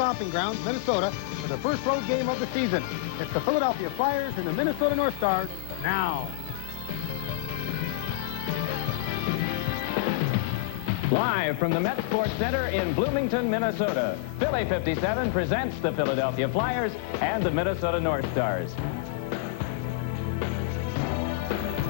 stomping grounds, Minnesota, for the first road game of the season. It's the Philadelphia Flyers and the Minnesota North Stars now. Live from the Met Sports Center in Bloomington, Minnesota, Philly 57 presents the Philadelphia Flyers and the Minnesota North Stars.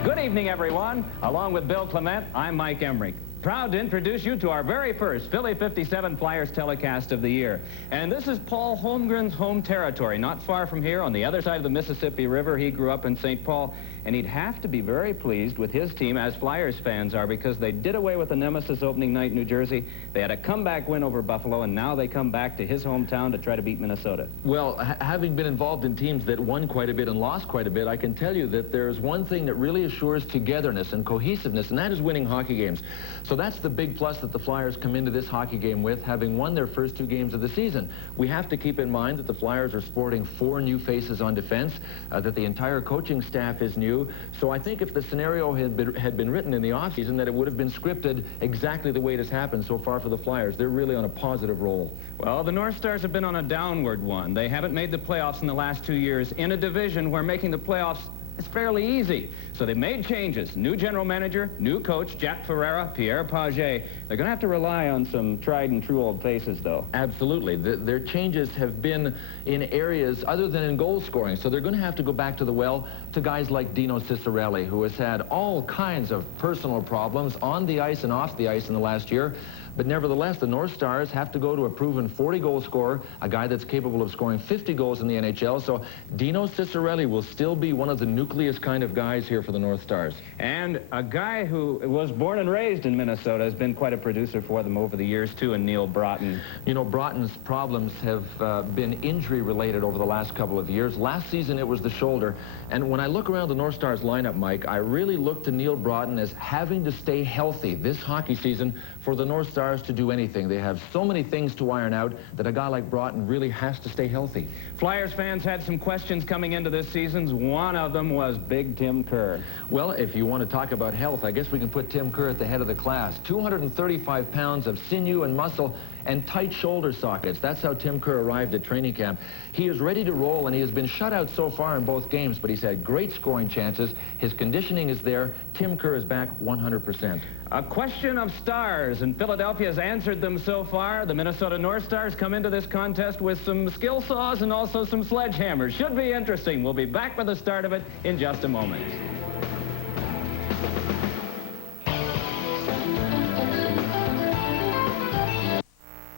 Good evening, everyone. Along with Bill Clement, I'm Mike Emmerich. Proud to introduce you to our very first Philly 57 Flyers telecast of the year. And this is Paul Holmgren's home territory, not far from here on the other side of the Mississippi River. He grew up in St. Paul, and he'd have to be very pleased with his team, as Flyers fans are, because they did away with the nemesis opening night in New Jersey. They had a comeback win over Buffalo, and now they come back to his hometown to try to beat Minnesota. Well, having been involved in teams that won quite a bit and lost quite a bit, I can tell you that there's one thing that really assures togetherness and cohesiveness, and that is winning hockey games. So that's the big plus that the Flyers come into this hockey game with, having won their first 2 games of the season. We have to keep in mind that the Flyers are sporting 4 new faces on defense, that the entire coaching staff is new. So I think if the scenario had been written in the offseason, that it would have been scripted exactly the way it has happened so far for the Flyers. They're really on a positive roll. Well, the North Stars have been on a downward one. They haven't made the playoffs in the last 2 years in a division where making the playoffs is fairly easy. So they made changes. New general manager, new coach, Jack Ferreira, Pierre Paget. They're going to have to rely on some tried and true old faces, though. Absolutely. Their changes have been in areas other than in goal scoring. So they're going to have to go back to the well to guys like Dino Ciccarelli, who has had all kinds of personal problems on the ice and off the ice in the last year. But nevertheless, the North Stars have to go to a proven 40-goal scorer, a guy that's capable of scoring 50 goals in the NHL. So Dino Ciccarelli will still be one of the nucleus kind of guys here for the North Stars. And a guy who was born and raised in Minnesota has been quite a producer for them over the years, too, and Neil Broughton. You know, Broughton's problems have been injury-related over the last couple of years. Last season, it was the shoulder. And when I look around the North Stars lineup, Mike, I really look to Neil Broughton as having to stay healthy this hockey season for the North Stars to do anything. They have so many things to iron out that a guy like Broughton really has to stay healthy. Flyers fans had some questions coming into this season. One of them was Big Tim Kerr. Well, if you want to talk about health, I guess we can put Tim Kerr at the head of the class. 235 pounds of sinew and muscle and tight shoulder sockets. That's how Tim Kerr arrived at training camp. He is ready to roll, and he has been shut out so far in both games, but he's had great scoring chances. His conditioning is there. Tim Kerr is back 100%. A question of stars, and Philadelphia has answered them so far. The Minnesota North Stars come into this contest with some skill saws and also some sledgehammers. Should be interesting. We'll be back with the start of it in just a moment.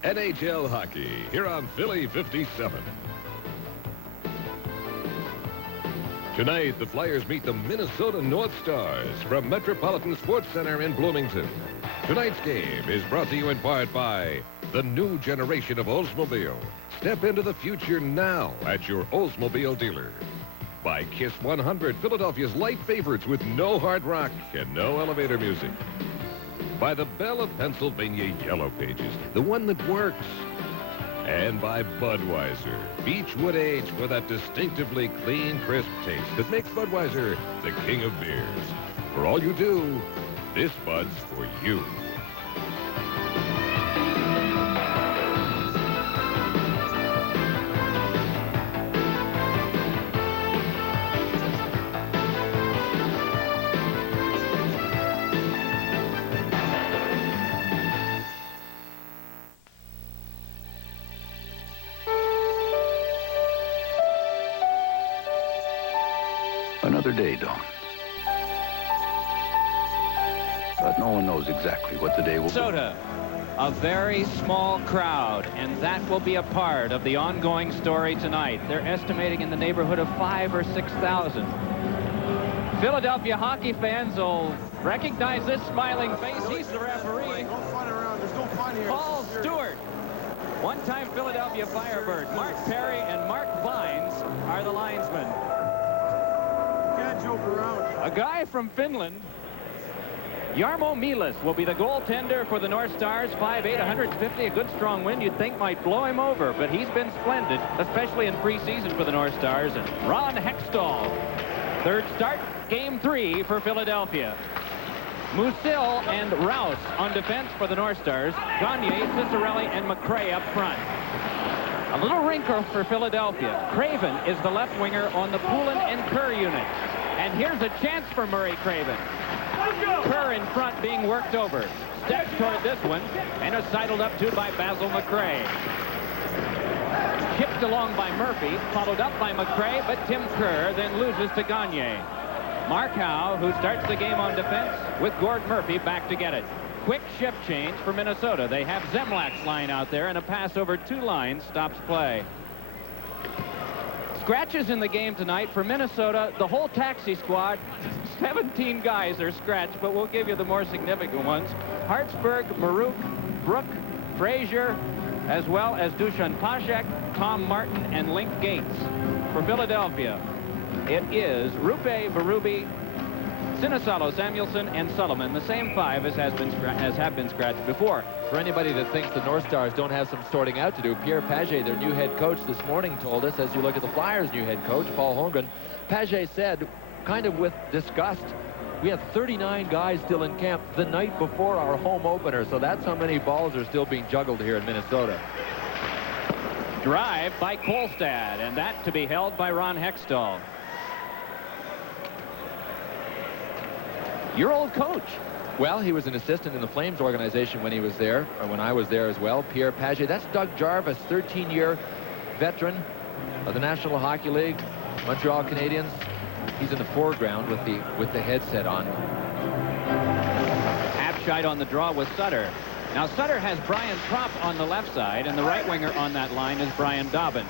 NHL hockey here on Philly 57. Tonight, the Flyers meet the Minnesota North Stars from Metropolitan Sports Center in Bloomington. Tonight's game is brought to you in part by the new generation of Oldsmobile. Step into the future now at your Oldsmobile dealer. By Kiss 100, Philadelphia's light favorites with no hard rock and no elevator music. By the Belle of Pennsylvania Yellow Pages, the one that works. And by Budweiser, Beechwood Age for that distinctively clean, crisp taste that makes Budweiser the king of beers. For all you do, this Bud's for you. Another day dawns. But no one knows exactly what the day will be. Minnesota, a very small crowd, and that will be a part of the ongoing story tonight. They're estimating in the neighborhood of 5,000 or 6,000. Philadelphia hockey fans will recognize this smiling face. He's the referee. Don't fight around. There's no fun here. Paul Stewart. One-time Philadelphia Firebird. Mark Perry and Mark Vines are the linesmen. Can't joke around. A guy from Finland, Jarmo Milas, will be the goaltender for the North Stars. 5'8", 150, a good strong wind you'd think might blow him over, but he's been splendid, especially in preseason for the North Stars. And Ron Hextall, third start, game 3 for Philadelphia. Musil and Rouse on defense for the North Stars. Gagne, Ciccarelli, and McRae up front. A little wrinkle for Philadelphia. Craven is the left winger on the Poulin and Kerr unit. And here's a chance for Murray Craven. Kerr in front being worked over. Steps toward this one and is sidled up to by Basil McRae. Chipped along by Murphy, followed up by McRae, but Tim Kerr then loses to Gagne. Mark Howe, who starts the game on defense, with Gord Murphy back to get it. Quick shift change for Minnesota. They have Zemlak's line out there, and a pass over 2 lines stops play. Scratches in the game tonight for Minnesota. The whole taxi squad, 17 guys are scratched, but we'll give you the more significant ones. Hartsburg, Marouk, Brook, Frazier, as well as Dusan Pashek, Tom Martin, and Link Gates. For Philadelphia, it is Rupe, Berube, Sinisalo, Samuelson, and Sullivan, the same 5 as have been scratched before. For anybody that thinks the North Stars don't have some sorting out to do, Pierre Pagé, their new head coach this morning, told us, as you look at the Flyers' new head coach, Paul Holmgren, Pagé said, kind of with disgust, we have 39 guys still in camp the night before our home opener, so that's how many balls are still being juggled here in Minnesota. Drive by Kolstad, and that to be held by Ron Hextall. Your old coach. Well, he was an assistant in the Flames organization when he was there, or when I was there as well. Pierre Pagé. That's Doug Jarvis, 13-year veteran of the National Hockey League, Montreal Canadiens. He's in the foreground with the headset on. Abscheid on the draw with Sutter. Now Sutter has Brian Propp on the left side, and the right winger on that line is Brian Dobbin.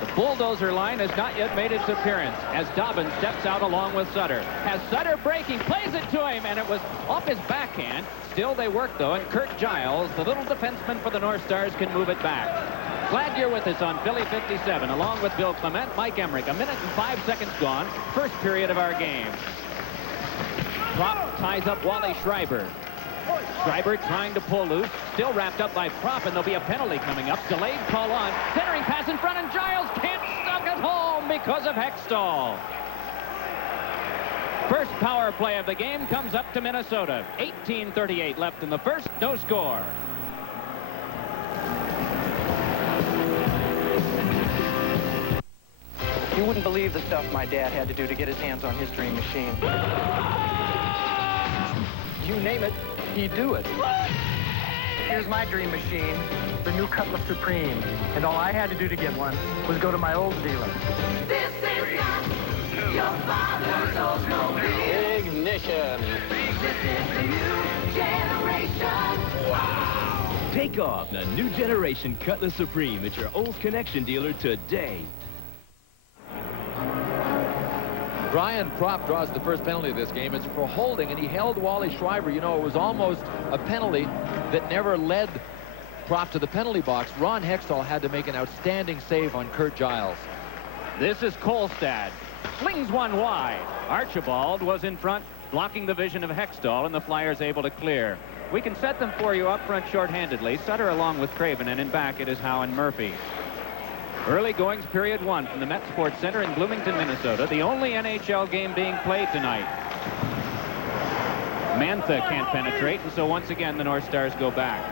The bulldozer line has not yet made its appearance as Dobbin steps out along with Sutter. Has Sutter breaking, plays it to him, and it was off his backhand. Still they work, though, and Kurt Giles, the little defenseman for the North Stars, can move it back. Glad you're with us on Philly 57, along with Bill Clement, Mike Emmerich. 1 minute and 5 seconds gone, first period of our game. Propp ties up Wally Schreiber. Schreiber trying to pull loose, still wrapped up by Propp, and there'll be a penalty coming up. Delayed call on, centering pass in front, and Giles can't stuck it home because of Hextall. First power play of the game comes up to Minnesota. 18:38 left in the first, no score. You wouldn't believe the stuff my dad had to do to get his hands on his dream machine. You name it, he'd do it. Here's my dream machine, the new Cutlass Supreme. And all I had to do to get one was go to my old dealer. This is not your father's Oldsmobile. Ignition. This is the new generation. Wow! Take off the new generation Cutlass Supreme at your Olds Connection dealer today. Brian Propp draws the first penalty of this game. It's for holding, and he held Wally Schreiber. You know, it was almost a penalty that never led Propp to the penalty box. Ron Hextall had to make an outstanding save on Kurt Giles. This is Kolstad. Flings one wide. Archibald was in front, blocking the vision of Hextall, and the Flyers able to clear. We can set them for you up front shorthandedly. Sutter along with Craven, and in back it is Howe and Murphy. Early goings, period 1 from the Met Sports Center in Bloomington, Minnesota. The only NHL game being played tonight. Mantha can't penetrate, and so once again the North Stars go back.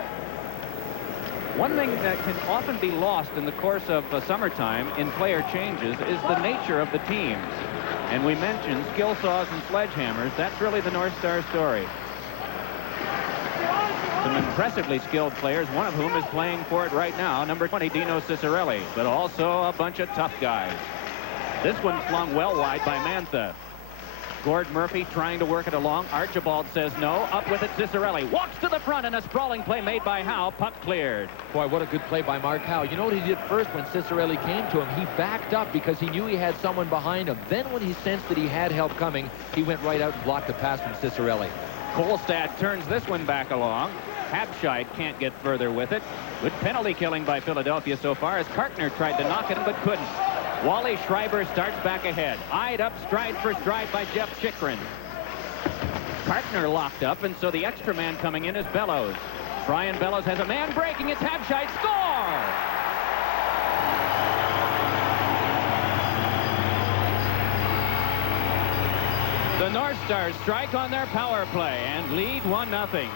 One thing that can often be lost in the course of summertime in player changes is the nature of the teams. And we mentioned skill saws and sledgehammers. That's really the North Star story. Some impressively skilled players, one of whom is playing for it right now, number 20, Dino Ciccarelli, but also a bunch of tough guys. This one flung well wide by Mantha. Gord Murphy trying to work it along. Archibald says no. Up with it, Ciccarelli walks to the front, and a sprawling play made by Howe. Puck cleared. Boy, what a good play by Mark Howe. You know what he did first when Ciccarelli came to him? He backed up because he knew he had someone behind him. Then when he sensed that he had help coming, he went right out and blocked the pass from Ciccarelli. Kolstad turns this one back along. Abscheid can't get further with it. Good penalty killing by Philadelphia so far as Kartner tried to knock it but couldn't. Wally Schreiber starts back ahead. Eyed up stride for stride by Jeff Chychrun. Kartner locked up, and so the extra man coming in is Bellows. Brian Bellows has a man breaking. It's Abscheid. Score! The North Stars strike on their power play and lead 1-0.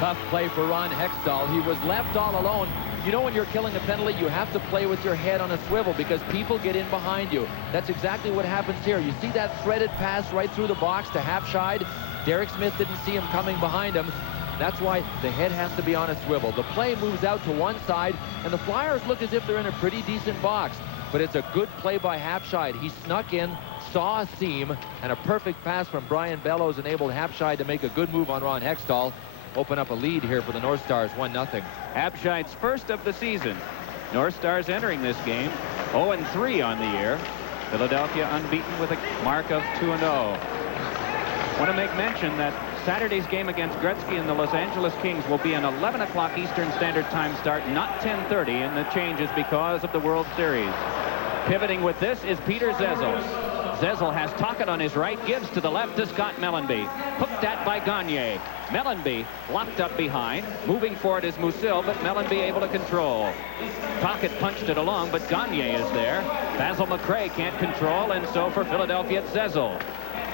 Tough play for Ron Hextall. He was left all alone. You know when you're killing a penalty, you have to play with your head on a swivel because people get in behind you. That's exactly what happens here. You see that threaded pass right through the box to Hapshide? Derek Smith didn't see him coming behind him. That's why the head has to be on a swivel. The play moves out to one side, and the Flyers look as if they're in a pretty decent box. But it's a good play by Hapshide. He snuck in, saw a seam, and a perfect pass from Brian Bellows enabled Hapshide to make a good move on Ron Hextall. Open up a lead here for the North Stars, 1-0. Habshide's first of the season. North Stars entering this game 0-3 on the year. Philadelphia unbeaten with a mark of 2-0. Want to make mention that Saturday's game against Gretzky and the Los Angeles Kings will be an 11 o'clock Eastern Standard Time start, not 10:30, and the change is because of the World Series. Pivoting with this is Peter Zezel. Zezel has Tocchet on his right, gives to the left to Scott Mellanby. Hooked at by Gagne. Mellanby locked up behind. Moving forward is Musil, but Mellanby able to control. Tocchet punched it along, but Gagne is there. Basil McRae can't control, and so for Philadelphia, it's Zezel.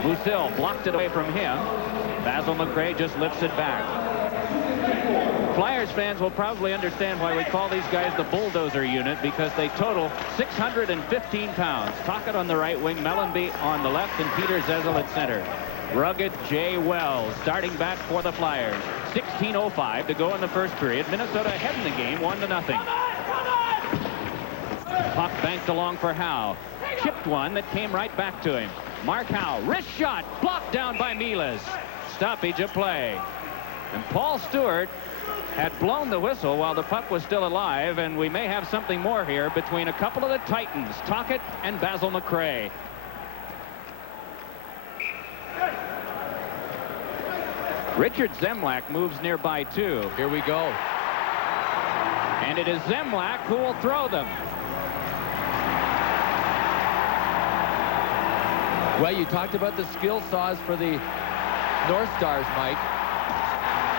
Musil blocked it away from him. Basil McRae just lifts it back. Flyers fans will probably understand why we call these guys the bulldozer unit, because they total 615 pounds. Tocchet on the right wing, Mellanby on the left, and Peter Zezel at center. Rugged Jay Wells starting back for the Flyers. 16:05 to go in the first period. Minnesota ahead in the game, 1-0. Puck banked along for Howe. Chipped one that came right back to him. Mark Howe, wrist shot, blocked down by Milas. Stoppage of play. And Paul Stewart had blown the whistle while the puck was still alive, and we may have something more here between a couple of the Titans, Tocchet and Basil McRae. Richard Zemlak moves nearby too. Here we go. And it is Zemlak who will throw them. Well, you talked about the skill saws for the North Stars, Mike.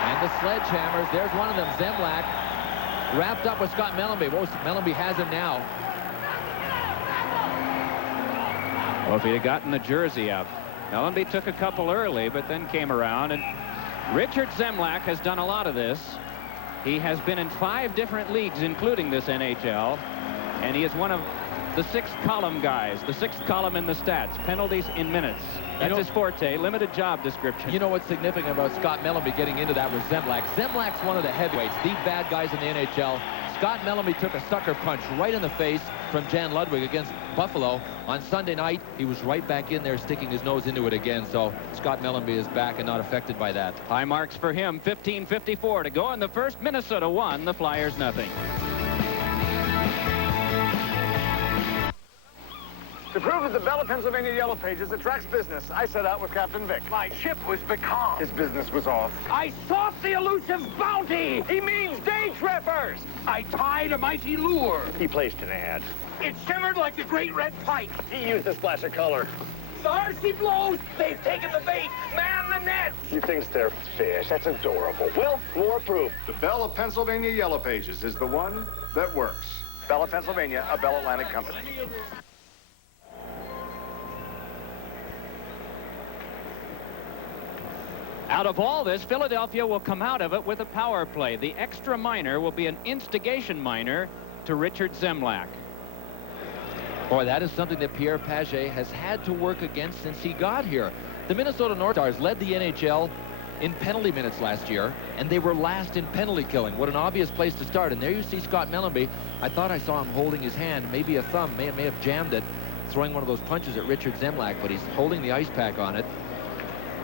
And the sledgehammers. There's one of them, Zemlak, wrapped up with Scott Mellanby. Well, Mellanby has him now. Well, if he had gotten the jersey up. Mellanby took a couple early, but then came around. And Richard Zemlak has done a lot of this. He has been in 5 different leagues, including this NHL. And he is one of the 6th column guys, the 6th column in the stats, penalties in minutes. That's his forte, limited job description. You know what's significant about Scott Mellanby getting into that was Zemlak. Zemlak's one of the heavyweights, the bad guys in the NHL. Scott Mellanby took a sucker punch right in the face from Jan Ludwig against Buffalo. On Sunday night, he was right back in there sticking his nose into it again. So Scott Mellanby is back and not affected by that. High marks for him, 15:54 to go in the first. Minnesota 1, the Flyers nothing. To prove that the Bella, Pennsylvania Yellow Pages attracts business, I set out with Captain Vic. My ship was becalmed. His business was off. I sought the elusive bounty. He means day trippers. I tied a mighty lure. He placed an ad. It shimmered like the great red pike. He used a splash of color. The RC blows. They've taken the bait. Man the net. He thinks they're fish. That's adorable. Well, more proof. The Bell of Pennsylvania Yellow Pages is the one that works. Bella, Pennsylvania, a Bell Atlantic company. Out of all this, Philadelphia will come out of it with a power play. The extra minor will be an instigation minor to Richard Zemlak. Boy, that is something that Pierre Pagé has had to work against since he got here. The Minnesota North Stars led the NHL in penalty minutes last year, and they were last in penalty killing. What an obvious place to start. And there you see Scott Mellanby. I thought I saw him holding his hand, maybe a thumb, may have jammed it, throwing one of those punches at Richard Zemlak, but he's holding the ice pack on it.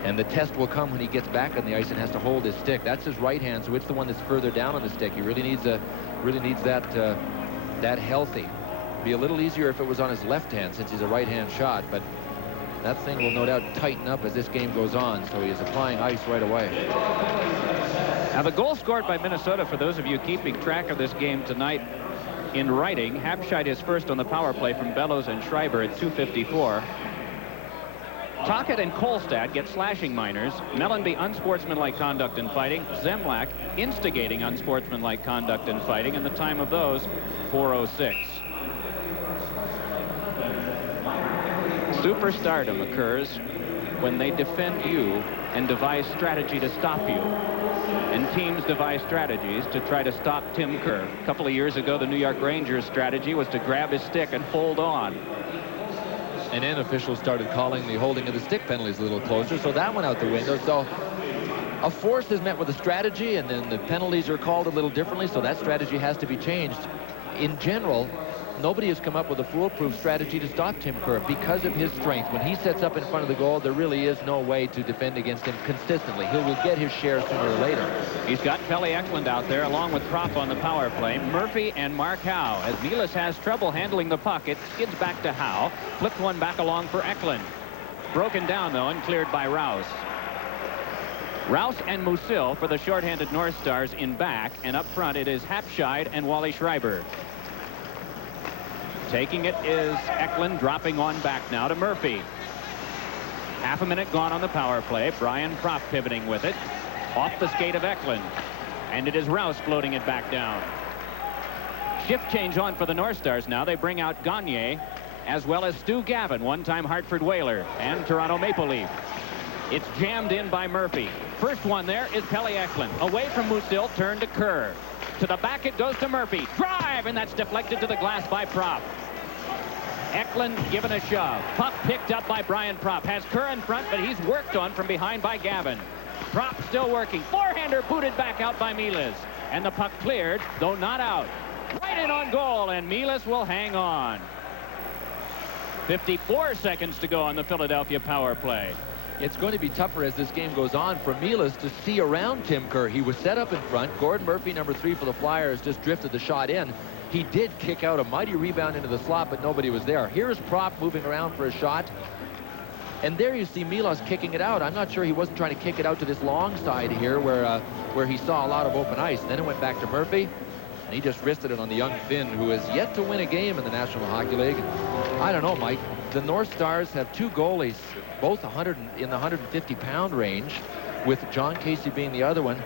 And the test will come when he gets back on the ice and has to hold his stick. That's his right hand, so it's the one that's further down on the stick. He really needs that healthy. Be a little easier if it was on his left hand, since he's a right-hand shot, but that thing will no doubt tighten up as this game goes on, so he is applying ice right away. Now, the goal scored by Minnesota, for those of you keeping track of this game tonight in writing, Habscheid is first on the power play from Bellows and Schreiber at 2:54. Tocchet and Kolstad get slashing minors. Mellanby, unsportsmanlike conduct and fighting. Zemlak, instigating unsportsmanlike conduct and fighting. And the time of those, 4:06. Superstardom occurs when they defend you and devise strategy to stop you. And teams devise strategies to try to stop Tim Kerr. A couple of years ago, the New York Rangers' strategy was to grab his stick and hold on. And then officials started calling the holding of the stick penalties a little closer, so that went out the window. So a force is met with a strategy, and then the penalties are called a little differently, so that strategy has to be changed. In general, nobody has come up with a foolproof strategy to stop Tim Kerr because of his strength. When he sets up in front of the goal, there really is no way to defend against him consistently. He will get his share sooner or later. He's got Kelly Eklund out there along with Propp on the power play. Murphy and Mark Howe. As Milas has trouble handling the puck, it skids back to Howe. Flipped one back along for Eklund. Broken down, though, and cleared by Rouse. Rouse and Musil for the shorthanded North Stars in back, and up front it is Hapscheid and Wally Schreiber. Taking it is Eklund, dropping on back now to Murphy. Half a minute gone on the power play. Brian Propp pivoting with it. Off the skate of Eklund. And it is Rouse floating it back down. Shift change on for the North Stars now. They bring out Gagne as well as Stu Gavin, one-time Hartford Whaler and Toronto Maple Leaf. It's jammed in by Murphy. First one there is Pelle Eklund. Away from Musil, turn to Kerr. To the back it goes to Murphy. Drive, and that's deflected to the glass by Propp. Eklund given a shove. Puck picked up by Brian Propp. Has Kerr in front, but he's worked on from behind by Gavin. Propp still working. Forehander booted back out by Milas. And the puck cleared, though not out. Right in on goal, and Milas will hang on. 54 seconds to go on the Philadelphia power play. It's going to be tougher as this game goes on for Milas to see around Tim Kerr. He was set up in front. Gordon Murphy, number 3 for the Flyers, just drifted the shot in. He did kick out a mighty rebound into the slot, but nobody was there. Here's Propp moving around for a shot. And there you see Milas kicking it out. I'm not sure he wasn't trying to kick it out to this long side here where he saw a lot of open ice. And then it went back to Murphy. And he just wristed it on the young Finn, who has yet to win a game in the National Hockey League. I don't know, Mike. The North Stars have 2 goalies, both in the 150-pound range, with John Casey being the other one.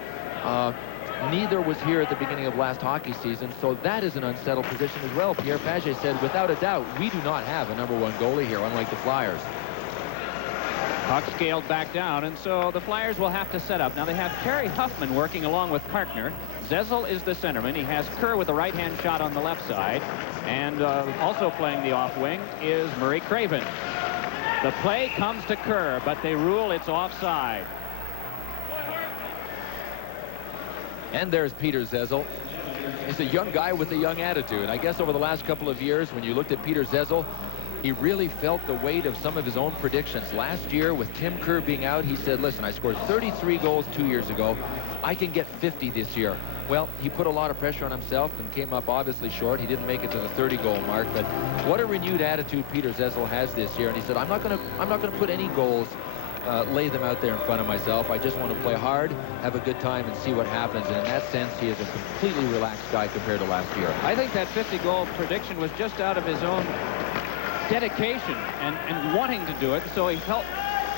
Neither was here at the beginning of last hockey season, so that is an unsettled position as well. Pierre Pagé said, without a doubt, we do not have a #1 goalie here, unlike the Flyers. Puck scaled back down, and so the Flyers will have to set up. Now they have Terry Huffman working along with Karkner. Zezel is the centerman. He has Kerr with a right-hand shot on the left side. And also playing the off wing is Murray Craven. The play comes to Kerr, but they rule it's offside. And there's Peter Zezel. He's a young guy with a young attitude. I guess over the last couple of years, when you looked at Peter Zezel, he really felt the weight of some of his own predictions. Last year, with Tim Kerr being out, he said, listen, I scored 33 goals 2 years ago. I can get 50 this year. Well, he put a lot of pressure on himself and came up obviously short. He didn't make it to the 30-goal mark, but what a renewed attitude Peter Zezel has this year. And he said, I'm not going to put any goals, lay them out there in front of myself. I just want to play hard, have a good time, and see what happens. And in that sense, he is a completely relaxed guy compared to last year. I think that 50-goal prediction was just out of his own dedication and wanting to do it. So he felt,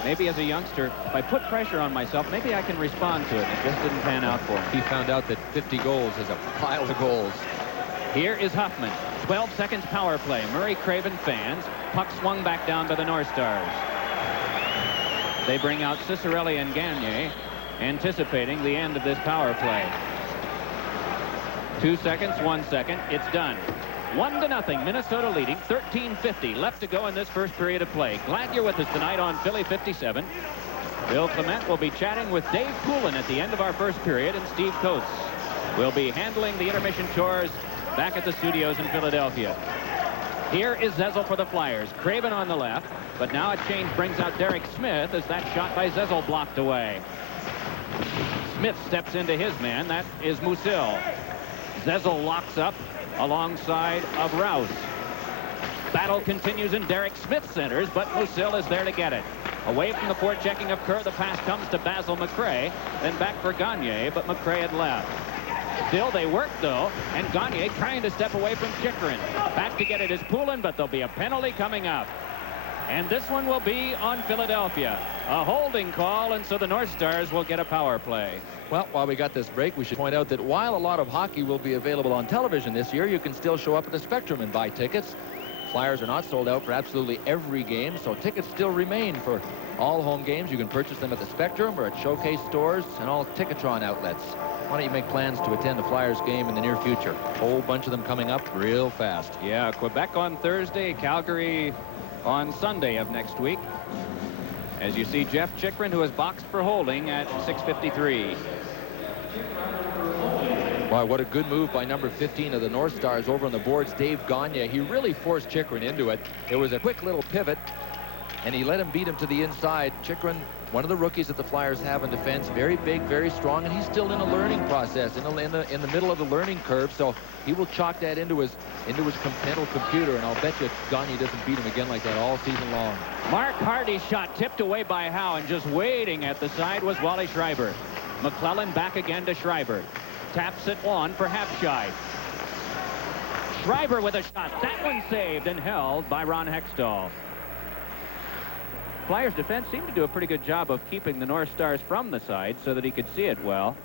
maybe as a youngster, if I put pressure on myself, maybe I can respond to it. It just didn't pan out for him. He found out that 50 goals is a pile of goals. Here is Huffman. 12 seconds power play. Murray Craven fans. Puck swung back down by the North Stars. They bring out Cicerelli and Gagne, anticipating the end of this power play. 2 seconds, 1 second. It's done. 1-0, Minnesota leading, 13:50 left to go in this first period of play. Glad you're with us tonight on Philly 57. Bill Clement will be chatting with Dave Poulin at the end of our first period, and Steve Coates will be handling the intermission chores back at the studios in Philadelphia. Here is Zezel for the Flyers. Craven on the left, but now a change brings out Derek Smith as that shot by Zezel blocked away. Smith steps into his man. That is Musil. Zezel locks up alongside of Rouse. Battle continues in Derek Smith centers, but Musil is there to get it. Away from the forechecking of Kerr, the pass comes to Basil McRae, then back for Gagne, but McRae had left. Still, they work, though, and Gagne trying to step away from Chychrun. Back to get it is Poulin, but there'll be a penalty coming up. And this one will be on Philadelphia. A holding call, and so the North Stars will get a power play. Well, while we got this break, we should point out that while a lot of hockey will be available on television this year, you can still show up at the Spectrum and buy tickets. Flyers are not sold out for absolutely every game, so tickets still remain for all home games. You can purchase them at the Spectrum or at Showcase stores and all Ticketron outlets. Why don't you make plans to attend a Flyers game in the near future? A whole bunch of them coming up real fast. Yeah, Quebec on Thursday, Calgary on Sunday of next week. As you see, Jeff Chychrun, who is boxed for holding at 6:53. Wow, what a good move by number 15 of the North Stars over on the boards, Dave Gagne. He really forced Chychrun into it. It was a quick little pivot, and he let him beat him to the inside. Chychrun, one of the rookies that the Flyers have in defense, very big, very strong, and he's still in a learning process, in the middle of the learning curve. So he will chalk that into his mental computer, and I'll bet you Gagne doesn't beat him again like that all season long. Mark Hardy's shot tipped away by Howe, and just waiting at the side was Wally Schreiber. McClellan back again to Schreiber. Taps it on for Hapschi. Schreiber with a shot. That one saved and held by Ron Hextall. Flyers defense seemed to do a pretty good job of keeping the North Stars from the side so that he could see it well.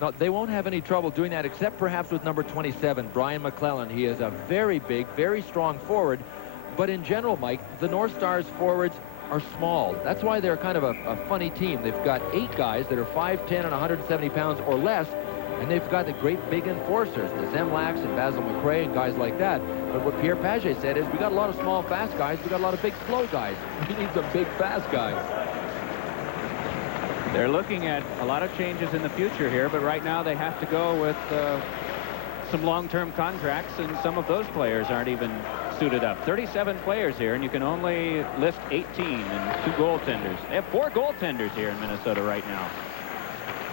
No, they won't have any trouble doing that, except perhaps with number 27, Brian McClellan. He is a very big, very strong forward. But in general, Mike, the North Stars forwards are small. That's why they're kind of a funny team. They've got 8 guys that are 5'10" and 170 pounds or less, and they've got the great big enforcers, the Zemlaks and Basil McRae and guys like that. But what Pierre Pagé said is, we got a lot of small, fast guys. We got a lot of big, slow guys. We need some big, fast guys. They're looking at a lot of changes in the future here, but right now they have to go with some long-term contracts, and some of those players aren't even suited up. 37 players here, and you can only list 18 and 2 goaltenders. They have 4 goaltenders here in Minnesota right now.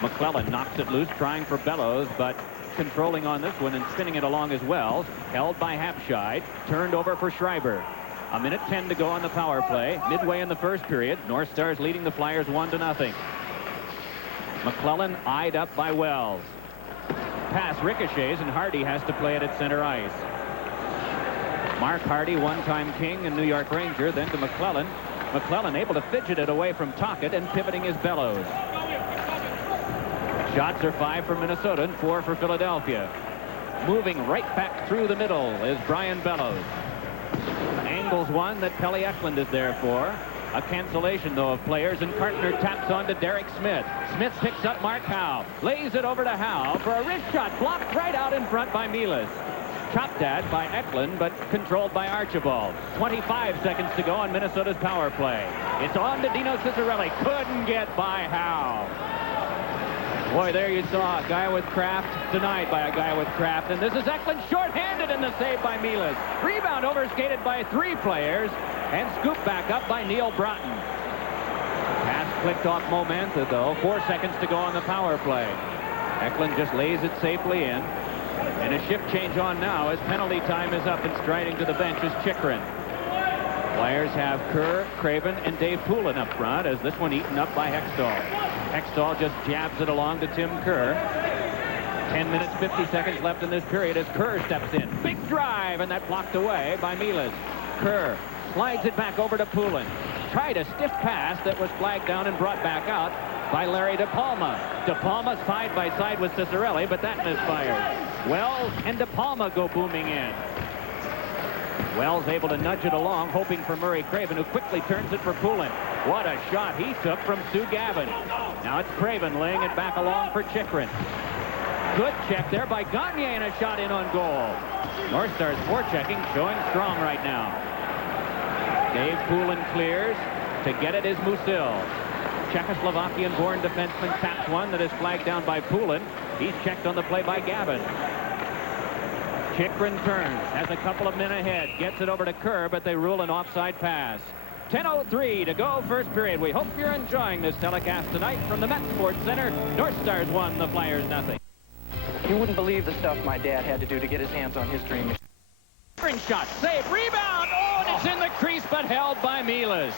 McClellan knocks it loose, trying for Bellows, but controlling on this one and spinning it along as well. Held by Hapschi, turned over for Schreiber. 1:10 to go on the power play. Midway in the first period, North Stars leading the Flyers 1-0. McClellan eyed up by Wells. Pass ricochets, and Hardy has to play it at center ice. Mark Hardy, one-time King and New York Ranger, then to McClellan. McClellan able to fidget it away from Tocchet and pivoting his Bellows. Shots are 5 for Minnesota and 4 for Philadelphia. Moving right back through the middle is Brian Bellows. Angles one that Pelle Eklund is there for. A cancellation, though, of players, and Cartner taps on to Derek Smith. Smith picks up Mark Howe. Lays it over to Howe for a wrist shot, blocked right out in front by Milas. Chopped at by Eklund, but controlled by Archibald. 25 seconds to go on Minnesota's power play. It's on to Dino Ciccarelli. Couldn't get by Howe. Boy, there you saw a guy with craft denied by a guy with craft. And this is Eklund short-handed in the save by Milas. Rebound overskated by 3 players and scooped back up by Neil Broughton. Pass clicked off Momenta, though. 4 seconds to go on the power play. Eklund just lays it safely in. And a shift change on now as penalty time is up, and striding to the bench is Chychrun. Flyers have Kerr, Craven, and Dave Poulin up front, as this one eaten up by Hextall. Hextall just jabs it along to Tim Kerr. 10 minutes, 50 seconds left in this period as Kerr steps in. Big drive, and that blocked away by Milas. Kerr slides it back over to Poulin. Tried a stiff pass that was flagged down and brought back out by Larry DePalma. DePalma side by side with Ciccarelli, but that misfired. Wells and DePalma go booming in. Wells able to nudge it along, hoping for Murray Craven, who quickly turns it for Poulin. What a shot he took from Stu Gavin. Now it's Craven laying it back along for Chychrun. Good check there by Gagne, and a shot in on goal. North Stars forechecking, showing strong right now. Dave Poulin clears. To get it is Musil. Czechoslovakian-born defenseman taps one that is flagged down by Poulin. He's checked on the play by Gavin. Chychrun turns, has a couple of men ahead, gets it over to Kerr, but they rule an offside pass. 10:03 to go, first period. We hope you're enjoying this telecast tonight from the Met Sports Center. North Stars 1, the Flyers 0. You wouldn't believe the stuff my dad had to do to get his hands on his dream machine. Shot, save, rebound, oh, and it's in the crease, but held by Milas.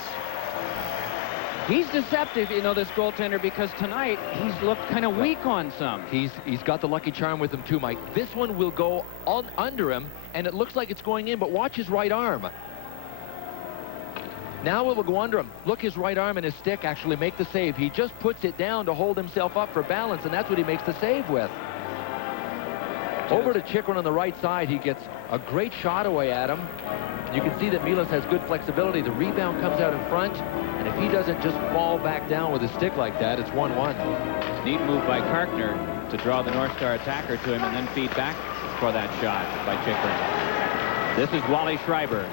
He's deceptive, you know, this goaltender, because tonight he's looked kind of weak on some. He's got the lucky charm with him too, Mike. This one will go on under him, and it looks like it's going in, but watch his right arm. Now it will go under him. Look, his right arm and his stick actually make the save. He just puts it down to hold himself up for balance, and that's what he makes the save with. Over to Chychrun on the right side. He gets a great shot away at him. You can see that Milas has good flexibility. The rebound comes out in front, and if he doesn't just fall back down with a stick like that, it's 1-1. Neat move by Karkner to draw the North Star attacker to him and then feed back for that shot by Chychrun. This is Wally Schreiber.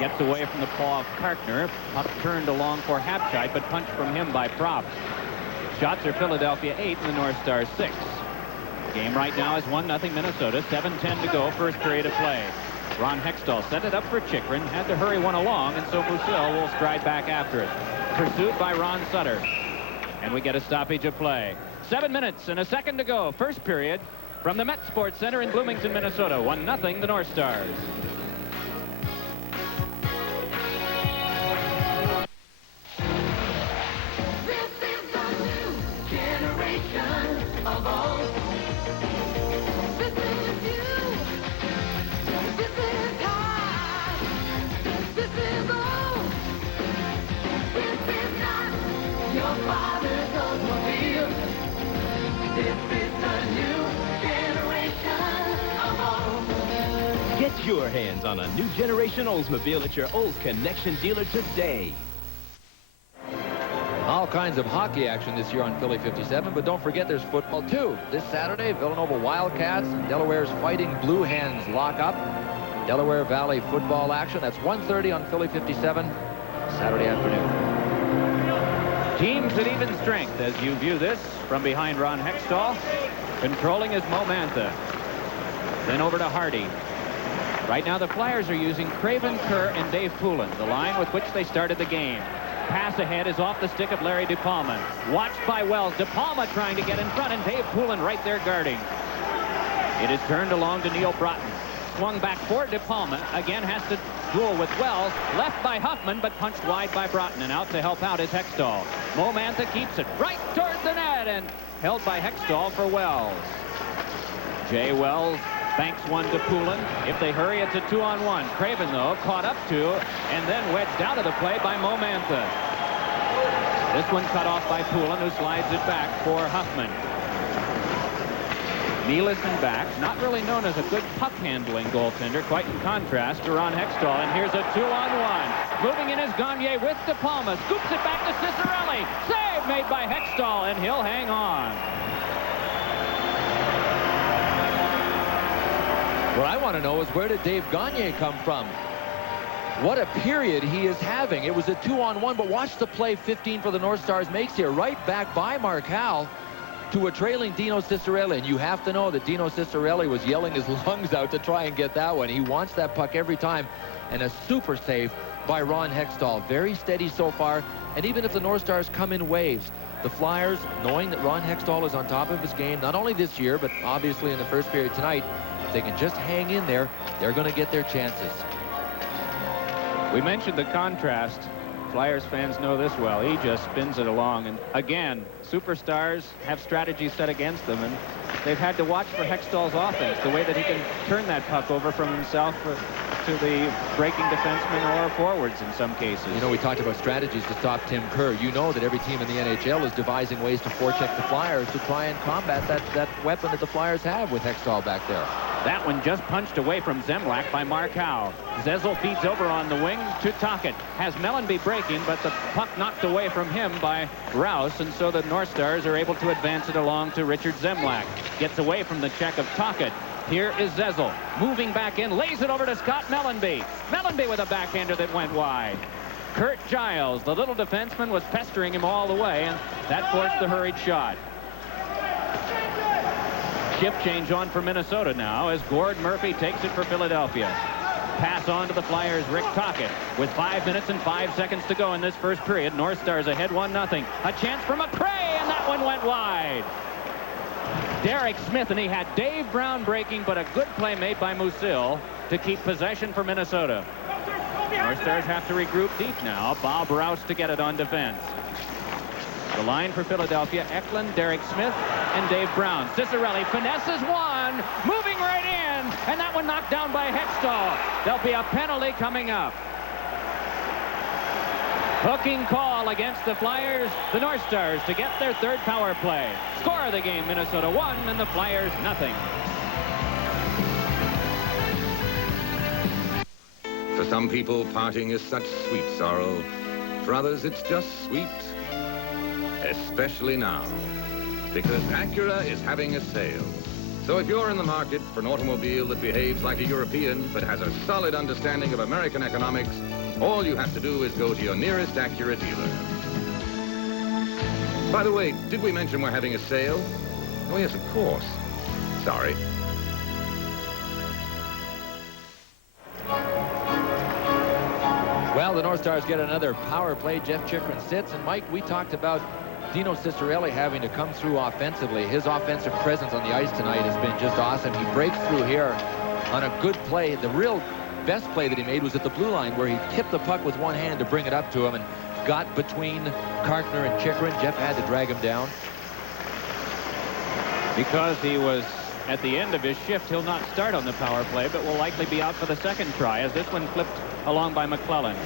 Gets away from the paw of Karkner. Puck turned along for Hapscheit, but punched from him by Propp. Shots are Philadelphia 8 and the North Stars 6. Game right now is 1-0 Minnesota. 7:10 to go, first period of play. Ron Hextall set it up for Chychrun, had to hurry one along, and so Musil will stride back after it. Pursued by Ron Sutter. And we get a stoppage of play. 7 minutes and a second to go, first period, from the Met Sports Center in Bloomington, Minnesota. 1-0 the North Stars. This is the new generation of old. This is you. This is high. This is old. This is not your father's Oldsmobile. This is the new generation of old. Get your hands on a new generation Oldsmobile at your Olds Connection dealer today. All kinds of hockey action this year on Philly 57, but don't forget there's football too. This Saturday, Villanova Wildcats and Delaware's Fighting Blue Hens lock up. Delaware Valley football action. That's 1:30 on Philly 57 Saturday afternoon. Teams at even strength as you view this from behind Ron Hextall. Controlling is Mo Mantha. Then over to Hardy. Right now the Flyers are using Craven Kerr and Dave Poulin, the line with which they started the game. Pass ahead is off the stick of Larry DePalma. Watched by Wells. DePalma trying to get in front, and Dave Poulin right there guarding. It is turned along to Neil Broughton. Swung back for DePalma. Again has to duel with Wells. Left by Huffman, but punched wide by Broughton. And out to help out is Hextall. Mo Mantha keeps it right towards the net and held by Hextall for Wells. Jay Wells banks one to Poulin. If they hurry, it's a 2-on-1. Craven, though, caught up to and then wedged out of the play by Mo Mantha. This one cut off by Poulin, who slides it back for Huffman. Neelisson back, not really known as a good puck-handling goaltender, quite in contrast to Ron Hextall. And here's a 2-on-1. Moving in is Gagne with DePalma. Scoops it back to Ciccarelli. Save made by Hextall, and he'll hang on. What I want to know is, where did Dave Gagne come from? What a period he is having. It was a 2-on-1, but watch the play 15 for the North Stars makes here. Right back by Mark Howell to a trailing Dino Ciccarelli. And you have to know that Dino Ciccarelli was yelling his lungs out to try and get that one. He wants that puck every time. And a super save by Ron Hextall. Very steady so far. And even if the North Stars come in waves, the Flyers, knowing that Ron Hextall is on top of his game, not only this year, but obviously in the first period tonight, if they can just hang in there, they're going to get their chances. We mentioned the contrast. Flyers fans know this well. He just spins it along. And again, superstars have strategies set against them, and they've had to watch for Hextall's offense, the way that he can turn that puck over from himself to the breaking defenseman or forwards in some cases. You know, we talked about strategies to stop Tim Kerr. You know that every team in the NHL is devising ways to forecheck the Flyers to try and combat that weapon that the Flyers have with Hextall back there. That one just punched away from Zemlak by Mark Howe. Zezel feeds over on the wing to Tocchet. Has Mellanby breaking, but the puck knocked away from him by Rouse, and so the North Stars are able to advance it along to Richard Zemlak. Gets away from the check of Tocchet. Here is Zezel. Moving back in, lays it over to Scott Mellanby. Mellanby with a backhander that went wide. Kurt Giles, the little defenseman, was pestering him all the way, and that forced the hurried shot. Shift change on for Minnesota now as Gord Murphy takes it for Philadelphia. Pass on to the Flyers, Rick Tocchet. With 5 minutes and 5 seconds to go in this first period, North Stars ahead 1-0. A chance for McRae, and that one went wide. Derek Smith, and he had Dave Brown breaking, but a good play made by Musil to keep possession for Minnesota. North Stars have to regroup deep now. Bob Rouse to get it on defense. The line for Philadelphia, Eklund, Derek Smith, and Dave Brown. Ciccarelli finesses one, moving right in, and that one knocked down by Hextall. There'll be a penalty coming up. Hooking call against the Flyers, the North Stars, to get their third power play. Score of the game, Minnesota 1 and the Flyers 0. some people, parting is such sweet sorrow. For others, it's just sweet, especially now, because Acura is having a sale. So if you're in the market for an automobile that behaves like a European but has a solid understanding of American economics, all you have to do is go to your nearest Acura dealer. By the way, did we mention we're having a sale? Oh, yes, of course. Sorry. Well, the North Stars get another power play. Jeff Chikrin sits. And, Mike, we talked about Dino Ciccarelli having to come through offensively. His offensive presence on the ice tonight has been just awesome. He breaks through here on a good play. The real best play that he made was at the blue line, where he tipped the puck with one hand to bring it up to him and got between Kartner and Chikrin. Jeff had to drag him down. Because he was at the end of his shift, he'll not start on the power play, but will likely be out for the second try, as this one flipped along by McClellan.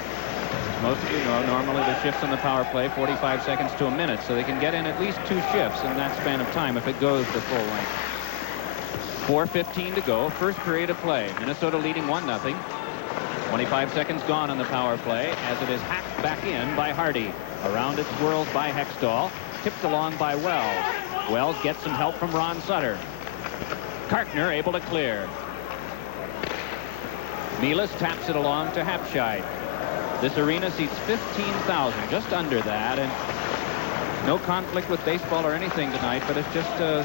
Most of you know, normally the shifts on the power play 45 seconds to a minute, so they can get in at least 2 shifts in that span of time if it goes the full length. 4:15 to go, first period of play. Minnesota leading 1-0. 25 seconds gone on the power play as it is hacked back in by Hardy. Around it swirls by Hextall, tipped along by Wells. Wells gets some help from Ron Sutter. Kartner able to clear. Milas taps it along to Hapscheid. This arena seats 15,000, just under that, and no conflict with baseball or anything tonight, but it's just the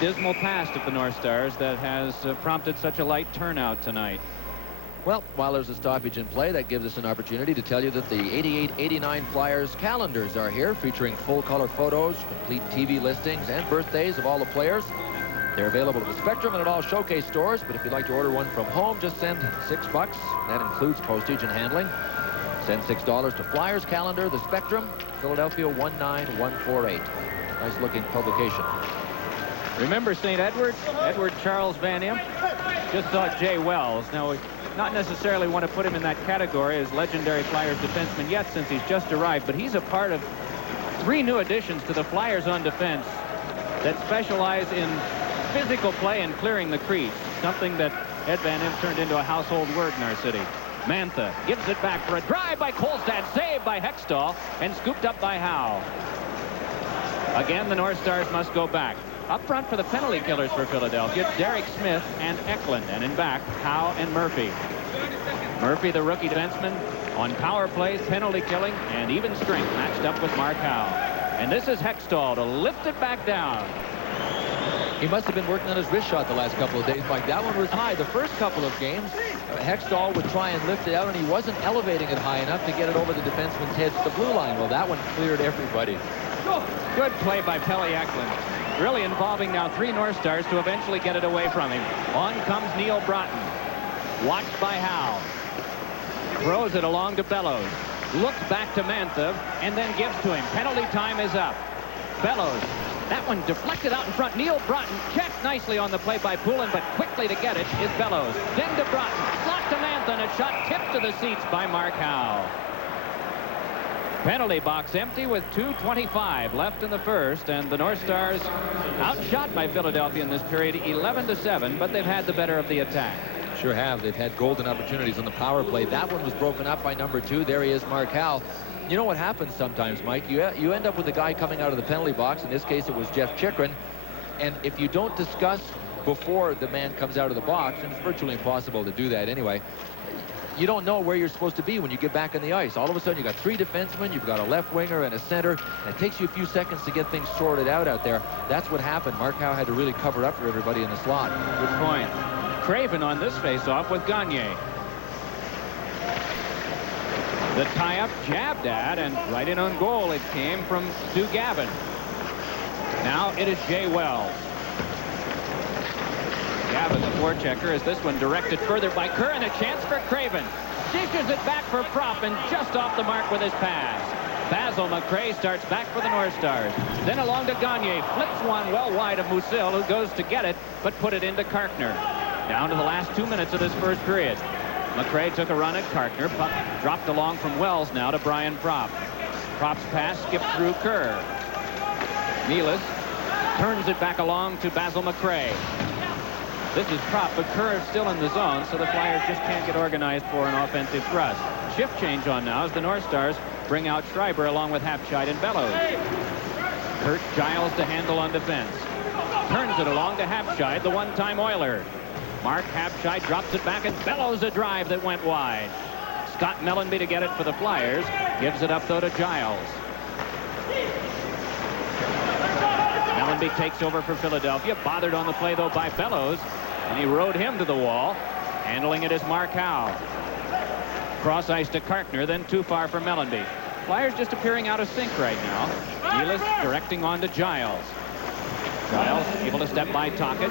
dismal past of the North Stars that has prompted such a light turnout tonight. Well, while there's a stoppage in play, that gives us an opportunity to tell you that the 88-89 Flyers calendars are here, featuring full-color photos, complete TV listings, and birthdays of all the players. They're available at the Spectrum and at all Showcase stores, but if you'd like to order one from home, just send $6. That includes postage and handling. Send $6 to Flyers Calendar, the Spectrum, Philadelphia 19148. Nice-looking publication. Remember St. Edward? Edward Charles Van Imp? Just saw Jay Wells. Now, we not necessarily want to put him in that category as legendary Flyers defenseman yet, since he's just arrived, but he's a part of 3 new additions to the Flyers on defense that specialize in physical play and clearing the crease, something that Ed Van Imp turned into a household word in our city. Mantha gives it back for a drive by Kolstad, saved by Hextall, and scooped up by Howe. Again, the North Stars must go back. Up front for the penalty killers for Philadelphia, Derek Smith and Eklund, and in back, Howe and Murphy. Murphy, the rookie defenseman, on power plays, penalty killing, and even strength, matched up with Mark Howe. And this is Hextall to lift it back down. He must have been working on his wrist shot the last couple of days, Mike. That one was high. The first couple of games, Hextall would try and lift it out, and he wasn't elevating it high enough to get it over the defenseman's head to the blue line. Well, that one cleared everybody. Good play by Pelle Eklund. Really involving now 3 North Stars to eventually get it away from him. On comes Neil Broughton. Watched by Howe. Throws it along to Bellows. Looks back to Mantha and then gives to him. Penalty time is up. Bellows. That one deflected out in front. Neil Broughton checked nicely on the play by Poulin, but quickly to get it is Bellows. Then to Broughton. Slot to Mantha, and a shot tipped to the seats by Mark Howe. Penalty box empty with 2:25 left in the first, and the North Stars outshot by Philadelphia in this period 11-7, but they've had the better of the attack. Sure have. They've had golden opportunities on the power play. That one was broken up by number 2. There he is, Mark Howe. You know what happens sometimes, Mike? You end up with a guy coming out of the penalty box. In this case, it was Jeff Chikrin. And if you don't discuss before the man comes out of the box, and it's virtually impossible to do that anyway, you don't know where you're supposed to be when you get back on the ice. All of a sudden, you've got 3 defensemen, you've got a left winger and a center, and it takes you a few seconds to get things sorted out there. That's what happened. Mark Howe had to really cover up for everybody in the slot. Good point. Craven on this face-off with Gagne. The tie-up jabbed at, and right in on goal it came from Stu Gavin. Now it is Jay Wells. Gavin, the forechecker, as this one directed further by Kerr, and a chance for Craven. Dishes it back for Propp, and just off the mark with his pass. Basil McRae starts back for the North Stars. Then along to Gagne. Flips one well wide of Musil, who goes to get it, but put it into Kartner. Down to the last 2 minutes of this first period. McRae took a run at Kartner. Puck dropped along from Wells now to Brian Propp. Propp's pass skipped through Kerr. Milas turns it back along to Basil McRae. This is Propp, but Kerr is still in the zone, so the Flyers just can't get organized for an offensive thrust. Shift change on now as the North Stars bring out Schreiber along with Hapscheid and Bellows. Kurt Giles to handle on defense. Turns it along to Hapscheid, the one-time Oiler. Mark Hapscheid drops it back, and Bellows a drive that went wide. Scott Mellanby to get it for the Flyers. Gives it up, though, to Giles. Mellanby takes over for Philadelphia. Bothered on the play, though, by Bellows. And he rode him to the wall. Handling it is Mark Howe. Cross ice to Kartner, then too far for Mellanby. Flyers just appearing out of sync right now. Nealis directing on to Giles. Giles able to step by Tocchet.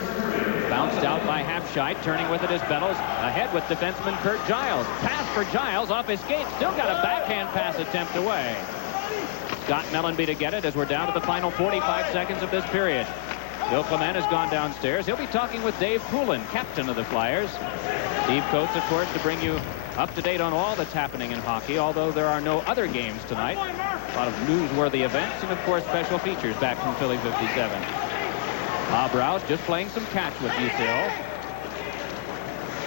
Bounced out by Hapscheid. Turning with it is Bellows. Ahead with defenseman Kurt Giles. Pass for Giles off his skate. Still got a backhand pass attempt away. Scott Mellanby to get it as we're down to the final 45 seconds of this period. Bill Clement has gone downstairs. He'll be talking with Dave Poulin, captain of the Flyers. Steve Coates, of course, to bring you up to date on all that's happening in hockey, although there are no other games tonight. A lot of newsworthy events and, of course, special features back from Philly 57. Bob Rouse just playing some catch with Musil.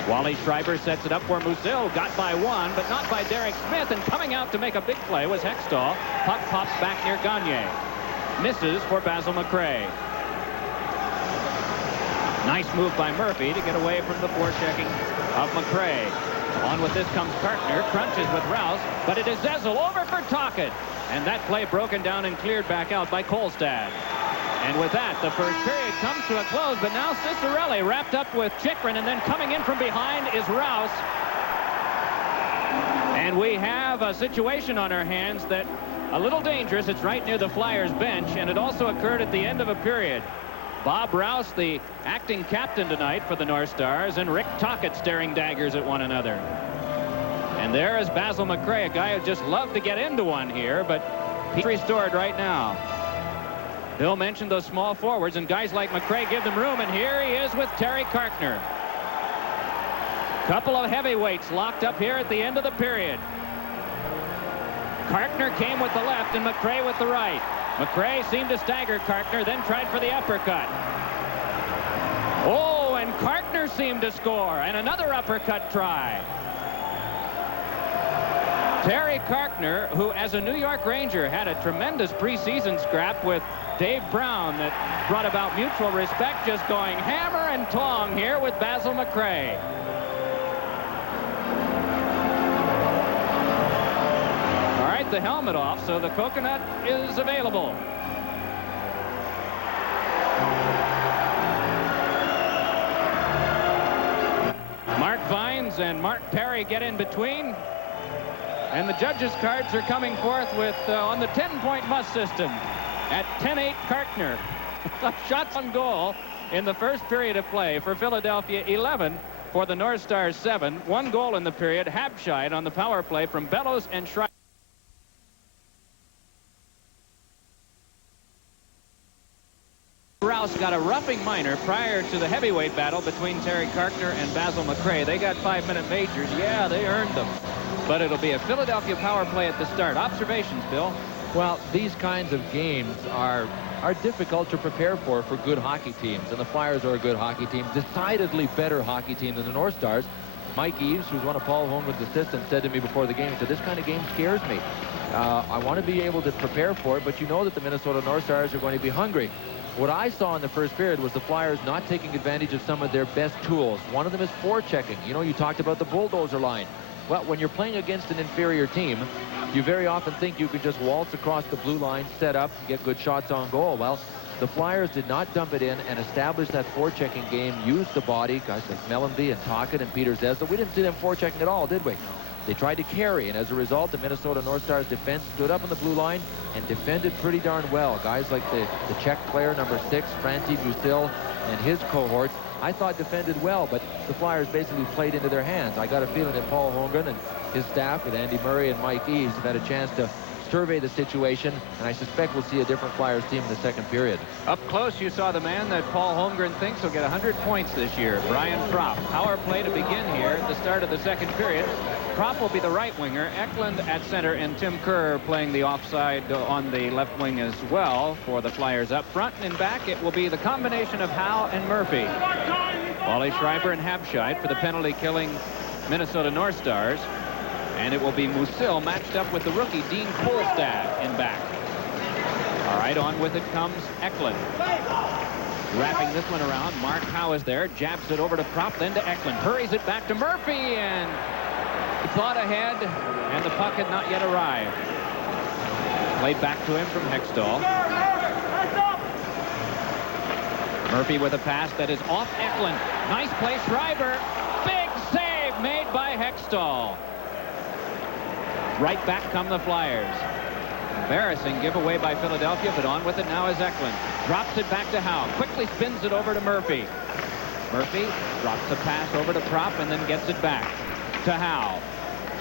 Wally Schreiber sets it up for Musil. Got by one, but not by Derek Smith. And coming out to make a big play was Hextall. Puck pops back near Gagne. Misses for Basil McRae. Nice move by Murphy to get away from the forechecking of McRae. On with this comes Kartner. Crunches with Rouse, but it is Zezel over for Tocchet. And that play broken down and cleared back out by Kolstad. And with that, the first period comes to a close, but now Cicerelli wrapped up with Chychrun, and then coming in from behind is Rouse. And we have a situation on our hands that a little dangerous. It's right near the Flyers bench, and it also occurred at the end of a period. Bob Rouse, the acting captain tonight for the North Stars, and Rick Tocchet staring daggers at one another. And there is Basil McRae, a guy who just loved to get into one here, but he's restored right now. Bill mentioned those small forwards, and guys like McRae give them room, and here he is with Terry Kartner. Couple of heavyweights locked up here at the end of the period. Kartner came with the left and McRae with the right. McRae seemed to stagger Kartner, then tried for the uppercut. Oh, and Kartner seemed to score, and another uppercut try. Terry Kartner, who as a New York Ranger had a tremendous preseason scrap with Dave Brown that brought about mutual respect, just going hammer and tong here with Basil McRae. All right, the helmet off, so the coconut is available. Mark Vines and Mark Perry get in between. And the judges' cards are coming forth with on the 10-point must system. At 10-8, Kartner. Shots on goal in the first period of play for Philadelphia, 11 for the North Stars, 7. 1 goal in the period. Hapscheid on the power play from Bellows and Schreiber. Rouse got a roughing minor prior to the heavyweight battle between Terry Kartner and Basil McRae. They got 5-minute majors. Yeah, they earned them. But it'll be a Philadelphia power play at the start. Observations, Bill? Well, these kinds of games are difficult to prepare for good hockey teams. And the Flyers are a good hockey team, decidedly better hockey team than the North Stars. Mike Eaves, who's one of Paul Holmgren's assistants, said to me before the game, he said, this kind of game scares me. I want to be able to prepare for it, but you know that the Minnesota North Stars are going to be hungry. What I saw in the first period was the Flyers not taking advantage of some of their best tools. One of them is forechecking. You know, you talked about the bulldozer line. Well, when you're playing against an inferior team, you very often think you could just waltz across the blue line, set up, and get good shots on goal. Well, the Flyers did not dump it in and establish that forechecking game, use the body, guys like Mellanby and Tocchet and Peter Zezel. We didn't see them forechecking at all, did we? No. They tried to carry, and as a result, the Minnesota North Stars defense stood up on the blue line and defended pretty darn well. Guys like the Czech player, number 6, Franti Musil, and his cohorts, I thought defended well, but the Flyers basically played into their hands. I got a feeling that Paul Holmgren and his staff with Andy Murray and Mike Eaves have had a chance to survey the situation, and I suspect we'll see a different Flyers team in the second period. Up close, you saw the man that Paul Holmgren thinks will get 100 points this year, Brian Propp. Power play to begin here at the start of the second period. Propp will be the right winger, Eklund at center, and Tim Kerr playing the offside on the left wing as well for the Flyers. Up front and in back, it will be the combination of Howe and Murphy. Wally Schreiber and Habscheid for the penalty-killing Minnesota North Stars. And it will be Musil matched up with the rookie Dean Kolstad in back. All right, on with it comes Eklund. Wrapping this one around. Mark Howe is there. Jabs it over to Prop, then to Eklund. Hurries it back to Murphy, and he thought ahead, and the puck had not yet arrived. Played back to him from Hextall. Murphy with a pass that is off Eklund. Nice play, Schreiber. Big save made by Hextall. Right back come the Flyers. Embarrassing giveaway by Philadelphia, but on with it now is Eklund. Drops it back to Howe. Quickly spins it over to Murphy. Murphy drops the pass over to Prop and then gets it back to Howe.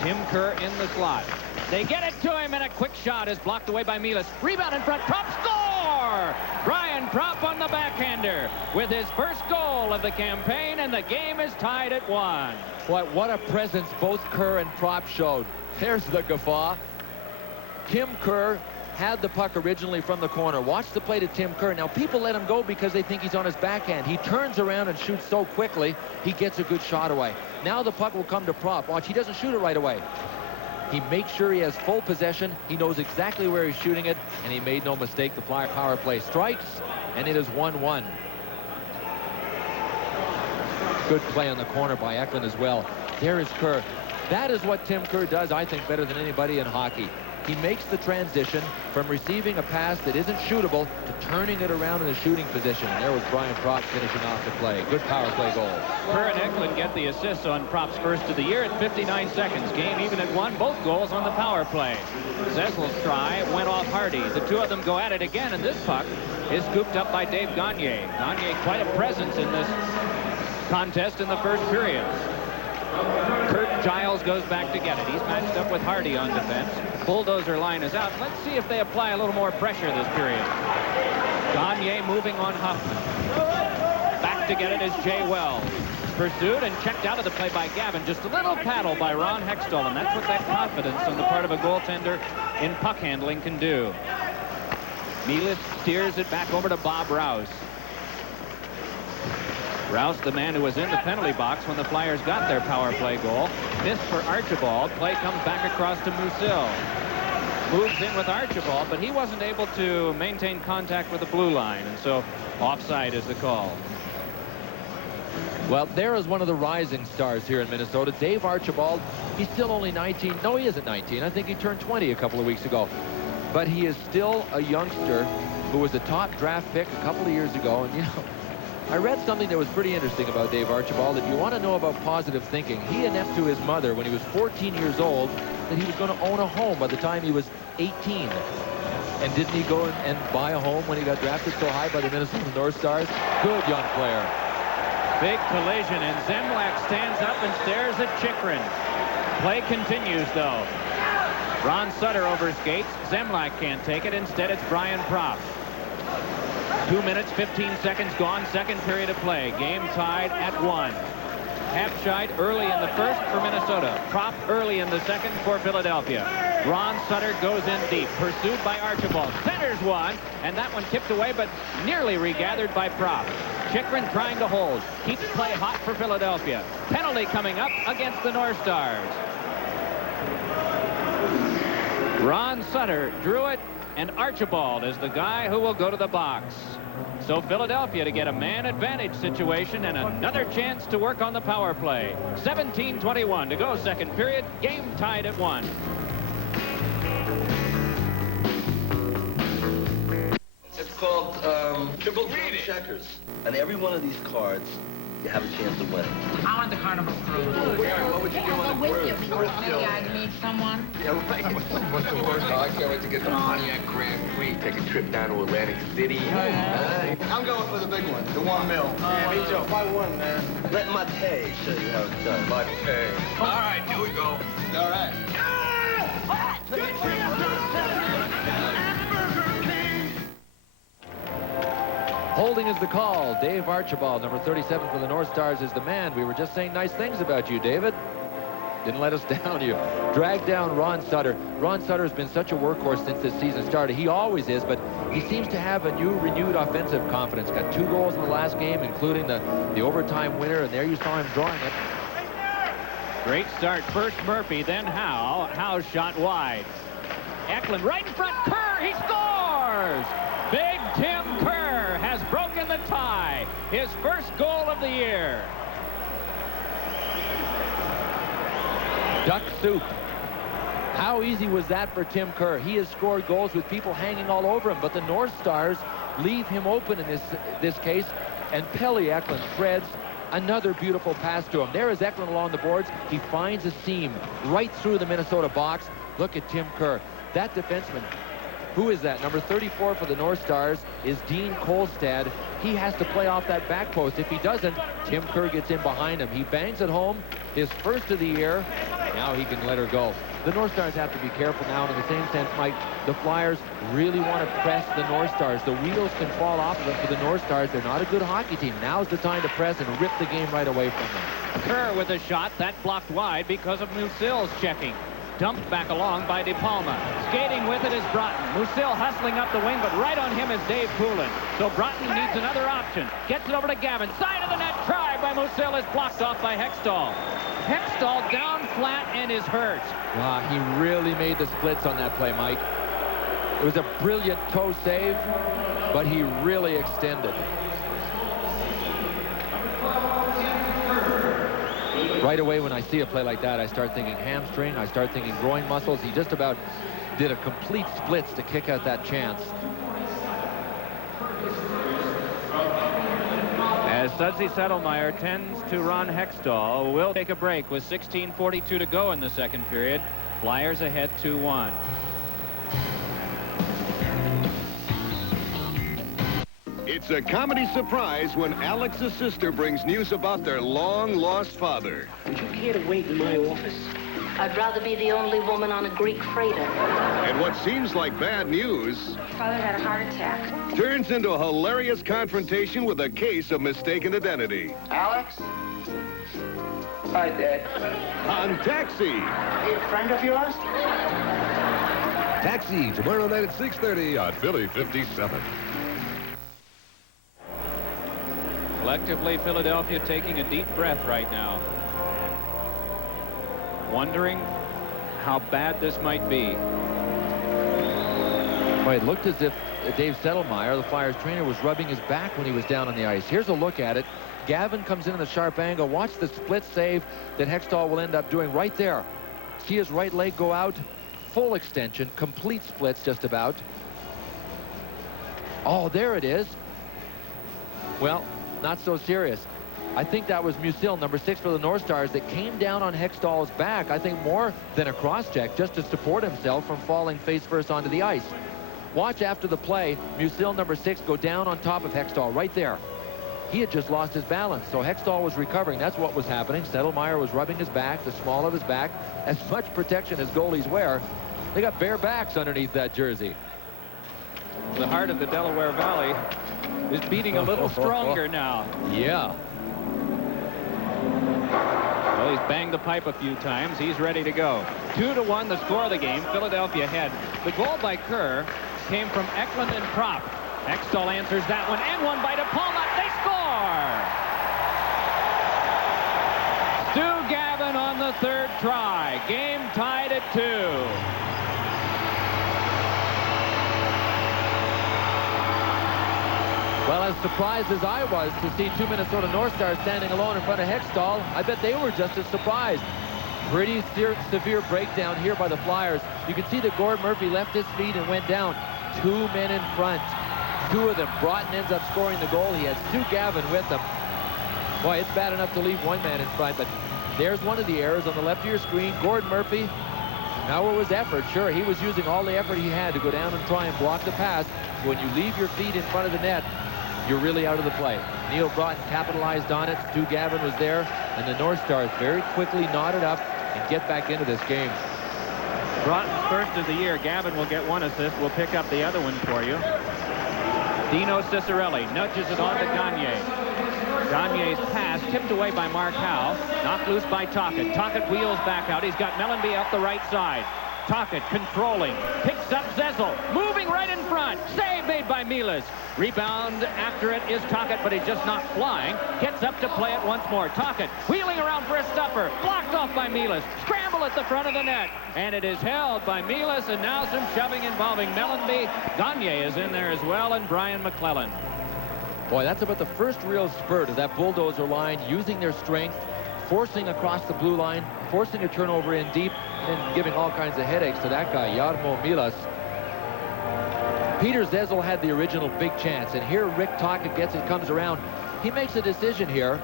Tim Kerr in the slot. They get it to him, and a quick shot is blocked away by Milas. Rebound in front. Prop score! Brian Prop on the backhander with his first goal of the campaign, and the game is tied at 1. What a presence both Kerr and Prop showed. There's the guffaw. Tim Kerr had the puck originally from the corner. Watch the play to Tim Kerr. Now, people let him go because they think he's on his backhand. He turns around and shoots so quickly, he gets a good shot away. Now the puck will come to Prop. Watch, he doesn't shoot it right away. He makes sure he has full possession. He knows exactly where he's shooting it, and he made no mistake. The Flyer power play strikes, and it is 1-1. Good play on the corner by Eklund as well. There is Kerr. That is what Tim Kerr does, I think, better than anybody in hockey. He makes the transition from receiving a pass that isn't shootable to turning it around in a shooting position. And there was Brian Prop finishing off the play. Good power play goal. Kerr and Eklund get the assists on Prop's first of the year at 59 seconds. Game even at 1. Both goals on the power play. Zesl's try went off Hardy. The two of them go at it again, and this puck is scooped up by Dave Gagne. Gagne quite a presence in this contest in the first period. Kurt Giles goes back to get it. He's matched up with Hardy on defense. Bulldozer line is out. Let's see if they apply a little more pressure this period. Gagne moving on Hoffman. Back to get it is Jay Wells. Pursued and checked out of the play by Gavin. Just a little paddle by Ron Hextall, and that's what that confidence on the part of a goaltender in puck handling can do. Milas steers it back over to Bob Rouse. Rouse, the man who was in the penalty box when the Flyers got their power play goal. Missed for Archibald. Play comes back across to Musil. Moves in with Archibald, but he wasn't able to maintain contact with the blue line, and so offside is the call. Well, there is one of the rising stars here in Minnesota, Dave Archibald. He's still only 19. No, he isn't 19. I think he turned 20 a couple of weeks ago. But he is still a youngster who was a top draft pick a couple of years ago, and, you know, I read something that was pretty interesting about Dave Archibald. If you want to know about positive thinking, he announced to his mother when he was 14 years old that he was going to own a home by the time he was 18. And didn't he go and buy a home when he got drafted so high by the Minnesota North Stars? Good young player. Big collision, and Zemlak stands up and stares at Chychrun. Play continues, though. Ron Sutter over skates. Zemlak can't take it. Instead, it's Brian Prop. 2 minutes, 15 seconds gone. Second period of play. Game tied at 1. Habscheid early in the first for Minnesota. Prop early in the second for Philadelphia. Ron Sutter goes in deep. Pursued by Archibald. Centers one, and that one tipped away, but nearly regathered by Prop. Chychrun trying to hold. Keeps play hot for Philadelphia. Penalty coming up against the North Stars. Ron Sutter drew it, and Archibald is the guy who will go to the box. So Philadelphia to get a man advantage situation and another chance to work on the power play. 17:21 to go second period. Game tied at 1. It's called Triple Drum Checkers. And every one of these cards, you have a chance to win. I want the Carnival Cruise. What would you do on the cruise? Maybe I'd meet someone. Yeah, right. What's the worst? Oh, I can't wait to get the Pontiac Grand Prix. Take a trip down to Atlantic City. I'm going for the big one, the 1 mil. Yeah, me too. 5-1, man. Let Mate show you how it's done. Mate. All right, here we go. All right. Holding is the call. Dave Archibald, number 37 for the North Stars, is the man. We were just saying nice things about you, David. Didn't let us down. You dragged down Ron Sutter. Ron Sutter has been such a workhorse since this season started. He always is, but he seems to have a new, renewed offensive confidence. Got 2 goals in the last game, including the overtime winner, and there you saw him drawing it. Great start. First Murphy, then Howe. Howe shot wide. Eklund right in front. Kerr, he scores! Big Tim Kerr has broken the tie. His first goal of the year. Duck soup. How easy was that for Tim Kerr? He has scored goals with people hanging all over him, but the North Stars leave him open in this case, and Pelle Eklund shreds another beautiful pass to him. There is Eklund along the boards. He finds a seam right through the Minnesota box. Look at Tim Kerr. That defenseman, who is that? Number 34 for the North Stars is Dean Kolstad. He has to play off that back post. If he doesn't, Tim Kerr gets in behind him. He bangs it home, his first of the year. Now he can let her go. The North Stars have to be careful now, and in the same sense, Mike, the Flyers really want to press the North Stars. The wheels can fall off of them for the North Stars. They're not a good hockey team. Now's the time to press and rip the game right away from them. Kerr with a shot that blocked wide because of Musil's checking. Dumped back along by De Palma. Skating with it is Broughton. Musil hustling up the wing, but right on him is Dave Poulin. So Broughton needs another option. Gets it over to Gavin. Side of the net. Try by Musil is blocked off by Hextall. Hextall down flat and is hurt. Wow, he really made the splits on that play, Mike. It was a brilliant toe save, but he really extended. Right away when I see a play like that, I start thinking hamstring, I start thinking groin muscles. He just about did a complete splits to kick out that chance. As Sudsy Settlemeyer tends to Ron Hextall, we'll take a break with 16:42 to go in the second period. Flyers ahead 2-1. It's a comedy surprise when Alex's sister brings news about their long-lost father. Would you care to wait in my office? I'd rather be the only woman on a Greek freighter. And what seems like bad news Father had a heart attack. turns into a hilarious confrontation with a case of mistaken identity. Alex? Hi, Dad. On Taxi. He a friend of yours? Taxi, tomorrow night at 6:30 on Philly 57. Collectively, Philadelphia taking a deep breath right now. Wondering how bad this might be. Boy, it looked as if Dave Settlemeyer, the Flyers trainer, was rubbing his back when he was down on the ice. Here's a look at it. Gavin comes in the sharp angle. Watch the split save that Hextall will end up doing right there. See his right leg go out. Full extension, complete splits just about. Oh, there it is. Well, not so serious. I think that was Musil, number 6 for the North Stars, that came down on Hextall's back, I think more than a cross-check, just to support himself from falling face first onto the ice. Watch after the play, Musil, number 6, go down on top of Hextall right there. He had just lost his balance, so Hextall was recovering. That's what was happening. Settlemeyer was rubbing his back, the small of his back. As much protection as goalies wear, they got bare backs underneath that jersey. The heart of the Delaware Valley is beating a little stronger now. Yeah. Well, he's banged the pipe a few times. He's ready to go. 2-1 the score of the game. Philadelphia ahead. The goal by Kerr came from Eklund and Propp. Hextall answers that one, and one by De Palma. They score! Stu Gavin on the third try. Game tied at 2. Well, as surprised as I was to see 2 Minnesota North Stars standing alone in front of Hextall, I bet they were just as surprised. Pretty severe breakdown here by the Flyers. You can see that Gord Murphy left his feet and went down. 2 men in front. 2 of them. Broughton ends up scoring the goal. He has Stu Gavin with him. Boy, it's bad enough to leave 1 man in front, but there's one of the errors on the left of your screen. Gord Murphy. Now it was effort. Sure, he was using all the effort he had to go down and try and block the pass. When you leave your feet in front of the net, you're really out of the play. Neil Broughton capitalized on it. Stu Gavin was there, and the North Stars very quickly knotted up and get back into this game. Broughton's first of the year. Gavin will get 1 assist. We'll pick up the other one for you. Dino Ciccarelli nudges it on to Gagne. Gagne's pass tipped away by Mark Howe. Knocked loose by Tocchet. Tocchet wheels back out. He's got Mellanby up the right side. Tocchet controlling. Picks up Zezel. Moving right in front. Save made by Milas. Rebound after it is Tocchet, but he's just not flying. Gets up to play it once more. Tocchet wheeling around for a stuffer. Blocked off by Milas. Scramble at the front of the net. And it is held by Milas, and now some shoving involving Mellanby. Gagne is in there as well, and Brian McClellan. Boy, that's about the first real spurt of that bulldozer line, using their strength, forcing across the blue line, forcing a turnover in deep, and giving all kinds of headaches to that guy, Jarmo Milas. Peter Zezel had the original big chance, and here Rick Tocchet comes around. He makes a decision here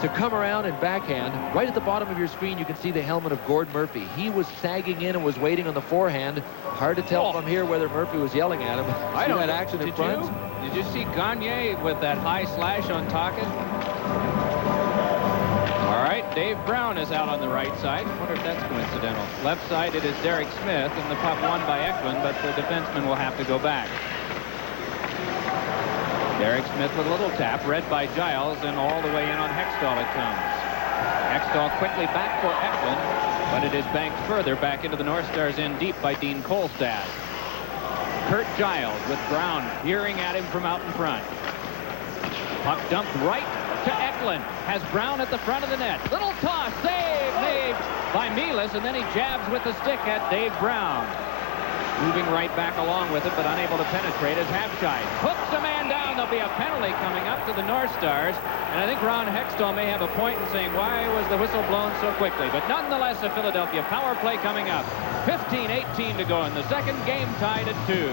to come around and backhand. Right at the bottom of your screen, you can see the helmet of Gord Murphy. He was sagging in and was waiting on the forehand. Hard to tell from here whether Murphy was yelling at him. I don't that know. action in front. Did you see Gagne with that high slash on Tocchet? All right, Dave Brown is out on the right side. I wonder if that's coincidental. Left side, it is Derek Smith, and the puck won by Eklund, but the defenseman will have to go back. Derek Smith with a little tap, read by Giles, and all the way in on Hextall it comes. Hextall quickly back for Eklund, but it is banked further back into the North Stars in deep by Dean Kolstad. Kurt Giles with Brown peering at him from out in front. Puck dumped right to Eklund. Has Brown at the front of the net. Little toss, save made by Milas, and then he jabs with the stick at Dave Brown. Moving right back along with it, but unable to penetrate is Habscheid. Hooks a man down. There'll be a penalty coming up to the North Stars. And I think Ron Hextall may have a point in saying, why was the whistle blown so quickly? But nonetheless, a Philadelphia power play coming up. 15-18 to go in the second, game tied at 2.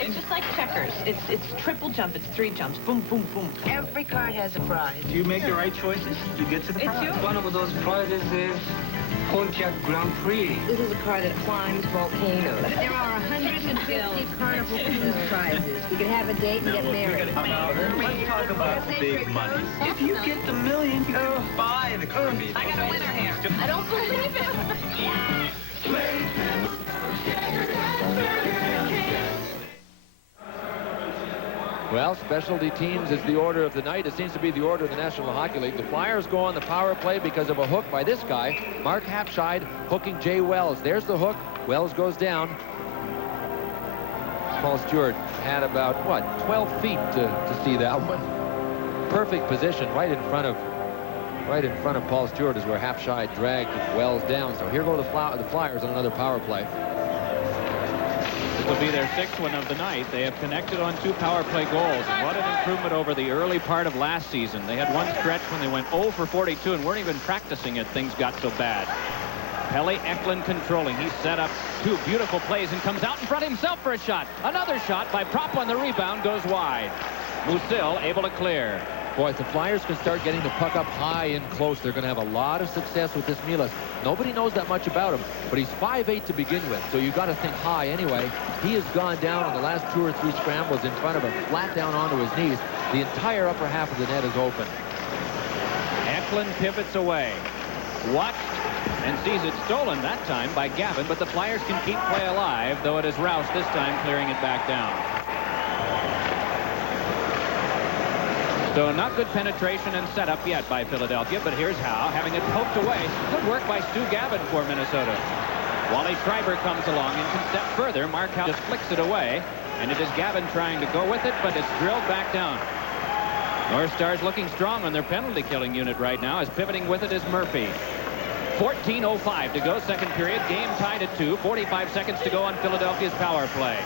It's just like checkers. It's triple jump. It's 3 jumps. Boom, boom, boom. Every card has a prize. If you make the right choices, you get to the prize. One of those prizes is Pontiac Grand Prix. This is a car that climbs volcanoes. There are 150 Carnival Cruise prizes. We could have a date and get married. Let's talk about the big money. If you get the million, you can buy the Kirby. I got a winner here. I don't believe it. Well, specialty teams is the order of the night. It seems to be the order of the National Hockey League. The Flyers go on the power play because of a hook by this guy, Mark Habscheid, hooking Jay Wells. There's the hook. Wells goes down. Paul Stewart had about, 12 feet to see that one. Perfect position right in front of Paul Stewart is where Habscheid dragged Wells down. So here go the Flyers on another power play. This will be their 6th one of the night. They have connected on 2 power play goals. And what an improvement over the early part of last season. They had one stretch when they went 0 for 42 and weren't even practicing it. Things got so bad. Pelle Eklund controlling. He's set up 2 beautiful plays and comes out in front himself for a shot. Another shot by Propp on the rebound goes wide. Musil able to clear. Boy, if the Flyers can start getting the puck up high and close, they're going to have a lot of success with this Milas. Nobody knows that much about him, but he's 5'8" to begin with, so you've got to think high anyway. He has gone down on the last 2 or 3 scrambles in front of him, flat down onto his knees. The entire upper half of the net is open. Eklund pivots away. Watched and sees it stolen that time by Gavin, but the Flyers can keep play alive, though it is Rouse this time clearing it back down. So not good penetration and setup yet by Philadelphia, but here's how, having it poked away. Good work by Stu Gavin for Minnesota. Wally Schreiber comes along and can step further. Mark Howe just flicks it away, and it is Gavin trying to go with it, but it's drilled back down. North Stars looking strong on their penalty killing unit right now, as pivoting with it is Murphy. 14:05 to go, second period. Game tied at 2. 45 seconds to go on Philadelphia's power play.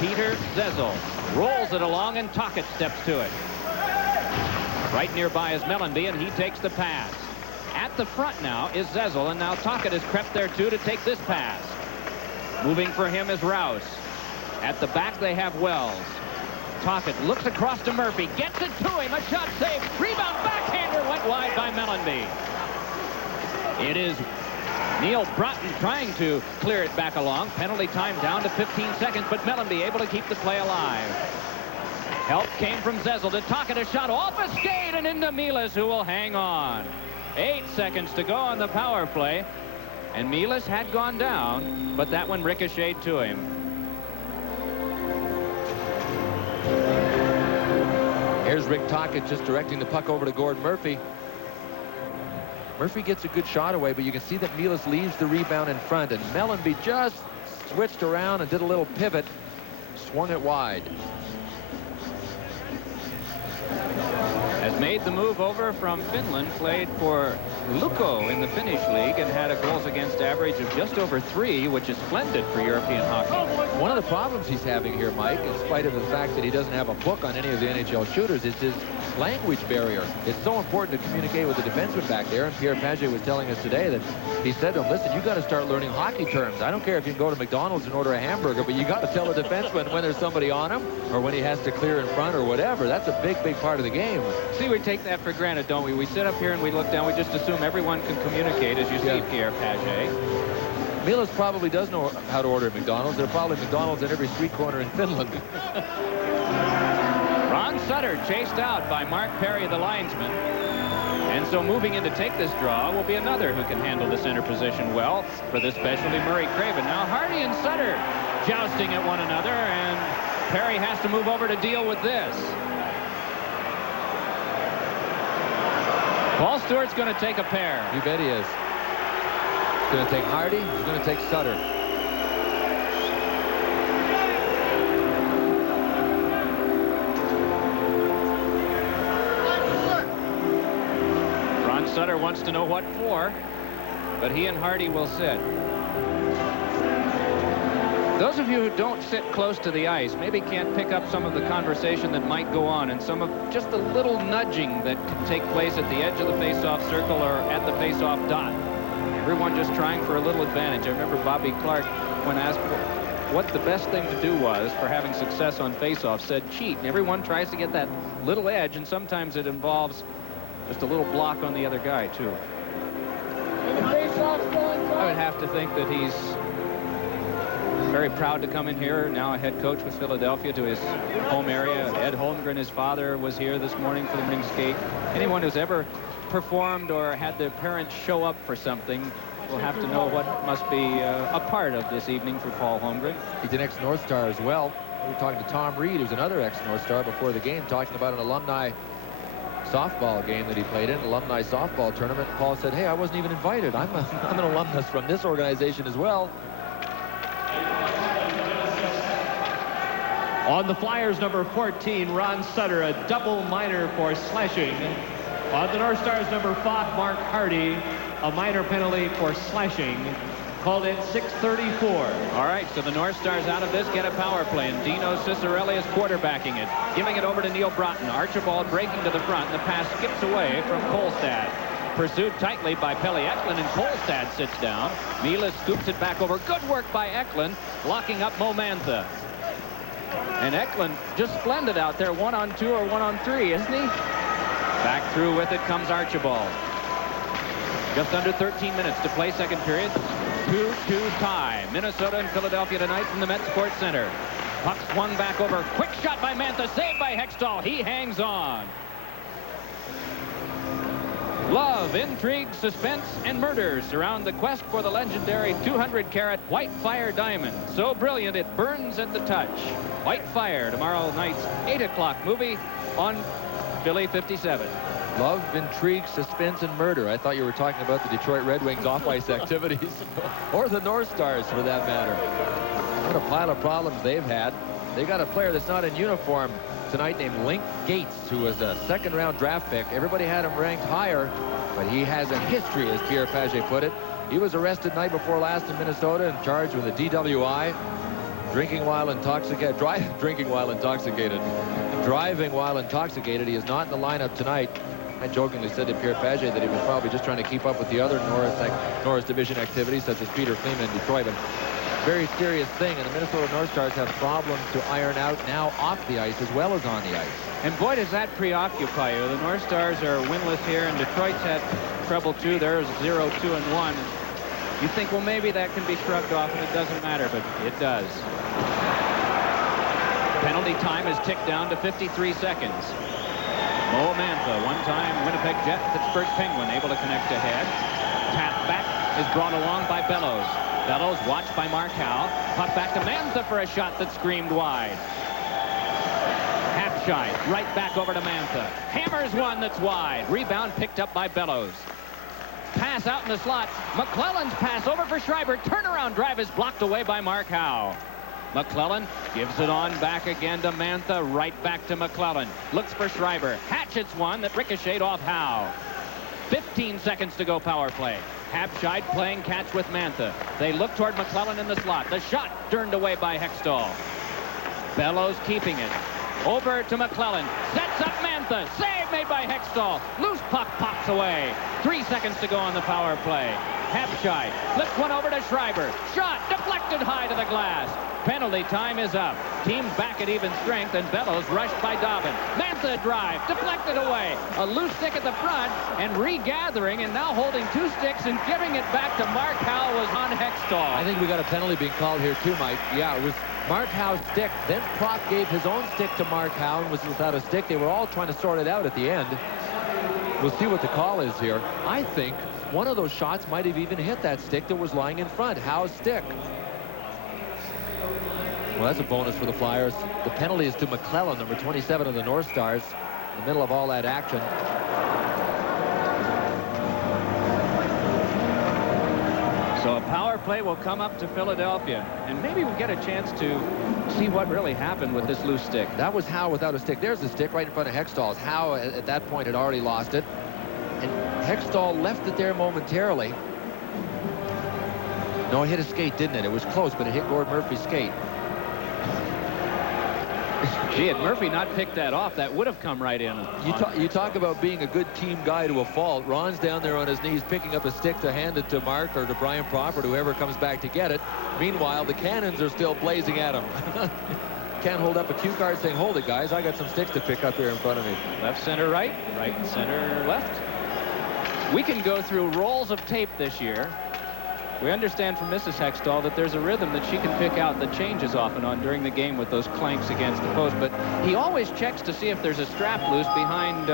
Peter Zezel rolls it along, and Tocchet steps to it. Right nearby is Mellanby, and he takes the pass. At the front now is Zezel, and now Tocchet has crept there too to take this pass. Moving for him is Rouse. At the back they have Wells. Tocchet looks across to Murphy, gets it to him, a shot saved, rebound backhander went wide by Mellanby. It is Neil Broughton trying to clear it back along. Penalty time down to 15 seconds, but Mellanby able to keep the play alive. Help came from Zezel to Tocchet, a shot off a skate and into Milas, who will hang on. 8 seconds to go on the power play, and Milas had gone down, but that one ricocheted to him. Here's Rick Tocchet just directing the puck over to Gordon Murphy. Murphy gets a good shot away, but you can see that Milas leaves the rebound in front, and Mellanby just switched around and did a little pivot, swung it wide. Has made the move over from Finland, played for Lukko in the Finnish league and had a goals against average of just over 3, which is splendid for European hockey. One of the problems he's having here, Mike, in spite of the fact that he doesn't have a book on any of the NHL shooters, is his language barrier. It's so important to communicate with the defenseman back there, and Pierre Pagé was telling us today that he said to him, listen, you got to start learning hockey terms. I don't care if you can go to McDonald's and order a hamburger, but you got to tell a defenseman when there's somebody on him or when he has to clear in front or whatever. That's a big, big part of the game. See, we take that for granted, don't we? We sit up here and we look down. We just assume everyone can communicate, as you see Pierre Pagé. Milas probably does know how to order at McDonald's. There are probably McDonald's in every street corner in Finland. Ron Sutter chased out by Mark Perry, the linesman. And so moving in to take this draw will be another who can handle the center position well for this specialty, Murray Craven. Now Hardy and Sutter jousting at one another, and Perry has to move over to deal with this. Paul Stewart's going to take a pair. You bet he is. He's going to take Hardy. He's going to take Sutter. Ron Sutter wants to know what for, but he and Hardy will sit. Those of you who don't sit close to the ice maybe can't pick up some of the conversation that might go on and some of just the little nudging that can take place at the edge of the face-off circle or at the face-off dot. Everyone just trying for a little advantage. I remember Bobby Clark, when asked what the best thing to do was for having success on face-off, said cheat. And everyone tries to get that little edge, and sometimes it involves just a little block on the other guy, too. I would have to think that he's very proud to come in here, now a head coach with Philadelphia, to his home area. Ed Holmgren, his father, was here this morning for the rink skate. Anyone who's ever performed or had their parents show up for something will have to know what must be a part of this evening for Paul Holmgren. He's an ex-North Star as well. We were talking to Tom Reed, who's another ex-North Star, before the game, talking about an alumni softball game that he played in, alumni softball tournament. Paul said, hey, I wasn't even invited. I'm an alumnus from this organization as well. On the Flyers, number 14, Ron Sutter, a double minor for slashing. On the North Stars, number 5, Mark Hardy, a minor penalty for slashing. Called at 6:34. All right, so the North Stars out of this get a power play, and Dino Cicerelli is quarterbacking it, giving it over to Neil Broughton. Archibald breaking to the front, and the pass skips away from Kolstad. Pursued tightly by Pelle Eklund, and Kolstad sits down. Milas scoops it back over. Good work by Eklund, locking up Mo Mantha. And Eklund just splendid out there, 1-on-2 or 1-on-3, isn't he? Back through with it comes Archibald. Just under 13 minutes to play second period. 2-2 tie. Minnesota and Philadelphia tonight from the Met Sports Center. Puck swung back over. Quick shot by Mantha. Saved by Hextall. He hangs on. Love, intrigue, suspense, and murder surround the quest for the legendary 200-carat White Fire diamond. So brilliant it burns at the touch. White Fire, tomorrow night's 8 o'clock movie on Philly 57. Love, intrigue, suspense, and murder. I thought you were talking about the Detroit Red Wings off-ice activities, or the North Stars for that matter. What a pile of problems they've had. They got a player that's not in uniform tonight named Link Gates, who was a second-round draft pick. Everybody had him ranked higher, but he has a history, as Pierre Pagé put it. He was arrested night before last in Minnesota and charged with a DWI, drinking while intoxicated. Driving while intoxicated. He is not in the lineup tonight. I jokingly said to Pierre Pagé that he was probably just trying to keep up with the other Norris Division activities, such as Peter Fleeman in Detroit. But very serious thing, and the Minnesota North Stars have problems to iron out now off the ice as well as on the ice. And boy, does that preoccupy you. The North Stars are winless here, and Detroit's had trouble too. There's 0-2-1. You think, well, maybe that can be shrugged off, and it doesn't matter, but it does. Penalty time is ticked down to 53 seconds. Mo Mantha, one-time Winnipeg Jet, Pittsburgh Penguin, able to connect ahead. Tap back is brought along by Bellows. Bellows watched by Mark Howe. Puck back to Mantha for a shot that screamed wide. Half Hapshide, right back over to Mantha. Hammers one that's wide. Rebound picked up by Bellows. Pass out in the slot. McClellan's pass over for Schreiber. Turnaround drive is blocked away by Mark Howe. McClellan gives it on back again to Mantha. Right back to McClellan. Looks for Schreiber. Hatchets one that ricocheted off Howe. 15 seconds to go, power play. Hapshide playing catch with Mantha. They look toward McClellan in the slot. The shot turned away by Hextall. Bellows keeping it. Over to McClellan. Sets up Mantha. Save made by Hextall. Loose puck pops away. 3 seconds to go on the power play. Hapshide flips one over to Schreiber. Shot deflected high to the glass. Penalty time is up. Team back at even strength, and Bellows rushed by Dobbin. Mantha drive, deflected away. A loose stick at the front, and regathering, and now holding two sticks and giving it back to Mark Howe was on Hextall. I think we got a penalty being called here too, Mike. Yeah, it was Mark Howe's stick. Then Propp gave his own stick to Mark Howe and was without a stick. They were all trying to sort it out at the end. We'll see what the call is here. I think one of those shots might have even hit that stick that was lying in front, Howe's stick. Well, that's a bonus for the Flyers. The penalty is to McClellan, number 27 of the North Stars, in the middle of all that action. So a power play will come up to Philadelphia, and maybe we'll get a chance to see what really happened with this loose stick. That was Howe without a stick. There's the stick right in front of Hextall. Howe at that point had already lost it, and Hextall left it there momentarily. No, it hit his skate, didn't it? It was close, but it hit Gord Murphy's skate. Gee, had Murphy not picked that off, that would have come right in. You talk about being a good team guy to a fault. Ron's down there on his knees picking up a stick to hand it to Mark or to Brian Propp or whoever comes back to get it. Meanwhile, the cannons are still blazing at him. Can't hold up a cue card saying, hold it, guys. I got some sticks to pick up here in front of me. Left, center, right. Right, center, left. We can go through rolls of tape this year. We understand from Mrs. Hextall that there's a rhythm that she can pick out that changes off and on during the game with those clanks against the post. But he always checks to see if there's a strap loose behind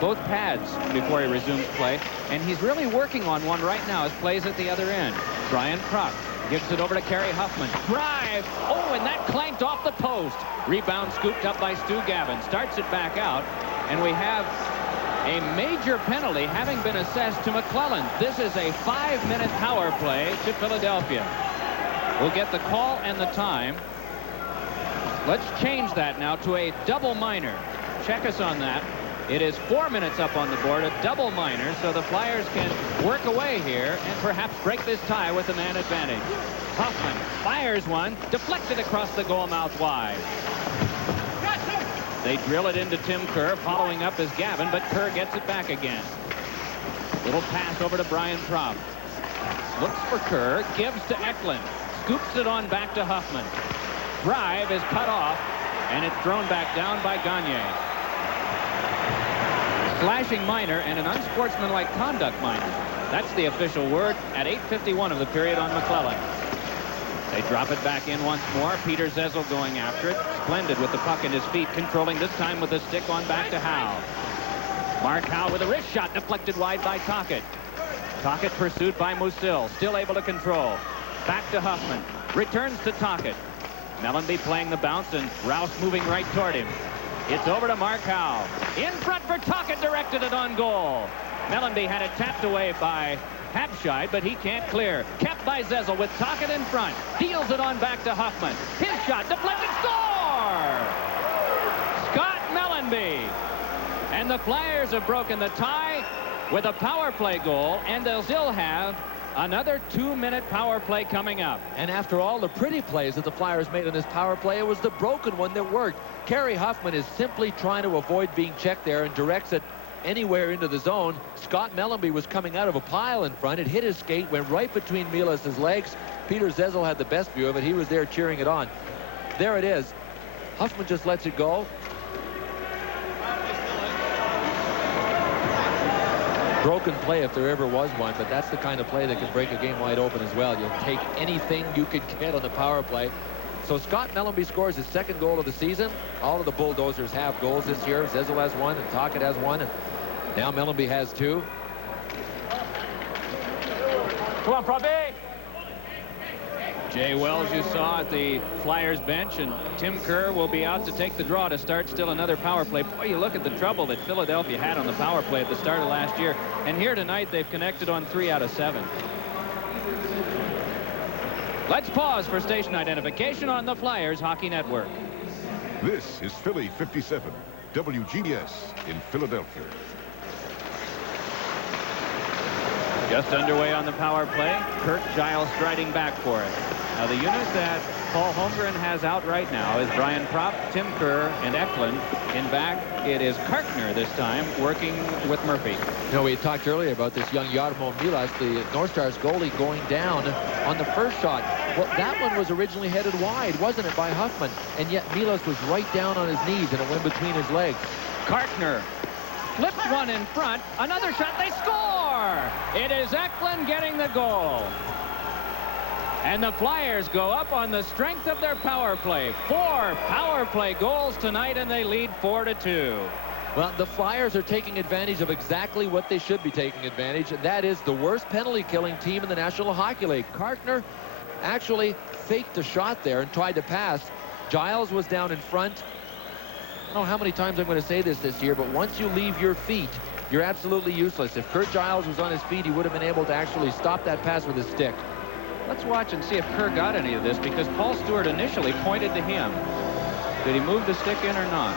both pads before he resumes play. And he's really working on one right now as plays at the other end. Brian Propp gives it over to Kerry Huffman. Drive! Oh, and that clanked off the post. Rebound scooped up by Stu Gavin. Starts it back out. And we have a major penalty having been assessed to McClellan. This is a 5-minute power play to Philadelphia. We'll get the call and the time. Let's change that now to a double minor. Check us on that. It is 4 minutes up on the board, a double minor, so the Flyers can work away here and perhaps break this tie with a man advantage. Huffman fires one, deflected across the goal mouth wide. They drill it into Tim Kerr, following up is Gavin, but Kerr gets it back again. Little pass over to Brian Propp. Looks for Kerr, gives to Eklund. Scoops it on back to Huffman. Drive is cut off, and it's thrown back down by Gagne. Slashing minor and an unsportsmanlike conduct minor. That's the official word at 8:51 of the period on McClellan. They drop it back in once more. Peter Zezel going after it. Splendid with the puck in his feet, controlling this time with a stick on back to Howe. Mark Howe with a wrist shot deflected wide by Tocchet. Tocchet pursued by Musil, still able to control. Back to Huffman. Returns to Tocchet. Mellanby playing the bounce and Rouse moving right toward him. It's over to Mark Howe. In front for Tocchet, directed it on goal. Mellanby had it tapped away by Hapshide, but he can't clear. Kept by Zezel with Tocchet in front. Deals it on back to Huffman. His shot deflected, score! Scott Mellanby. And the Flyers have broken the tie with a power play goal, and they'll still have another 2-minute power play coming up. And after all the pretty plays that the Flyers made on this power play, it was the broken one that worked. Kerry Huffman is simply trying to avoid being checked there and directs it anywhere into the zone. Scott Mellanby was coming out of a pile in front. It hit his skate, went right between Milas' legs. Peter Zezel had the best view of it. He was there cheering it on. There it is. Huffman just lets it go. Broken play if there ever was one, but that's the kind of play that can break a game wide open as well. You'll take anything you can get on the power play. So Scott Mellanby scores his second goal of the season. All of the Bulldozers have goals this year. Zezel has one, and Tocchet has one, and now Mellanby has two. Come on, Proppy. Jay Wells you saw at the Flyers bench, and Tim Kerr will be out to take the draw to start still another power play. Boy, you look at the trouble that Philadelphia had on the power play at the start of last year, and here tonight they've connected on 3 out of 7. Let's pause for station identification on the Flyers Hockey Network. This is Philly 57, WGBS in Philadelphia. Just underway on the power play. Kirk Giles striding back for it. Now the unit that Paul Holmgren has out right now is Brian Propp, Tim Kerr, and Eklund. In back, it is Karkner this time working with Murphy. You know, we had talked earlier about this young Jarmo Milas, the North Stars goalie, going down on the first shot. Well, that one was originally headed wide, wasn't it, by Huffman? And yet Milas was right down on his knees, and it went between his legs. Karkner flips one in front. Another shot. They score! It is Eklund getting the goal. And the Flyers go up on the strength of their power play. 4 power play goals tonight, and they lead 4-2. Well, the Flyers are taking advantage of exactly what they should be taking advantage, and that is the worst penalty-killing team in the National Hockey League. Karkner actually faked a shot there and tried to pass. Giles was down in front. I don't know how many times I'm going to say this year, but once you leave your feet, you're absolutely useless. If Kurt Giles was on his feet, he would have been able to actually stop that pass with his stick. Let's watch and see if Kerr got any of this, because Paul Stewart initially pointed to him. Did he move the stick in or not?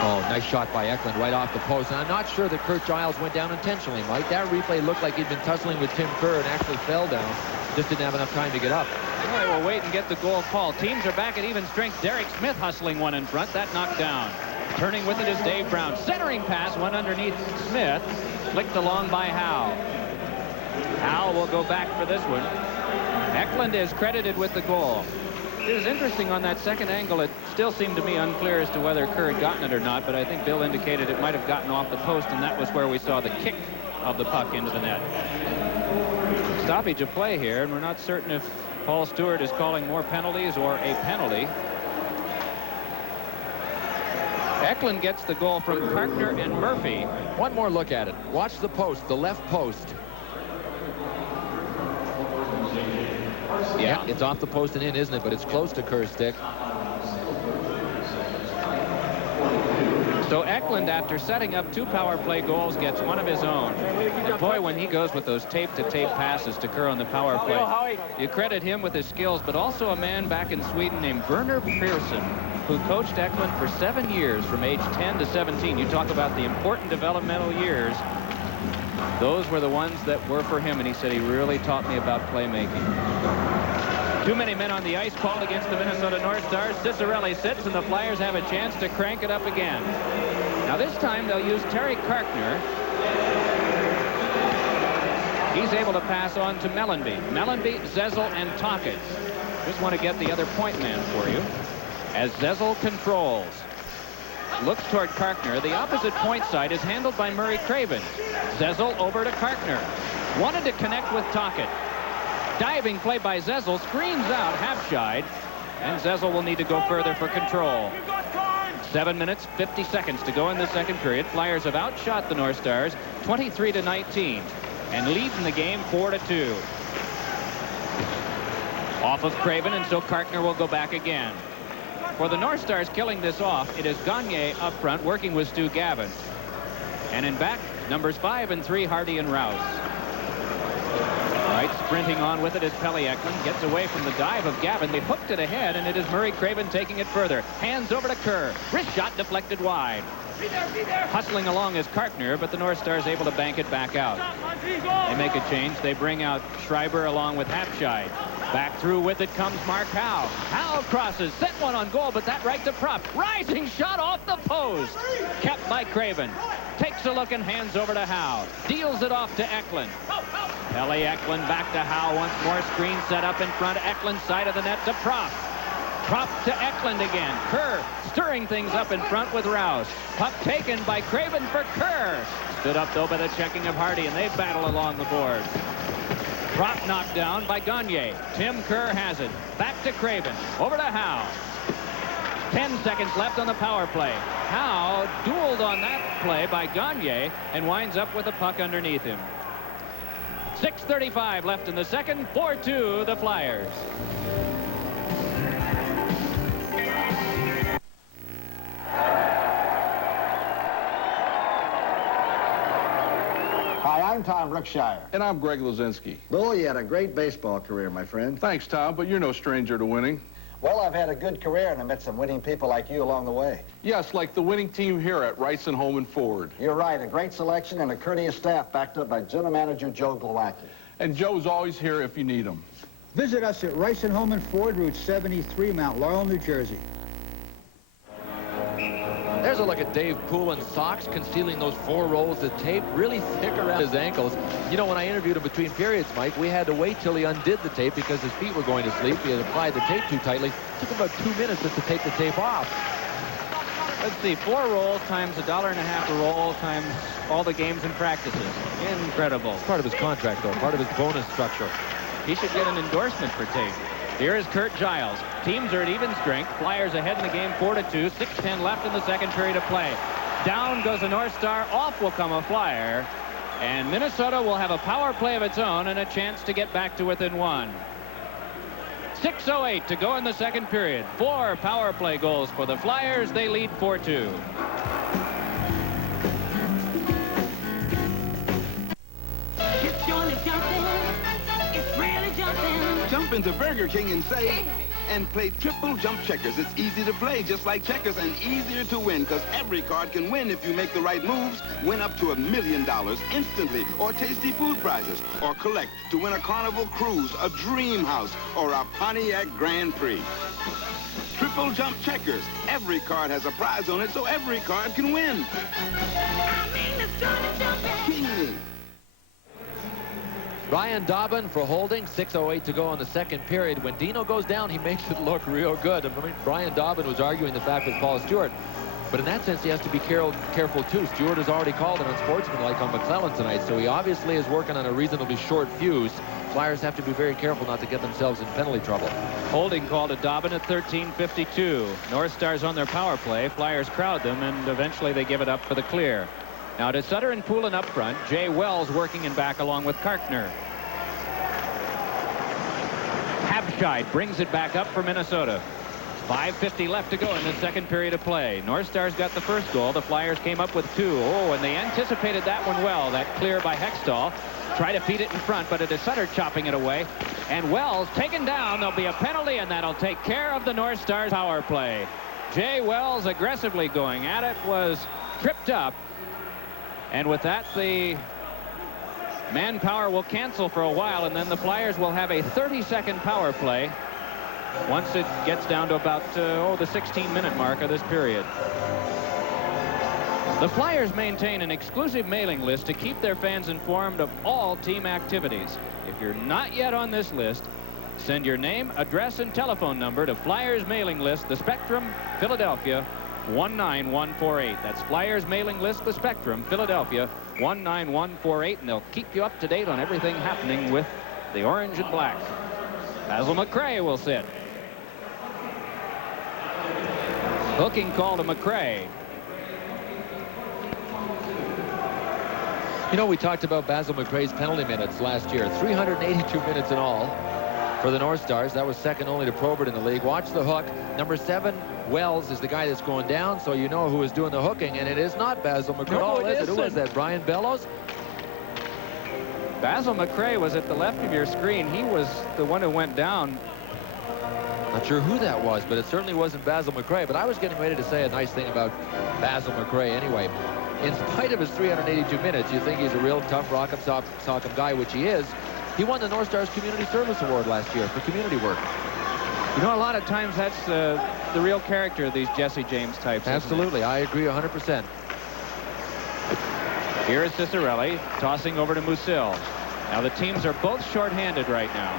Oh, nice shot by Eklund right off the post. And I'm not sure that Kurt Giles went down intentionally, Mike. That replay looked like he'd been tussling with Tim Kerr and actually fell down. Just didn't have enough time to get up. All right, we'll wait and get the goal called. Teams are back at even strength. Derek Smith hustling one in front. That knocked down. Turning with it is Dave Brown. Centering pass, one underneath Smith. Flicked along by Howe. Howe will go back for this one. Eklund is credited with the goal. It was interesting on that second angle. It still seemed to me unclear as to whether Kerr had gotten it or not, but I think Bill indicated it might have gotten off the post, and that was where we saw the kick of the puck into the net. Stoppage of play here, and we're not certain if Paul Stewart is calling more penalties or a penalty. Eklund gets the goal from Karkner and Murphy. One more look at it. Watch the post, the left post. Yeah, it's off the post and in, isn't it? But it's close to Kerr's stick. So Eklund, after setting up 2 power play goals, gets one of his own. And boy, when he goes with those tape-to-tape passes to Kerr on the power play, you credit him with his skills, but also a man back in Sweden named Werner Persson, who coached Eklund for 7 years from age 10 to 17. You talk about the important developmental years. Those were the ones that were for him, and he said he really taught me about playmaking. Too many men on the ice called against the Minnesota North Stars. Ciccarelli sits, and the Flyers have a chance to crank it up again. Now this time they'll use Terry Karkner. He's able to pass on to Mellanby. Mellanby, Zezel, and Tocchet. Just want to get the other point man for you. As Zezel controls. Looks toward Karkner. The opposite point side is handled by Murray Craven. Zezel over to Karkner. Wanted to connect with Tocchet. Diving play by Zezel. Screens out, half-shied. And Zezel will need to go further for control. 7 minutes, 50 seconds to go in the second period. Flyers have outshot the North Stars 23-19 and lead in the game 4-2. Off of Craven, and so Karkner will go back again. For the North Stars killing this off, it is Gagne up front working with Stu Gavin. And in back, numbers 5 and 3, Hardy and Rouse. Right, sprinting on with it is Pelle Eklund. Gets away from the dive of Gavin. They hooked it ahead, and it is Murray Craven taking it further. Hands over to Kerr. Wrist shot deflected wide. Hustling along is Karkner, but the North Stars able to bank it back out. They make a change. They bring out Schreiber along with Hapscheid. Back through with it comes Mark Howe. Howe crosses, set one on goal, but that right to Propp. Rising shot off the post. Kept by Craven. Takes a look and hands over to Howe. Deals it off to Eklund. Pelle Eklund back to Howe once more. Screen set up in front. Eklund side of the net to Propp. Propp to Eklund again. Kerr stirring things up in front with Rouse. Puck taken by Craven for Kerr. Stood up though by the checking of Hardy, and they battle along the boards. Propp knocked down by Gagne. Tim Kerr has it. Back to Craven. Over to Howe. 10 seconds left on the power play. Howe dueled on that play by Gagne and winds up with the puck underneath him. 6:35 left in the second. 4-2 the Flyers. Hi, I'm Tom Brookshire. And I'm Greg Luzinski. Bill, you had a great baseball career, my friend. Thanks, Tom, but you're no stranger to winning. Well, I've had a good career, and I met some winning people like you along the way. Yes, like the winning team here at Rice and Holman Ford. You're right. A great selection and a courteous staff backed up by General Manager Joe Glowacki. And Joe's always here if you need him. Visit us at Rice and Holman Ford, Route 73, Mount Laurel, New Jersey. There's a look at Dave Poulin's socks, concealing those 4 rolls of tape, really thick around his ankles. You know, when I interviewed him between periods, Mike, we had to wait till he undid the tape because his feet were going to sleep. He had applied the tape too tightly. It took him about 2 minutes just to take the tape off. Let's see, 4 rolls times $1.50 a roll times all the games and practices. Incredible. It's part of his contract, though, part of his bonus structure. He should get an endorsement for tape. Here is Kurt Giles. Teams are at even strength. Flyers ahead in the game 4-2. 6:10 left in the second period of play. Down goes the North Star. Off will come a Flyer. And Minnesota will have a power play of its own and a chance to get back to within 1. 6:08 to go in the second period. 4 power play goals for the Flyers. They lead 4-2. It's surely jumping. It's really jumping. Jump into Burger King and say, and play triple jump checkers. It's easy to play, just like checkers, and easier to win, because every card can win if you make the right moves. Win up to $1 million instantly, or tasty food prizes, or collect to win a Carnival cruise, a dream house, or a Pontiac Grand Prix. Triple jump checkers. Every card has a prize on it, so every card can win. I mean, it's gonna jumping. King. Brian Dobbin for holding. 6:08 to go in the second period. When Dino goes down, he makes it look real good. I mean, Brian Dobbin was arguing the fact with Paul Stewart. But in that sense, he has to be careful, too. Stewart has already called an unsportsmanlike on McClellan tonight, so he obviously is working on a reasonably short fuse. Flyers have to be very careful not to get themselves in penalty trouble. Holding called to Dobbin at 13:52. North Stars on their power play. Flyers crowd them, and eventually they give it up for the clear. Now to Sutter and Poulin up front. Jay Wells working in back along with Karkner. Habscheid brings it back up for Minnesota. 5:50 left to go in the second period of play. North Stars got the first goal. The Flyers came up with 2. Oh, and they anticipated that one well. That clear by Hextall. Try to feed it in front, but it is Sutter chopping it away. And Wells taken down. There'll be a penalty, and that'll take care of the North Stars power play. Jay Wells aggressively going at it, was tripped up. And with that, the manpower will cancel for a while, and then the Flyers will have a 30-second power play once it gets down to about the 16-minute mark of this period. The Flyers maintain an exclusive mailing list to keep their fans informed of all team activities. If you're not yet on this list, send your name, address, and telephone number to Flyers mailing list, The Spectrum, Philadelphia, 19148. That's Flyers mailing list, The Spectrum, Philadelphia, 19148, and they'll keep you up to date on everything happening with the orange and black. Basil McRae will sit. Hooking call to McRae. You know, we talked about Basil McRae's penalty minutes last year. 382 minutes in all for the North Stars. That was second only to Probert in the league. Watch the hook. Number 7, Wells, is the guy that's going down, so you know who is doing the hooking, and it is not Basil McRae. No, it Who is that, Brian Bellows? Basil McRae was at the left of your screen. He was the one who went down. Not sure who that was, but it certainly wasn't Basil McRae. But I was getting ready to say a nice thing about Basil McRae anyway. In spite of his 382 minutes, you think he's a real tough rock'em sock'em guy, which he is. He won the North Stars Community Service Award last year for community work. You know, a lot of times that's the real character of these Jesse James types. Absolutely, I agree 100%. Here is Ciccarelli tossing over to Musil. Now the teams are both shorthanded right now.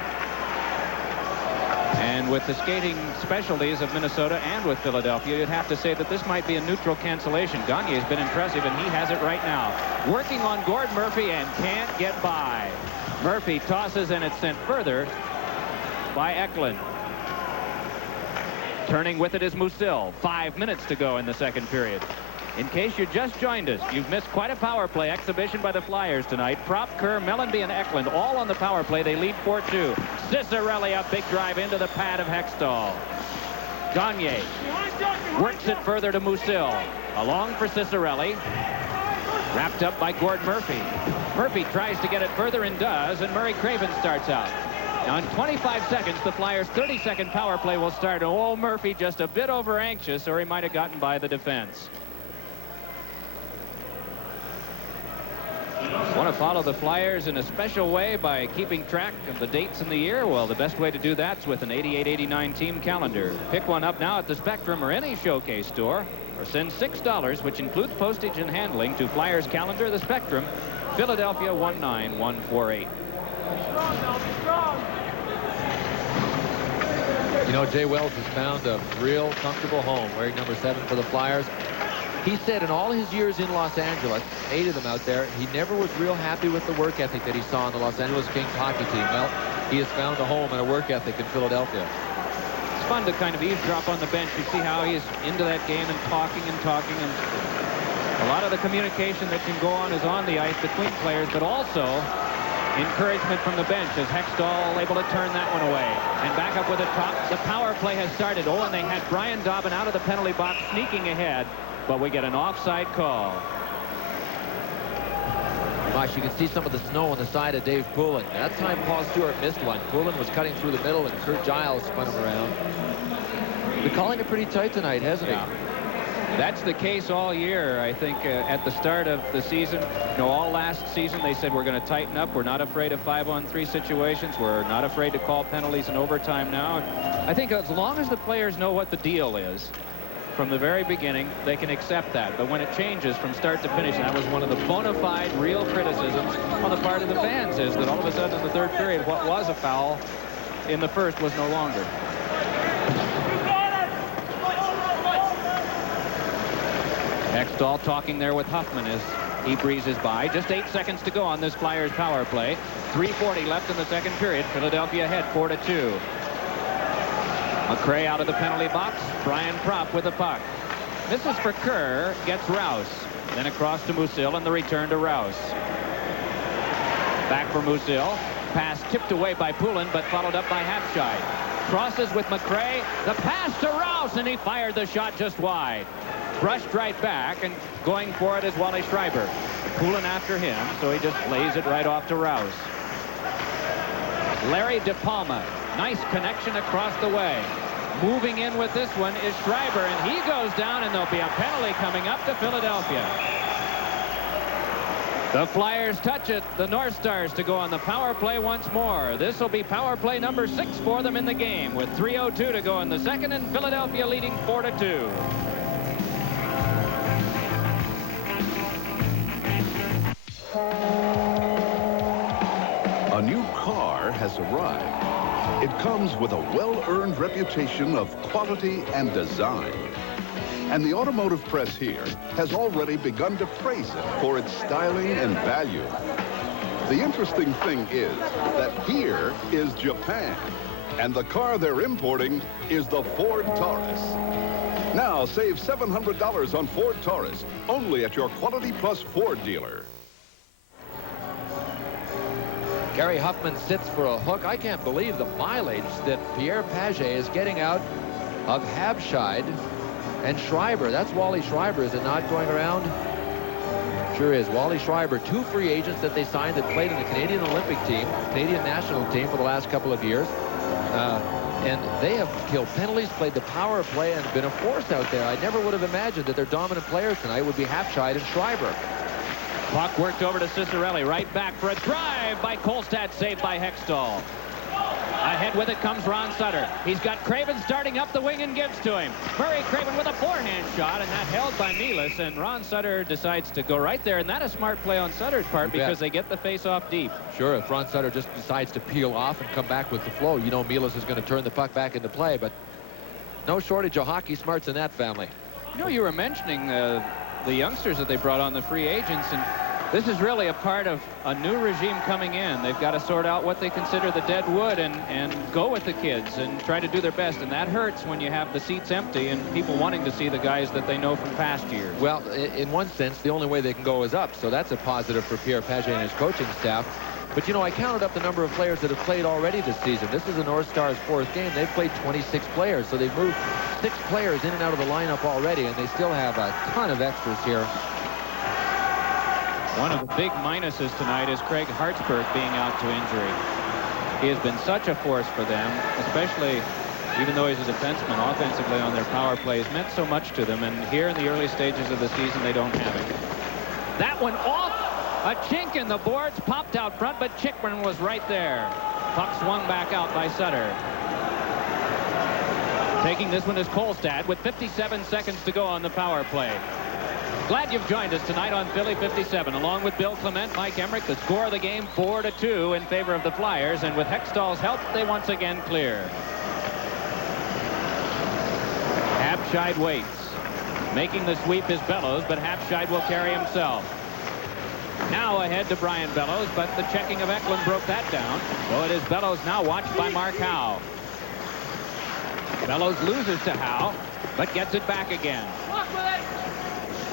And with the skating specialties of Minnesota and with Philadelphia, you'd have to say that this might be a neutral cancellation. Gagne has been impressive, and he has it right now. Working on Gord Murphy and can't get by. Murphy tosses, and it's sent further by Eklund. Turning with it is Musil. 5 minutes to go in the second period. In case you just joined us, you've missed quite a power play exhibition by the Flyers tonight. Prop, Kerr, Mellanby, and Eklund all on the power play. They lead 4-2. Cicerelli, a big drive into the pad of Hextall. Gagne works it further to Musil. Along for Cicerelli. Wrapped up by Gord Murphy. Murphy tries to get it further and does, and Murray Craven starts out. Now in 25 seconds, the Flyers' 30-second power play will start. Oh, Murphy just a bit over anxious, or he might have gotten by the defense. Want to follow the Flyers in a special way by keeping track of the dates in the year? Well, the best way to do that's with an 88-89 team calendar. Pick one up now at the Spectrum or any Showcase store, or send $6, which includes postage and handling, to Flyers Calendar, the Spectrum, Philadelphia 19148. You know, Jay Wells has found a real comfortable home wearing number 7 for the Flyers. He said in all his years in Los Angeles, 8 of them out there, he never was real happy with the work ethic that he saw in the Los Angeles Kings hockey team. Well, he has found a home and a work ethic in Philadelphia. It's fun to kind of eavesdrop on the bench. You see how he's into that game and talking, and a lot of the communication that can go on is on the ice between players, but also encouragement from the bench as Hextall able to turn that one away. And back up with it. The power play has started. Oh, and they had Brian Dobbin out of the penalty box sneaking ahead, but we get an offside call. Gosh, you can see some of the snow on the side of Dave Poulin. That time Paul Stewart missed one. Poulin was cutting through the middle, and Kurt Giles spun him around. Been calling it pretty tight tonight, hasn't he? That's the case all year. I think at the start of the season, all last season they said we're going to tighten up. We're not afraid of 5-on-3 situations. We're not afraid to call penalties in overtime now. I think as long as the players know what the deal is from the very beginning, they can accept that. But when it changes from start to finish, and that was one of the bona fide real criticisms on the part of the fans, is that all of a sudden in the third period, what was a foul in the first was no longer. Hextall talking there with Huffman as he breezes by. Just 8 seconds to go on this Flyers power play. 3:40 left in the second period. Philadelphia ahead 4-2. McRae out of the penalty box. Brian Propp with the puck. Misses for Kerr. Gets Rouse. Then across to Musil, and the return to Rouse. Back for Musil. Pass tipped away by Poulin, but followed up by Hapshide. Crosses with McRae. The pass to Rouse, and he fired the shot just wide. Brushed right back, and going for it is Wally Schreiber. Poulin after him, so he just lays it right off to Rouse. Larry DePalma. Nice connection across the way. Moving in with this one is Schreiber, and he goes down, and there'll be a penalty coming up to Philadelphia. The Flyers touch it. The North Stars to go on the power play once more. This will be power play number 6 for them in the game, with 3:02 to go in the second, and Philadelphia leading 4-2. A new car has arrived. It comes with a well-earned reputation of quality and design. And the automotive press here has already begun to praise it for its styling and value. The interesting thing is that here is Japan, and the car they're importing is the Ford Taurus. Now save $700 on Ford Taurus, only at your Quality Plus Ford dealer. Gary Huffman sits for a hook. I can't believe the mileage that Pierre Paget is getting out of Habscheid and Schreiber. That's Wally Schreiber, is it not, going around? Sure is. Wally Schreiber, 2 free agents that they signed that played in the Canadian Olympic team, Canadian national team for the last couple of years. And they have killed penalties, played the power play, and been a force out there. I never would have imagined that their dominant players tonight would be Habscheid and Schreiber. Puck worked over to Cicerelli. Right back for a drive by Kolstad, saved by Hextall. Ahead with it comes Ron Sutter. He's got Craven starting up the wing and gives to him. Murray Craven with a forehand shot, and that held by Nealis, and Ron Sutter decides to go right there, and that a smart play on Sutter's part because they get the face off deep. Sure, if Ron Sutter just decides to peel off and come back with the flow, you know Nealis is going to turn the puck back into play, but no shortage of hockey smarts in that family. You know, you were mentioning the youngsters that they brought on, the free agents, and This is really a part of a new regime coming in. They've got to sort out what they consider the dead wood and go with the kids and try to do their best. And that hurts when you have the seats empty and people wanting to see the guys that they know from past years. Well, in one sense, the only way they can go is up. So that's a positive for Pierre Pagé and his coaching staff. But, you know, I counted up the number of players that have played already this season. This is the North Stars' 4th game. They've played 26 players. So they've moved 6 players in and out of the lineup already, and they still have a ton of extras here. One of the big minuses tonight is Craig Hartsburg being out to injury. He has been such a force for them, especially even though he's a defenseman, offensively on their power plays, meant so much to them. And here in the early stages of the season, they don't have him. That one off. A chink in the boards, popped out front, but Chickman was right there. Puck swung back out by Sutter. Taking this one is Kolstad with 57 seconds to go on the power play. Glad you've joined us tonight on Philly 57. Along with Bill Clement, Mike Emmerich, the score of the game 4-2 in favor of the Flyers. And with Hextall's help, they once again clear. Habscheid waits. Making the sweep is Bellows, but Habscheid will carry himself. Now ahead to Brian Bellows, but the checking of Eklund broke that down. So it is Bellows now watched by Mark Howe. Bellows loses to Howe, but gets it back again.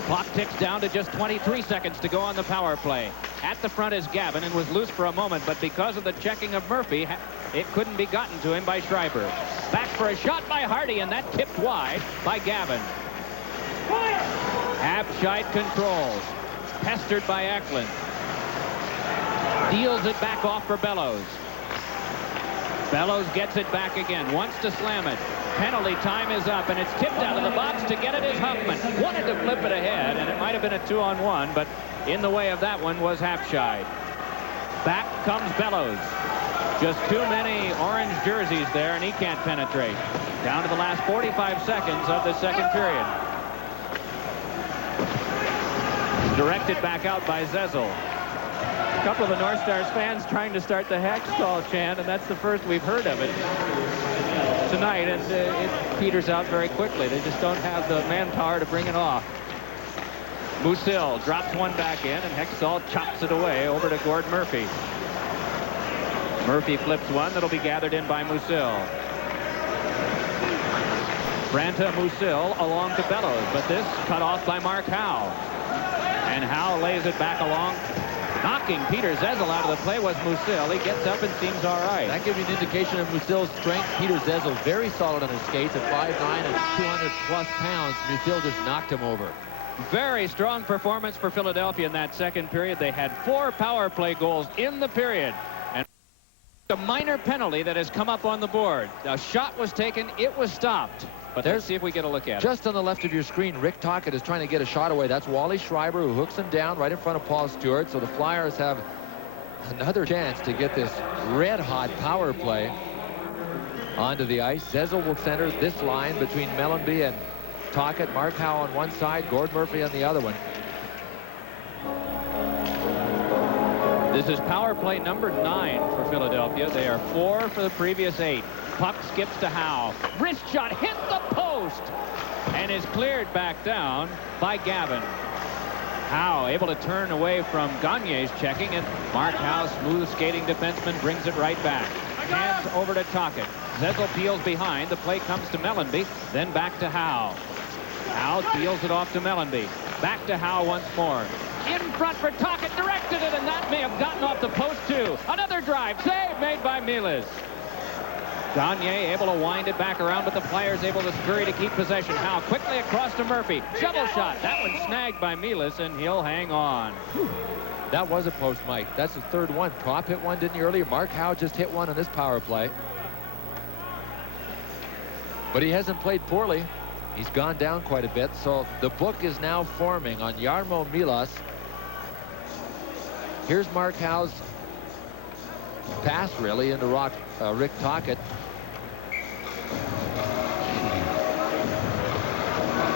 Clock ticks down to just 23 seconds to go on the power play. At the front is Gavin and was loose for a moment, but because of the checking of Murphy, it couldn't be gotten to him by Schreiber. Back for a shot by Hardy, and that tipped wide by Gavin. Habscheid controls. Pestered by Eklund. Deals it back off for Bellows. Bellows gets it back again. Wants to slam it. Penalty time is up, and it's tipped out of the box. To get it is Huffman. Wanted to flip it ahead, and it might have been a 2-on-1, but in the way of that one was Habscheid. Back comes Bellows. Just too many orange jerseys there, and he can't penetrate. Down to the last 45 seconds of the second period. Directed back out by Zezel. A couple of the North Stars fans trying to start the Hextall chant, and that's the first we've heard of it tonight, and it peters out very quickly. They just don't have the manpower to bring it off. Musil drops one back in, and Hextall chops it away over to Gord Murphy. Murphy flips one that'll be gathered in by Musil. Branta Musil along to Bellows, but this cut off by Mark Howe. And Howe lays it back along. Knocking Peter Zezel out of the play was Musil. He gets up and seems all right. That gives you an indication of Musil's strength. Peter Zezel very solid on his skates at 5'9" and 200-plus pounds. Musil just knocked him over. Very strong performance for Philadelphia in that second period. They had 4 power play goals in the period. And a minor penalty that has come up on the board. A shot was taken. It was stopped. But let's see if we get a look at it. Just on the left of your screen, Rick Tocchet is trying to get a shot away. That's Wally Schreiber who hooks him down right in front of Paul Stewart. So the Flyers have another chance to get this red-hot power play onto the ice. Zezel will center this line between Mellanby and Tocchet. Mark Howe on one side, Gord Murphy on the other one. This is power play number 9 for Philadelphia. They are 4 for the previous 8. Puck skips to Howe. Wrist shot hit the post and is cleared back down by Gavin. Howe able to turn away from Gagne's checking, and Mark Howe, smooth skating defenseman, brings it right back. Hands over to Tocchet. Zezel peels behind. The play comes to Mellanby, then back to Howe. Howe peels it off to Mellanby. Back to Howe once more. In front for Tocchet, directed it, and that may have gotten off the post too. Another drive, save made by Milas. Gagne able to wind it back around, but the Flyers able to scurry to keep possession. Howe quickly across to Murphy. Shovel shot. That one snagged by Milas, and he'll hang on. That was a post, Mike. That's the third one. Prop hit one, didn't he, earlier? Mark Howe just hit one on this power play. But he hasn't played poorly. He's gone down quite a bit. So the book is now forming on Jarmo Milas. Here's Mark Howe's pass, really, into Rick Tocchet.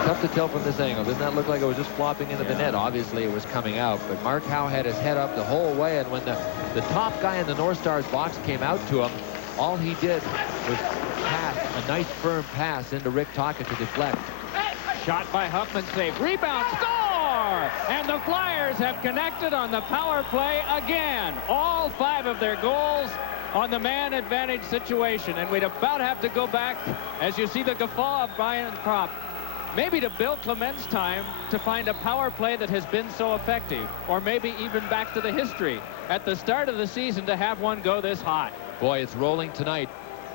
Tough to tell from this angle. Didn't that look like it was just flopping into the net? Obviously, it was coming out. But Mark Howe had his head up the whole way, and when the top guy in the North Stars box came out to him, all he did was pass a nice firm pass into Rick Tocchet to deflect. Shot by Huffman, save. Rebound, score! score. And the Flyers have connected on the power play again. All 5 of their goals on the man advantage situation. And we'd about have to go back, as you see the guffaw of Brian Propp, maybe to Bill Clement's time to find a power play that has been so effective, or maybe even back to the history at the start of the season to have one go this hot. Boy, it's rolling tonight.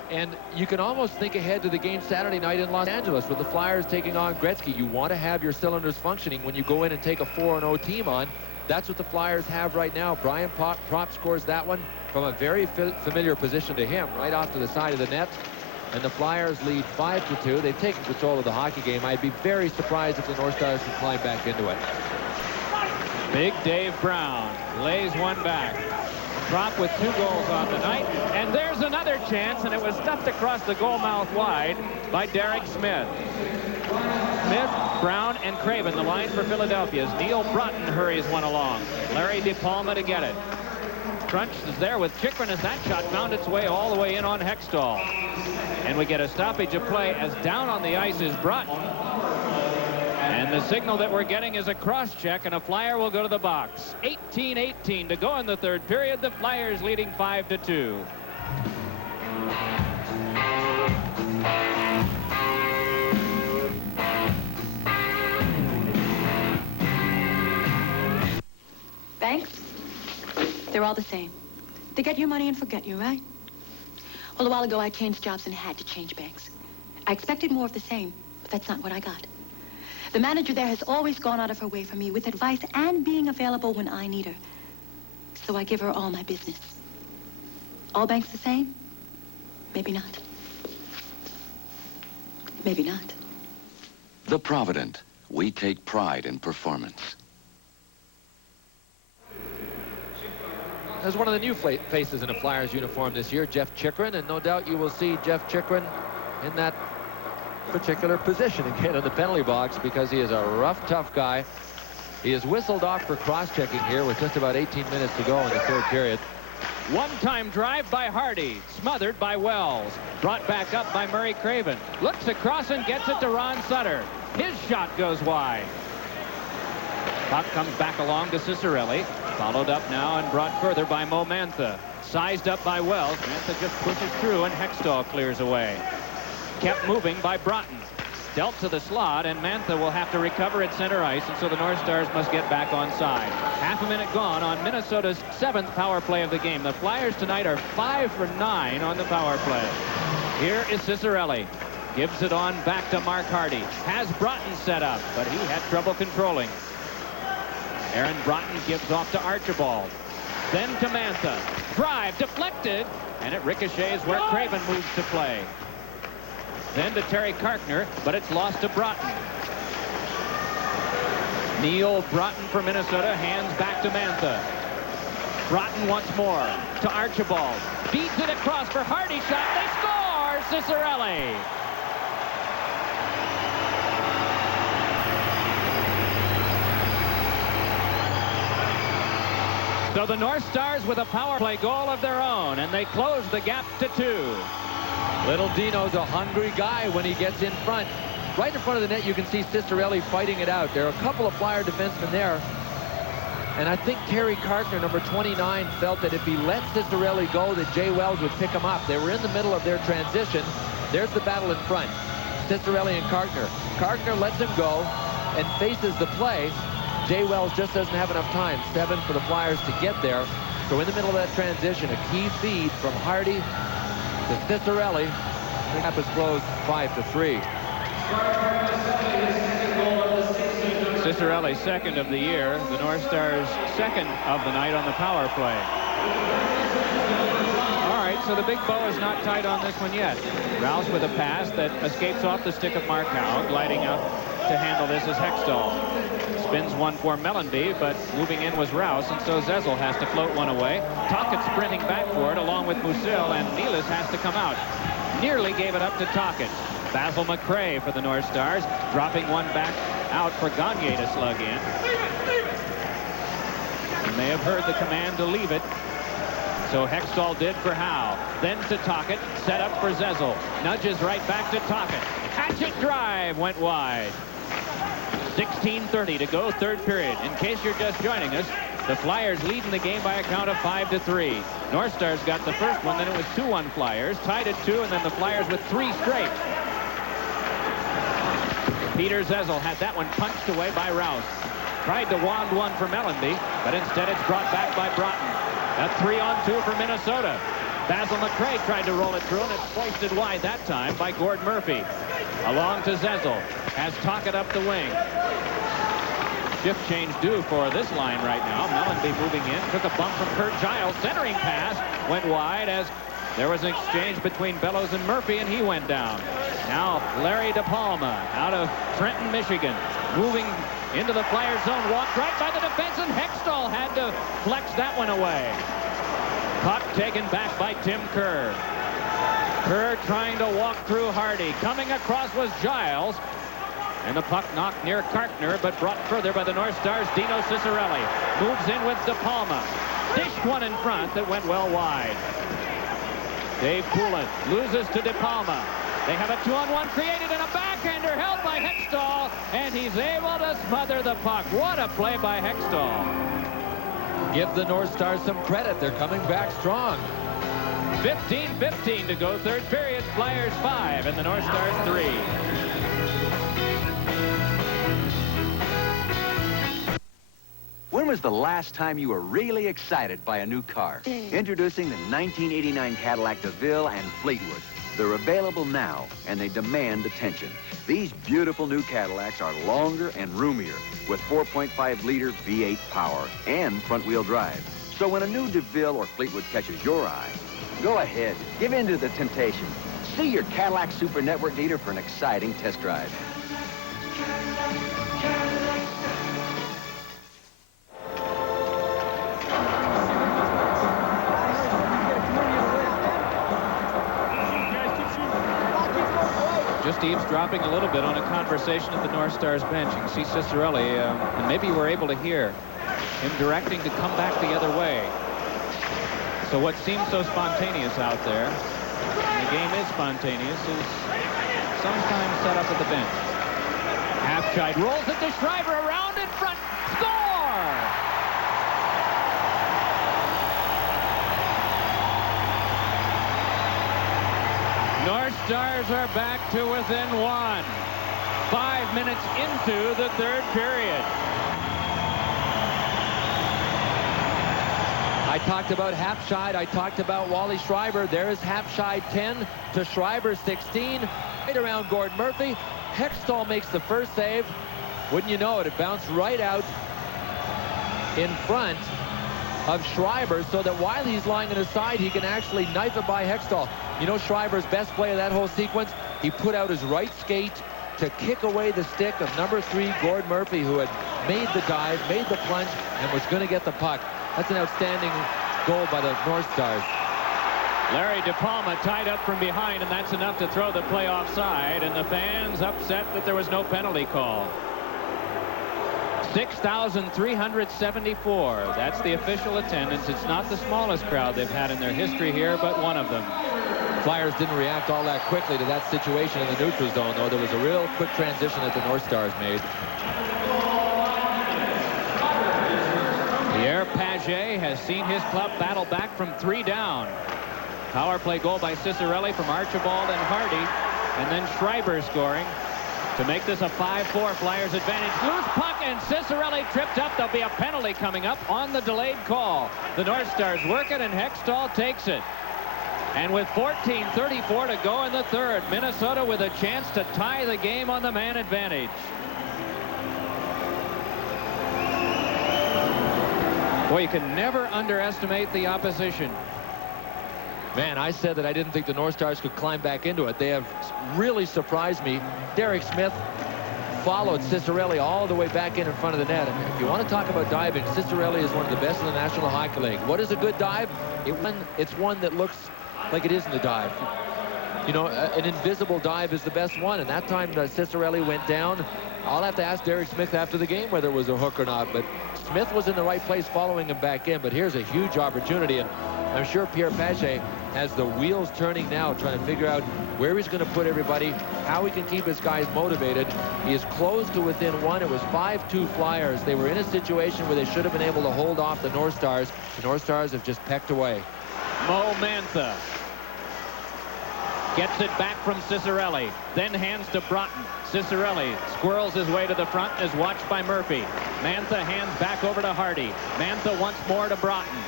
And you can almost think ahead to the game Saturday night in Los Angeles with the Flyers taking on Gretzky. You want to have your cylinders functioning when you go in and take a 4-0 team on. That's what the Flyers have right now. Brian Propp scores that one from a very familiar position to him, right off to the side of the net. And the Flyers lead 5-2. They've taken control of the hockey game. I'd be very surprised if the North Stars can climb back into it. Big Dave Brown lays one back. Propp with 2 goals on the night. And there's another chance, and it was stuffed across the goal mouth wide by Derek Smith. Smith, Brown, and Craven, the line for Philadelphia's. Neil Broughton hurries one along. Larry DePalma to get it. Crunch is there with Chychrun as that shot found its way all the way in on Hextall. And we get a stoppage of play as down on the ice is Broughton. And the signal that we're getting is a cross-check, and a Flyer will go to the box. 18-18 to go in the 3rd period. The Flyers leading 5-2. Banks? They're all the same. They get your money and forget you, right? Well, a while ago, I changed jobs and had to change banks. I expected more of the same, but that's not what I got. The manager there has always gone out of her way for me with advice and being available when I need her. So I give her all my business. All banks the same? Maybe not. Maybe not. The Provident. We take pride in performance. There's one of the new faces in a Flyers uniform this year, Jeff Chychrun, and no doubt you will see Jeff Chychrun in that particular position again in the penalty box, because he is a rough, tough guy. He is whistled off for cross-checking here with just about 18 minutes to go in the 3rd period. One-time drive by Hardy, smothered by Wells. Brought back up by Murray Craven. Looks across and gets it to Ron Sutter. His shot goes wide. Puck comes back along to Ciccarelli. Followed up now and brought further by Mo Mantha. Sized up by Wells. Mantha just pushes through and Hextall clears away. Kept moving by Broughton. Dealt to the slot, and Mantha will have to recover at center ice, and so the North Stars must get back on side. Half a minute gone on Minnesota's 7th power play of the game. The Flyers tonight are 5 for 9 on the power play. Here is Ciccarelli. Gives it on back to Mark Hardy. Has Broughton set up, but he had trouble controlling. Aaron Broughton gives off to Archibald. Then to Mantha. Drive deflected, and it ricochets where Craven moves to play. Then to Terry Karkner, but it's lost to Broughton. Neil Broughton for Minnesota, hands back to Mantha. Broughton once more to Archibald. Feeds it across for Hardy shot. They score! Ciccarelli. So the North Stars with a power play goal of their own, and they close the gap to 2. Little Dino's a hungry guy when he gets in front. Right in front of the net, you can see Ciccarelli fighting it out. There are a couple of Flyer defensemen there. And I think Terry Karkner, number 29, felt that if he let Ciccarelli go, that Jay Wells would pick him up. They were in the middle of their transition. There's the battle in front. Ciccarelli and Karkner. Karkner lets him go and faces the play. Jay Wells just doesn't have enough time. 7 for the Flyers to get there. So in the middle of that transition, a key feed from Hardy to Ciccarelli. The gap is closed 5-3. Ciccarelli, 2nd of the year. The North Stars 2nd of the night on the power play. All right, so the big bow is not tight on this one yet. Rouse with a pass that escapes off the stick of Mark Howe. Gliding up to handle this is Hextall. Spins one for Mellanby, but moving in was Rouse, and so Zezel has to float one away. Tocchet sprinting back for it along with Musil, and Nealis has to come out. Nearly gave it up to Tocchet. Basil McRae for the North Stars, dropping one back out for Gagne to slug in. You may have heard the command to leave it. So Hextall did for Howe. Then to Tocchet, set up for Zezel. Nudges right back to Tocchet. Hatchet drive went wide. 16:30 to go, third period. In case you're just joining us, the Flyers leading the game by a count of 5-3. North Stars got the first one, then it was 2-1 Flyers, tied at 2, and then the Flyers with 3 straight. Peter Zezel had that one punched away by Rouse. Tried to wand one for Mellanby, but instead it's brought back by Broughton. A 3-on-2 for Minnesota. Basil McRae tried to roll it through, and it's foisted wide that time by Gord Murphy. Along to Zezel. Has Tocchet up the wing. Shift change due for this line right now. Mellanby moving in. Took a bump from Kurt Giles. Centering pass went wide as there was an exchange between Bellows and Murphy, and he went down. Now Larry DePalma out of Trenton, Michigan. Moving into the Flyers zone. Walked right by the defense, and Hextall had to flex that one away. Puck taken back by Tim Kerr. Kerr trying to walk through Hardy. Coming across was Giles. And the puck knocked near Kartner, but brought further by the North Stars' Dino Ciccarelli. Moves in with DePalma. Dished one in front that went well wide. Dave Poulin loses to DePalma. They have a 2-on-1 created, and a backhander held by Hextall, and he's able to smother the puck. What a play by Hextall. Give the North Stars some credit. They're coming back strong. 15:15 to go, third period. Flyers 5 and the North Stars 3. When was the last time you were really excited by a new car? Introducing the 1989 Cadillac DeVille and Fleetwood. They're available now, and they demand attention. These beautiful new Cadillacs are longer and roomier with 4.5-liter V8 power and front-wheel drive. So when a new DeVille or Fleetwood catches your eye, go ahead, give in to the temptation. See your Cadillac Super Network dealer for an exciting test drive. Just eavesdropping a little bit on a conversation at the North Stars bench. You can see Ciccarelli, and maybe you were able to hear him directing to come back the other way. So what seems so spontaneous out there, and the game is spontaneous, is sometimes set up at the bench. Halfscheid rolls it to Schreiber, around in front, score! North Stars are back to within 1. 5 minutes into the third period. I talked about Hapscheid. I talked about Wally Schreiber. There is Hapscheid 10 to Schreiber 16. Right around Gord Murphy. Hextall makes the first save. Wouldn't you know it? It bounced right out in front of Schreiber, so that while he's lying on his side, he can actually knife it by Hextall. You know Schreiber's best play of that whole sequence? He put out his right skate to kick away the stick of number 3, Gord Murphy, who had made the dive, made the plunge, and was going to get the puck. That's an outstanding goal by the North Stars. Larry DePalma tied up from behind, and that's enough to throw the play offside, and the fans upset that there was no penalty call. 6,374. That's the official attendance. It's not the smallest crowd they've had in their history here, but one of them. Flyers didn't react all that quickly to that situation in the neutral zone, though. There was a real quick transition that the North Stars made. Pierre Paget has seen his club battle back from 3 down. Power play goal by Ciccarelli from Archibald and Hardy, and then Schreiber scoring to make this a 5-4 Flyers advantage. Loose puck, and Ciccarelli tripped up. There'll be a penalty coming up on the delayed call. The North Stars work it, and Hextall takes it. And with 14:34 to go in the third, Minnesota with a chance to tie the game on the man advantage. Boy, you can never underestimate the opposition. Man, I said that I didn't think the North Stars could climb back into it. They have really surprised me. Derek Smith followed Ciccarelli all the way back in front of the net. And if you want to talk about diving, Ciccarelli is one of the best in the National Hockey League. What is a good dive? It's one that looks like it isn't a dive. You know, an invisible dive is the best one. And that time Ciccarelli went down. I'll have to ask Derek Smith after the game whether it was a hook or not. But Smith was in the right place following him back in. But here's a huge opportunity. And I'm sure Pierre Paget has the wheels turning now, trying to figure out where he's going to put everybody, how he can keep his guys motivated. He is close to within one. It was 5-2 Flyers. They were in a situation where they should have been able to hold off the North Stars. The North Stars have just pecked away. Mo Mantha gets it back from Cicerelli, then hands to Broughton. Cicerelli squirrels his way to the front and is watched by Murphy. Mantha hands back over to Hardy. Mantha once more to Broughton.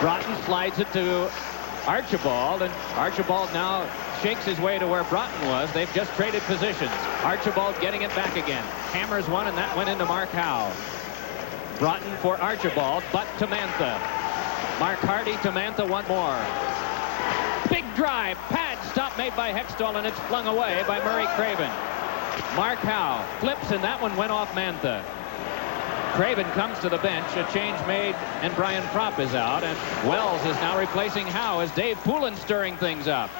Broughton slides it to Archibald, and Archibald now shakes his way to where Broughton was. They've just traded positions. Archibald getting it back again. Hammers one, and that went into Mark Howe. Broughton for Archibald, but to Mantha. Mark Hardy to Mantha, one more. Big drive, pad stop made by Hextall, and it's flung away by Murray Craven. Mark Howe flips, and that one went off Mantha. Craven comes to the bench, a change made, and Brian Propp is out, and Wells is now replacing Howe as Dave Poulin stirring things up.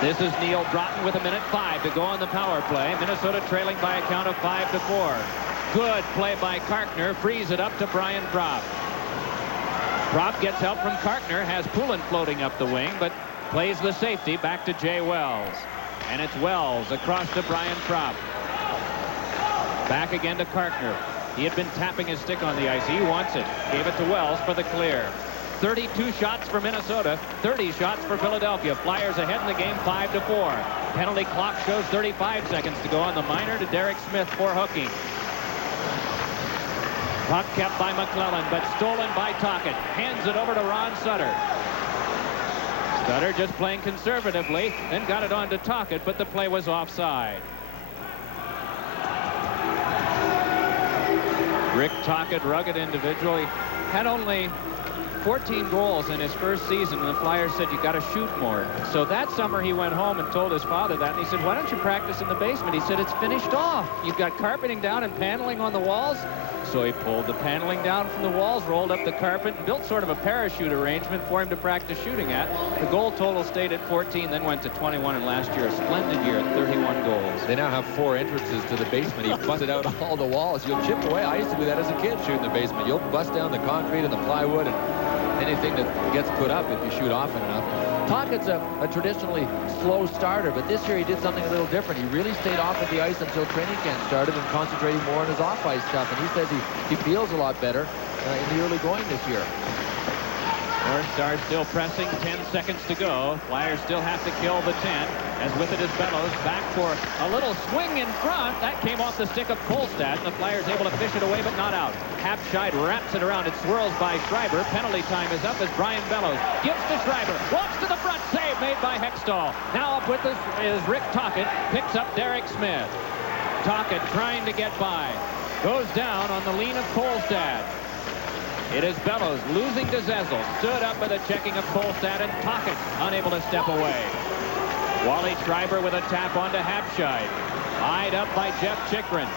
This is Neil Broughton with 1:05 to go on the power play. Minnesota trailing by a count of 5-4. Good play by Karkner, frees it up to Brian Propp. Propp gets help from Karkner, has Poulin floating up the wing, but plays the safety back to Jay Wells. And it's Wells across to Brian Propp. Back again to Karkner. He had been tapping his stick on the ice. He wants it. Gave it to Wells for the clear. 32 shots for Minnesota, 30 shots for Philadelphia. Flyers ahead in the game 5-4. Penalty clock shows 35 seconds to go on the minor to Derek Smith for hooking. Puck kept by McClellan, but stolen by Tocchet. Hands it over to Ron Sutter. Sutter just playing conservatively, then got it on to Tocchet, but the play was offside. Rick Tocchet, rugged individual. He had only 14 goals in his first season, and the Flyers said, you got to shoot more. So that summer he went home and told his father that, and he said, why don't you practice in the basement? He said, it's finished off. You've got carpeting down and paneling on the walls. So he pulled the paneling down from the walls, rolled up the carpet, built sort of a parachute arrangement for him to practice shooting at. The goal total stayed at 14, then went to 21, and last year a splendid year at 31 goals. They now have 4 entrances to the basement. He busted out all the walls. You'll chip away. I used to do that as a kid, shooting the basement. You'll bust down the concrete and the plywood and anything that gets put up if you shoot often enough. Tocchet's a traditionally slow starter, but this year he did something a little different. He really stayed off at the ice until training camp started and concentrated more on his off-ice stuff. And he says he feels a lot better in the early going this year. North Stars still pressing, 10 seconds to go. Flyers still have to kill the 10. As with it is Bellows, back for a little swing in front. That came off the stick of Polstad, and the Flyers able to fish it away, but not out. Hapscheid wraps it around. It swirls by Schreiber. Penalty time is up as Brian Bellows gives to Schreiber. Walks to the front. Save made by Hextall. Now up with us is Rick Tocchet. Picks up Derek Smith. Tocchet trying to get by. Goes down on the lean of Polstad. It is Bellows losing to Zezel. Stood up by the checking of Polstad, and Tocchet unable to step away. Wally Schreiber with a tap onto Hapscheid. Eyed up by Jeff Chikrin.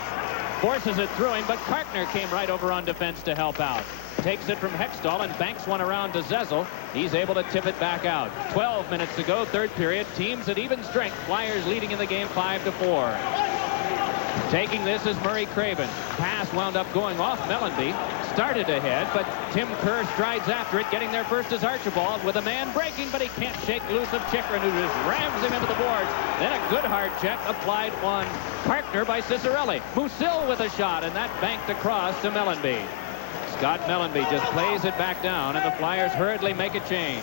Forces it through him, but Karkner came right over on defense to help out. Takes it from Hextall and banks one around to Zezel. He's able to tip it back out. 12 minutes to go, third period. Teams at even strength. Flyers leading in the game 5-4. Taking this is Murray Craven. Pass wound up going off Mellanby. Started ahead, but Tim Kerr strides after it. Getting there first is Archibald with a man breaking, but he can't shake loose of Chikrin, who just rams him into the boards. Then a good hard check applied on Karkner by Cicerelli. Musil with a shot, and that banked across to Mellanby. Scott Mellanby just plays it back down, and the Flyers hurriedly make a change.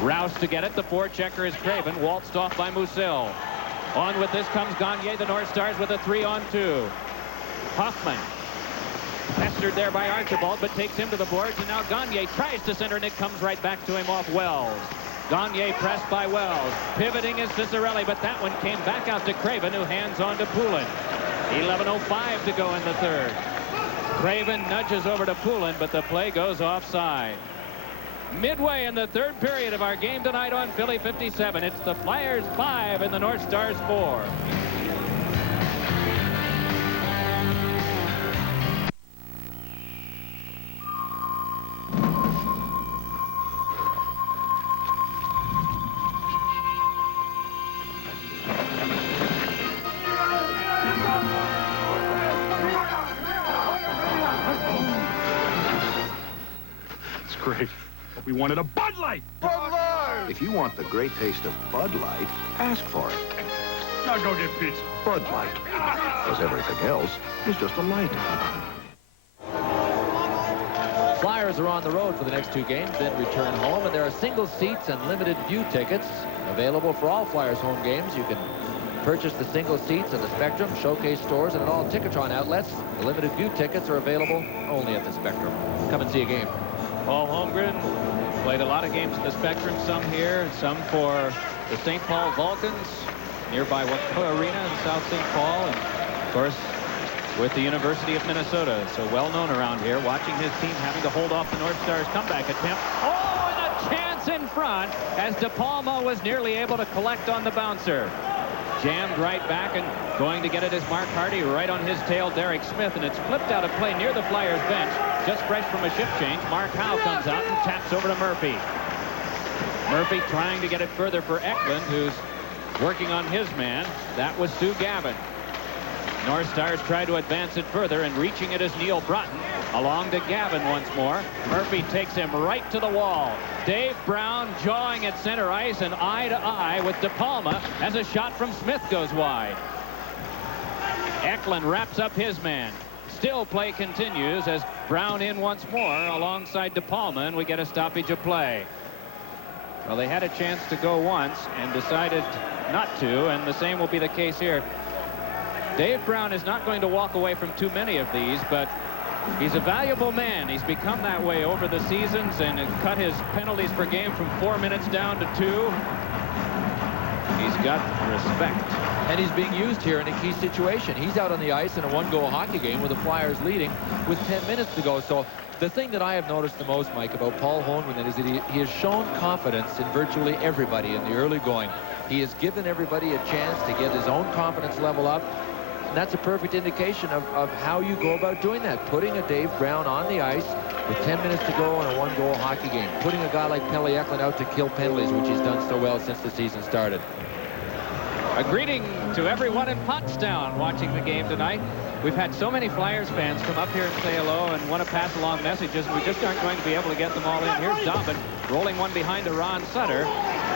Rouse to get it. The forechecker is Craven, waltzed off by Musil. On with this comes Gagne, the North Stars with a 3-on-2. Hoffman pestered there by Archibald, but takes him to the boards, and now Gagne tries to center, and it comes right back to him off Wells. Gagne pressed by Wells. Pivoting is Cicerelli, but that one came back out to Craven, who hands on to Poulin. 11:05 to go in the third. Craven nudges over to Poulin, but the play goes offside. Midway in the third period of our game tonight on Philly 57. It's the Flyers 5 and the North Stars 4. great. But we wanted a Bud Light. Bud Light! If you want the great taste of Bud Light, ask for it. Now go get pizza. Bud Light. Because everything else is just a light. Flyers are on the road for the next 2 games, then return home, and there are single seats and limited view tickets available for all Flyers home games. You can purchase the single seats at the Spectrum, Showcase stores, and at all Ticketron outlets. The limited view tickets are available only at the Spectrum. Come and see a game. Paul Holmgren played a lot of games at the Spectrum, some here and some for the St. Paul Vulcans, nearby Wacoa Arena in South St. Paul, and of course with the University of Minnesota. So well known around here, watching his team having to hold off the North Stars comeback attempt. Oh, and a chance in front as DePalma was nearly able to collect on the bouncer. Jammed right back, and going to get it is Mark Hardy, right on his tail Derek Smith, and it's flipped out of play near the Flyers bench, just fresh from a shift change. Mark Howe comes out and taps over to Murphy. Murphy trying to get it further for Eklund, who's working on his man. That was Stu Gavin. North Stars try to advance it further, and reaching it is Neil Broughton. Along to Gavin once more. Murphy takes him right to the wall. Dave Brown jawing at center ice and eye to eye with DePalma as a shot from Smith goes wide. Eklund wraps up his man. Still play continues as Brown in once more alongside DePalma, and we get a stoppage of play. Well, they had a chance to go once and decided not to, and the same will be the case here. Dave Brown is not going to walk away from too many of these, but he's a valuable man. He's become that way over the seasons and has cut his penalties per game from 4 minutes down to 2. He's got respect. And he's being used here in a key situation. He's out on the ice in a 1-goal hockey game with the Flyers leading with 10 minutes to go. So the thing that I have noticed the most, Mike, about Paul Holmgren is that he has shown confidence in virtually everybody in the early going. He has given everybody a chance to get his own confidence level up. And that's a perfect indication of how you go about doing that. Putting a Dave Brown on the ice with 10 minutes to go in a 1-goal hockey game. Putting a guy like Pelle Eklund out to kill penalties, which he's done so well since the season started. A greeting to everyone in Pottstown watching the game tonight. We've had so many Flyers fans come up here and say hello and want to pass along messages, and we just aren't going to be able to get them all in. Here's Dobbin rolling one behind to Ron Sutter,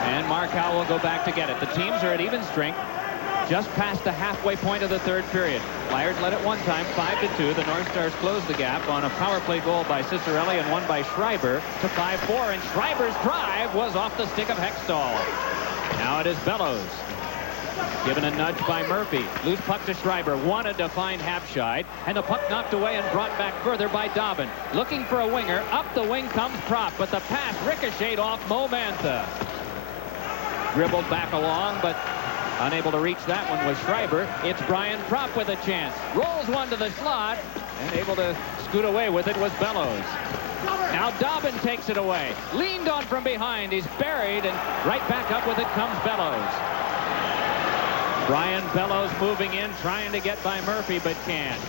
and Mark Howe will go back to get it. The teams are at even strength, just past the halfway point of the third period. Flyers led at one time, 5-2. The North Stars closed the gap on a power play goal by Ciccarelli and one by Schreiber to 5-4, and Schreiber's drive was off the stick of Hextall. Now it is Bellows. Given a nudge by Murphy. Loose puck to Schreiber. Wanted to find Habscheid. And the puck knocked away and brought back further by Dobbin. Looking for a winger. Up the wing comes Propp. But the pass ricocheted off Mo Mantha. Dribbled back along, but unable to reach that one was Schreiber. It's Brian Propp with a chance. Rolls one to the slot. And able to scoot away with it was Bellows. Now Dobbin takes it away. Leaned on from behind. He's buried, and right back up with it comes Bellows. Brian Bellows moving in, trying to get by Murphy, but can't.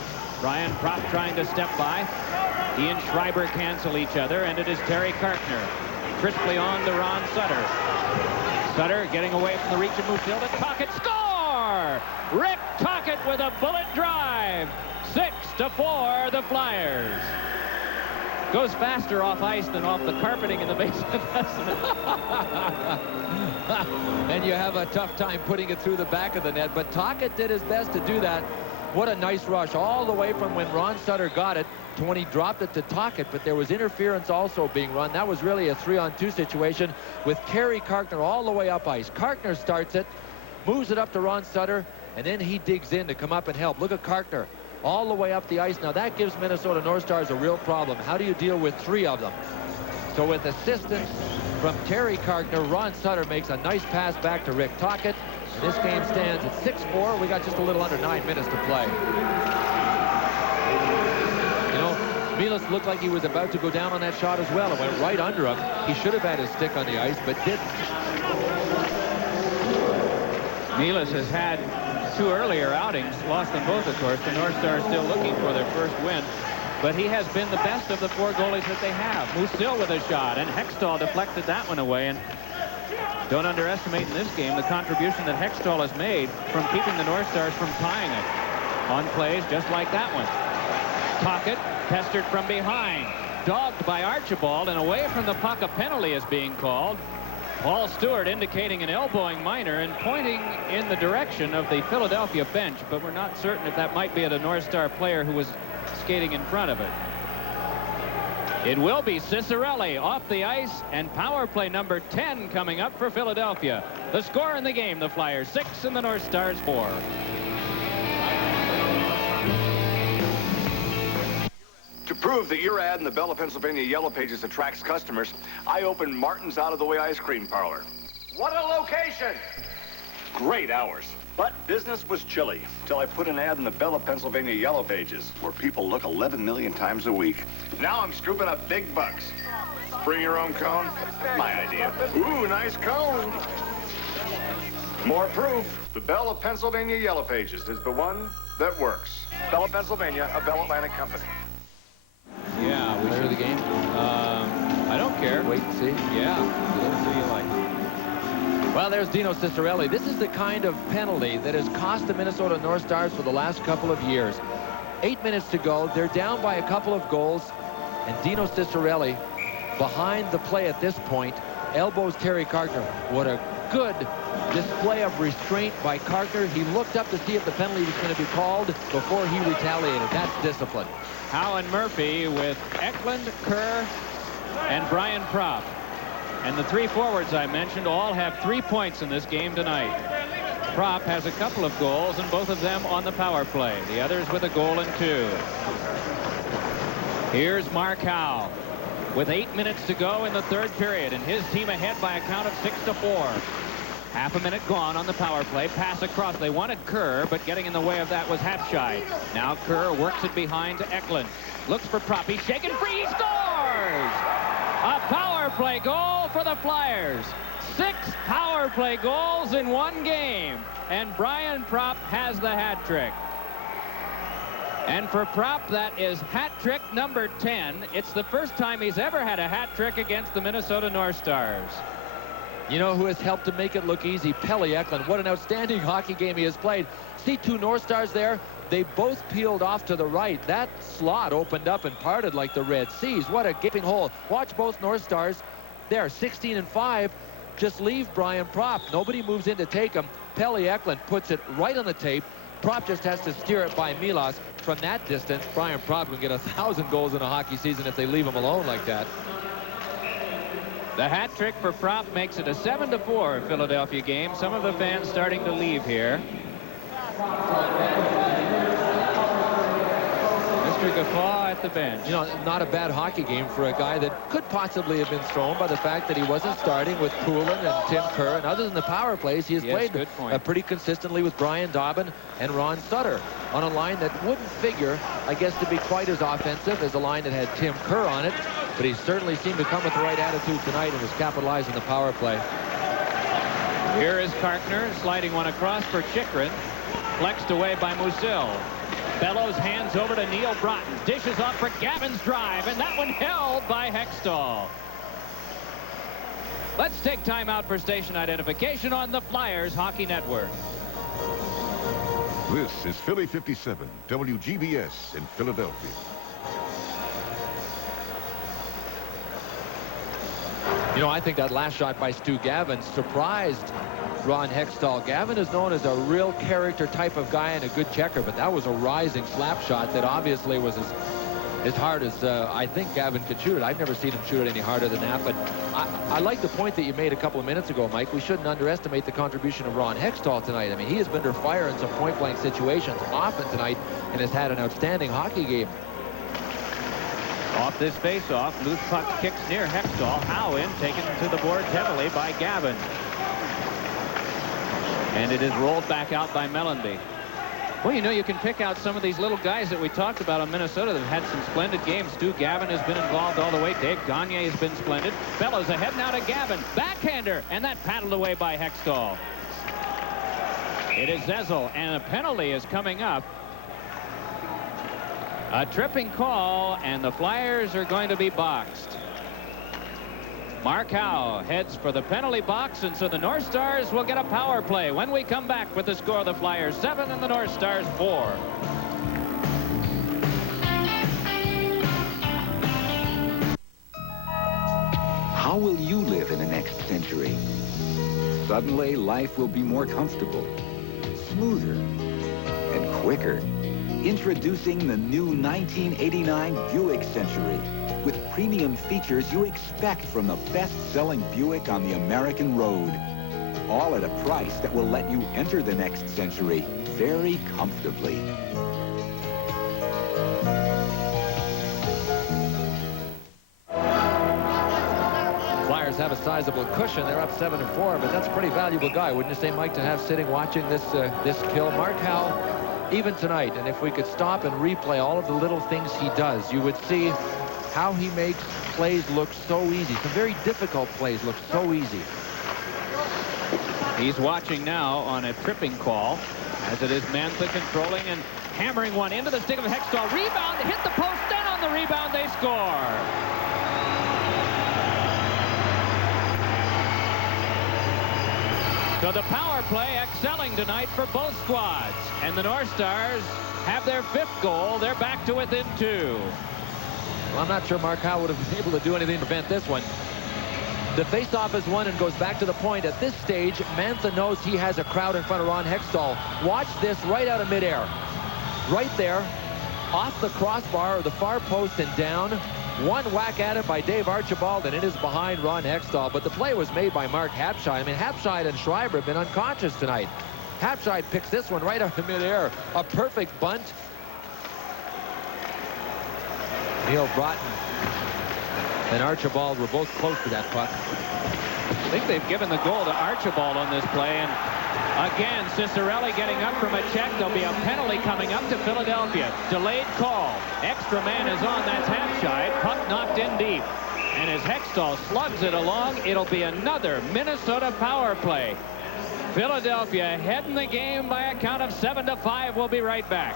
Brian Propp trying to step by. He and Schreiber cancel each other, and it is Terry Kartner. Crisply on to Ron Sutter. Sutter getting away from the reach and move field, and Tocchet score! Rick Tocchet with a bullet drive. 6-4, the Flyers. Goes faster off ice than off the carpeting in the basement. And you have a tough time putting it through the back of the net. But Tocchet did his best to do that. What a nice rush all the way from when Ron Sutter got it to when he dropped it to Tocchet. But there was interference also being run. That was really a 3-on-2 situation with Terry Kartner all the way up ice. Kartner starts it, moves it up to Ron Sutter, and then he digs in to come up and help. Look at Kartner all the way up the ice. Now that gives Minnesota North Stars a real problem. How do you deal with 3 of them? So with assistance from Terry Kartner, Ron Sutter makes a nice pass back to Rick Tocchet. And this game stands at 6-4. We got just a little under 9 minutes to play. You know, Milas looked like he was about to go down on that shot as well. It went right under him. He should have had his stick on the ice, but didn't. Milas has had 2 earlier outings, lost them both, of course. The North Stars still looking for their first win. But he has been the best of the 4 goalies that they have. Musil with a shot, and Hextall deflected that one away. And don't underestimate in this game the contribution that Hextall has made from keeping the North Stars from tying it on plays just like that one. Tocchet pestered from behind. dogged by Archibald, and away from the puck, a penalty is being called. Paul Stewart indicating an elbowing minor and pointing in the direction of the Philadelphia bench, but we're not certain if that might be at a North Star player who was skating in front of it. It will be Cicerelli off the ice, and power play number 10 coming up for Philadelphia. The score in the game, the Flyers 6 and the North Stars 4. To prove that your ad in the Bella, Pennsylvania Yellow Pages attracts customers, I opened Martin's Out of the Way Ice Cream Parlor. What a location! Great hours. But business was chilly till I put an ad in the Bella, Pennsylvania Yellow Pages, where people look 11 million times a week. Now I'm scooping up big bucks. Bring your own cone? My idea. Ooh, nice cone. More proof. The Bella, Pennsylvania Yellow Pages is the one that works. Bella, Pennsylvania, a Bell Atlantic company. Yeah, we Player of the game? I don't care. Wait and see. Yeah, whatever you like. Well, there's Dino Cicerelli. This is the kind of penalty that has cost the Minnesota North Stars for the last couple of years. 8 minutes to go. They're down by a couple of goals. And Dino Cicerelli, behind the play at this point, elbows Terry Carkner. What a good display of restraint by Carkner. He looked up to see if the penalty was going to be called before he retaliated. That's discipline. Howe and Murphy with Eklund, Kerr, and Brian Propp. And the three forwards I mentioned all have 3 points in this game tonight. Propp has a couple of goals, and both of them on the power play. The others with a goal and 2. Here's Mark Howe with 8 minutes to go in the third period, and his team ahead by a count of 6-4. Half a minute gone on the power play. Pass across. They wanted Kerr, but getting in the way of that was Hapshide. Now Kerr works it behind to Eklund. Looks for Propp. He's shaken free. He scores! A power play goal for the Flyers. 6 power play goals in one game. And Brian Propp has the hat trick. And for Propp, that is hat trick number 10. It's the first time he's ever had a hat trick against the Minnesota North Stars. You know who has helped to make it look easy? Pelle Eklund. What an outstanding hockey game he has played. See 2 North Stars there? They both peeled off to the right. That slot opened up and parted like the Red Seas. What a gaping hole. Watch both North Stars. There, 16 and 5. Just leave Brian Propp. Nobody moves in to take him. Pelle Eklund puts it right on the tape. Propp just has to steer it by Milas. From that distance, Brian Propp can get 1,000 goals in a hockey season if they leave him alone like that. The hat trick for Propp makes it a 7-4 Philadelphia game. Some of the fans starting to leave here. Mr. Guffaw at the bench. You know, not a bad hockey game for a guy that could possibly have been thrown by the fact that he wasn't starting with Poulin and Tim Kerr. And other than the power plays, he has played pretty consistently with Brian Dobbin and Ron Sutter on a line that wouldn't figure, I guess, to be quite as offensive as a line that had Tim Kerr on it. But he certainly seemed to come with the right attitude tonight and has capitalized on the power play. Here is Carkner sliding one across for Chychrun. Flexed away by Musil. Bellows hands over to Neil Broughton. Dishes off for Gavin's drive, and that one held by Hextall. Let's take time out for station identification on the Flyers Hockey Network. This is Philly 57, WGBS in Philadelphia. You know, I think that last shot by Stu Gavin surprised Ron Hextall. Gavin is known as a real character type of guy and a good checker, but that was a rising slap shot that obviously was as hard as I think Gavin could shoot it. I've never seen him shoot it any harder than that, but I like the point that you made a couple of minutes ago, Mike. We shouldn't underestimate the contribution of Ron Hextall tonight. I mean, he has been under fire in some point-blank situations often tonight and has had an outstanding hockey game. Off this face-off, loose puck kicks near Hextall. Howe in, taken to the boards heavily by Gavin. And it is rolled back out by Mellanby. Well, you know, you can pick out some of these little guys that we talked about on Minnesota that have had some splendid games. Stu Gavin has been involved all the way. Dave Gagne has been splendid. Bellows ahead now to Gavin. Backhander, and that paddled away by Hextall. It is Zezel, and a penalty is coming up. A tripping call, and the Flyers are going to be boxed. Mark Howe heads for the penalty box, and so the North Stars will get a power play when we come back with the score of the Flyers 7 and the North Stars 4. How will you live in the next century? Suddenly, life will be more comfortable, smoother, and quicker. Introducing the new 1989 Buick Century with premium features you expect from the best-selling Buick on the American road. All at a price that will let you enter the next century very comfortably. Flyers have a sizable cushion. They're up 7-4, but that's a pretty valuable guy, wouldn't you say, Mike, to have sitting watching this kill? Mark Howe, even tonight, and if we could stop and replay all of the little things he does, you would see how he makes plays look so easy. Some very difficult plays look so easy. He's watching now on a tripping call, as it is Mantha controlling and hammering one into the stick of Hextall. Rebound, hit the post, then on the rebound they score. So the power play excelling tonight for both squads. And the North Stars have their 5th goal. They're back to within 2. Well, I'm not sure Mark Howe would have been able to do anything to prevent this one. The faceoff is won and goes back to the point. At this stage, Mantha knows he has a crowd in front of Ron Hextall. Watch this right out of midair. Right there, off the crossbar or the far post and down. One whack at it by Dave Archibald, and it is behind Ron Hextall. But the play was made by Mark Hapshide. I mean, Hapshide and Schreiber have been unconscious tonight. Hapshide picks this one right out of midair. A perfect bunt. Neil Broughton and Archibald were both close to that puck. I think they've given the goal to Archibald on this play. And again, Cicerelli getting up from a check. There'll be a penalty coming up to Philadelphia. Delayed call. Extra man is on. That's Hapshide. Puck knocked in deep. And as Hextall slugs it along, it'll be another Minnesota power play. Philadelphia ahead in the game by a count of 7-5. We'll be right back.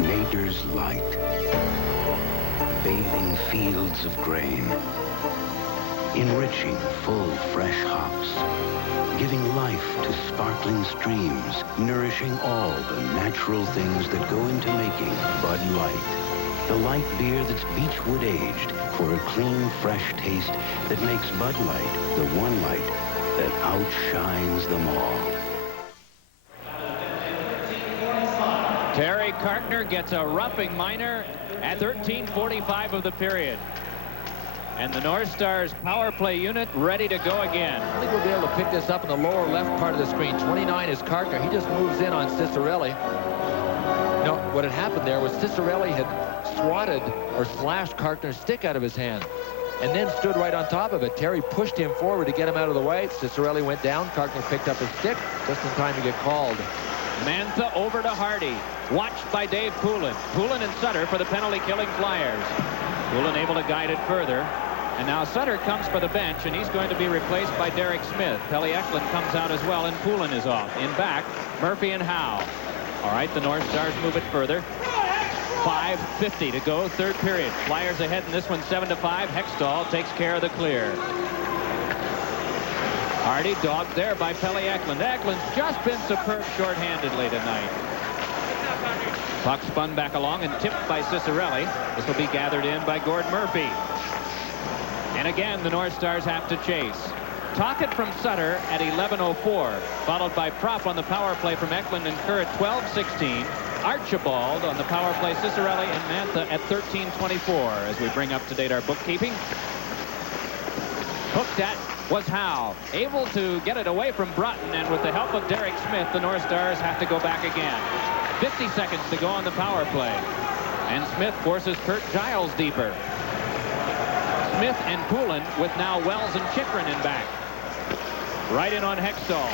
Nader's light, bathing fields of grain, enriching full fresh hops, giving life to sparkling streams, nourishing all the natural things that go into making Bud Light. The light beer that's Beechwood aged for a clean, fresh taste that makes Bud Light the one light that outshines them all. Terry Kartner gets a roughing minor at 13:45 of the period. And the North Stars power play unit ready to go again. I think we'll be able to pick this up in the lower left part of the screen. 29 is Kartner. He just moves in on Cicerelli. No, what had happened there was Cicerelli had swatted or slashed Kartner's stick out of his hand and then stood right on top of it. Terry pushed him forward to get him out of the way. Cicerelli went down. Kartner picked up his stick just in time to get called. Mantha over to Hardy. Watched by Dave Poulin. Poulin and Sutter for the penalty-killing Flyers. Poulin able to guide it further. And now Sutter comes for the bench, and he's going to be replaced by Derek Smith. Pelle Eklund comes out as well, and Poulin is off. In back, Murphy and Howe. All right, the North Stars move it further. 5:50 to go, 3rd period. Flyers ahead in this one, 7-5. Hextall takes care of the clear. Hardy dogged there by Pelle Eklund. Eklund's just been superb shorthandedly tonight. Puck spun back along and tipped by Cicerelli. This will be gathered in by Gord Murphy. And again, the North Stars have to chase. Tocchet from Sutter at 11:04, followed by Propp on the power play from Eklund and Kerr at 12:16. Archibald on the power play, Cicerelli and Mantha at 13:24 as we bring up to date our bookkeeping. Hooked at was Howe. Able to get it away from Broughton, and with the help of Derek Smith, the North Stars have to go back again. 50 seconds to go on the power play. And Smith forces Kurt Giles deeper. Smith and Poulin with now Wells and Chychrun in back. Right in on Hextall.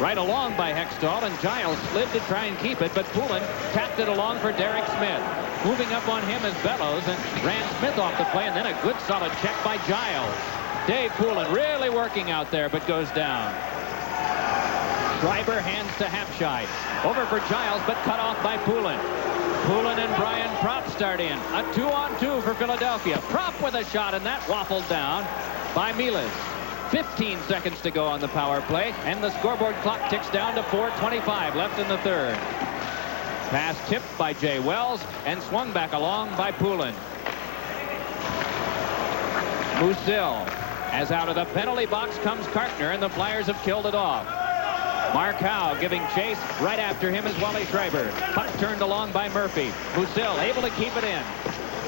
Right along by Hextall, and Giles slid to try and keep it, but Poulin tapped it along for Derek Smith. Moving up on him is Bellows, and ran Smith off the play, and then a good solid check by Giles. Dave Poulin really working out there, but goes down. Schreiber hands to Hapshide. Over for Giles, but cut off by Poulin. Poulin and Brian Propp start in. A 2-on-2 for Philadelphia. Propp with a shot, and that waffled down by Milas. 15 seconds to go on the power play, and the scoreboard clock ticks down to 4:25 left in the third. Pass tipped by Jay Wells and swung back along by Poulin. Musil, as out of the penalty box comes Kartner, and the Flyers have killed it off. Mark Howe giving chase. Right after him is Wally Schreiber. Puck turned along by Murphy. Musil able to keep it in.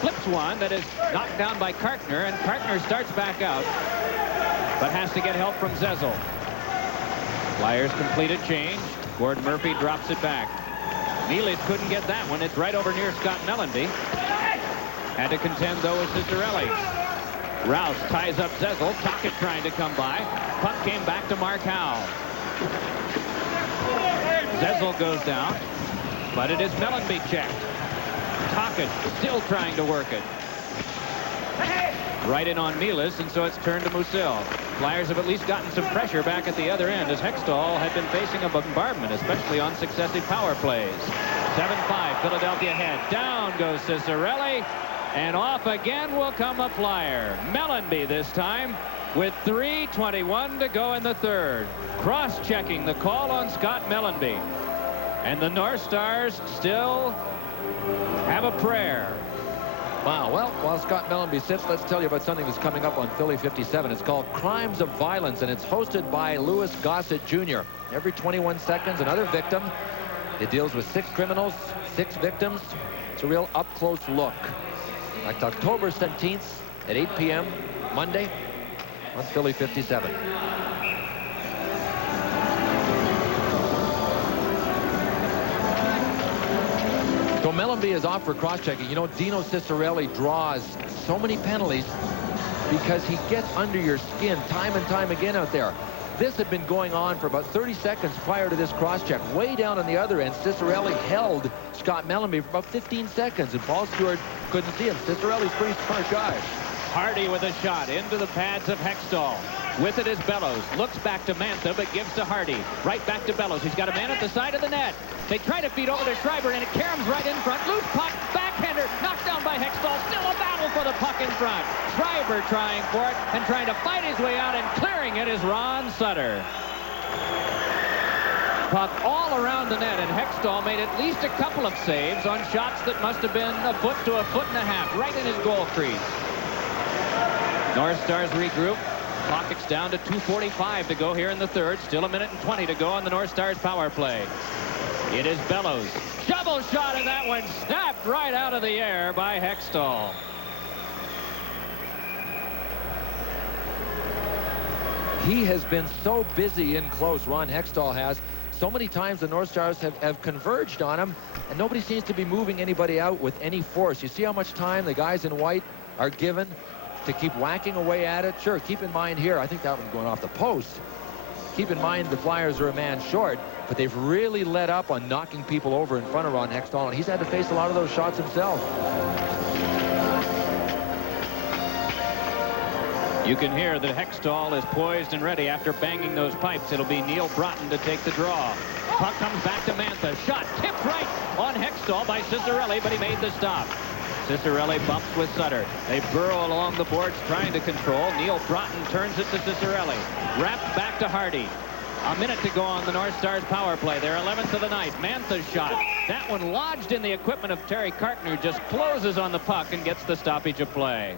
Flips one that is knocked down by Kartner, and Kartner starts back out, but has to get help from Zezel. Flyers complete a change. Gord Murphy drops it back. Neely couldn't get that one. It's right over near Scott Mellanby. Had to contend, though, with Ciccarelli. Rouse ties up Zezel. Tocchet trying to come by. Puck came back to Mark Howe. Zezel goes down, but it is Mellanby checked. Tocchet still trying to work it. Right in on Milas, and so it's turned to Musil. Flyers have at least gotten some pressure back at the other end, as Hextall had been facing a bombardment, especially on successive power plays. 7-5, Philadelphia ahead. Down goes Ciccarelli, and off again will come a Flyer. Mellanby this time, with 3:21 to go in the third. Cross-checking the call on Scott Mellanby. And the North Stars still have a prayer. Wow, well, while Scott Mellanby sits, let's tell you about something that's coming up on Philly 57. It's called Crimes of Violence, and it's hosted by Louis Gossett Jr. Every 21 seconds, another victim. It deals with 6 criminals, 6 victims. It's a real up-close look. Like October 17th at 8 p.m. Monday on Philly 57. So Mellanby is off for cross-checking. You know, Dino Ciccarelli draws so many penalties because he gets under your skin time and time again out there. This had been going on for about 30 seconds prior to this cross-check. Way down on the other end, Ciccarelli held Scott Mellanby for about 15 seconds, and Paul Stewart couldn't see him. Ciccarelli's a pretty smart guy. Hardy with a shot into the pads of Hextall. With it is Bellows. Looks back to Mantha, but gives to Hardy. Right back to Bellows. He's got a man at the side of the net. They try to feed over to Schreiber, and it Karam's right in front. Loose puck, backhander, knocked down by Hextall. Still a battle for the puck in front. Schreiber trying for it and trying to fight his way out, and clearing it is Ron Sutter. Puck all around the net, and Hextall made at least a couple of saves on shots that must have been a foot to a foot and a half, right in his goal crease. North Stars regroup. Clock ticks down to 2:45 to go here in the third. Still 1:20 to go on the North Stars power play. It is Bellows. Shovel shot, and that one snapped right out of the air by Hextall. He has been so busy in close, Ron Hextall has. So many times the North Stars have converged on him, and nobody seems to be moving anybody out with any force. You see how much time the guys in white are given to keep whacking away at it? Sure, keep in mind here, I think that one's going off the post. Keep in mind the Flyers are a man short, but they've really let up on knocking people over in front of Ron Hextall, and he's had to face a lot of those shots himself. You can hear that Hextall is poised and ready after banging those pipes. It'll be Neil Broughton to take the draw. Puck comes back to Mantha. Shot tipped right on Hextall by Ciccarelli, but he made the stop. Ciccarelli bumps with Sutter. They burrow along the boards trying to control. Neil Broughton turns it to Ciccarelli. Wrapped back to Hardy. A minute to go on the North Stars power play. Their 11th of the night. Mantha's shot. That one lodged in the equipment of Terry Kartner. Just closes on the puck and gets the stoppage of play.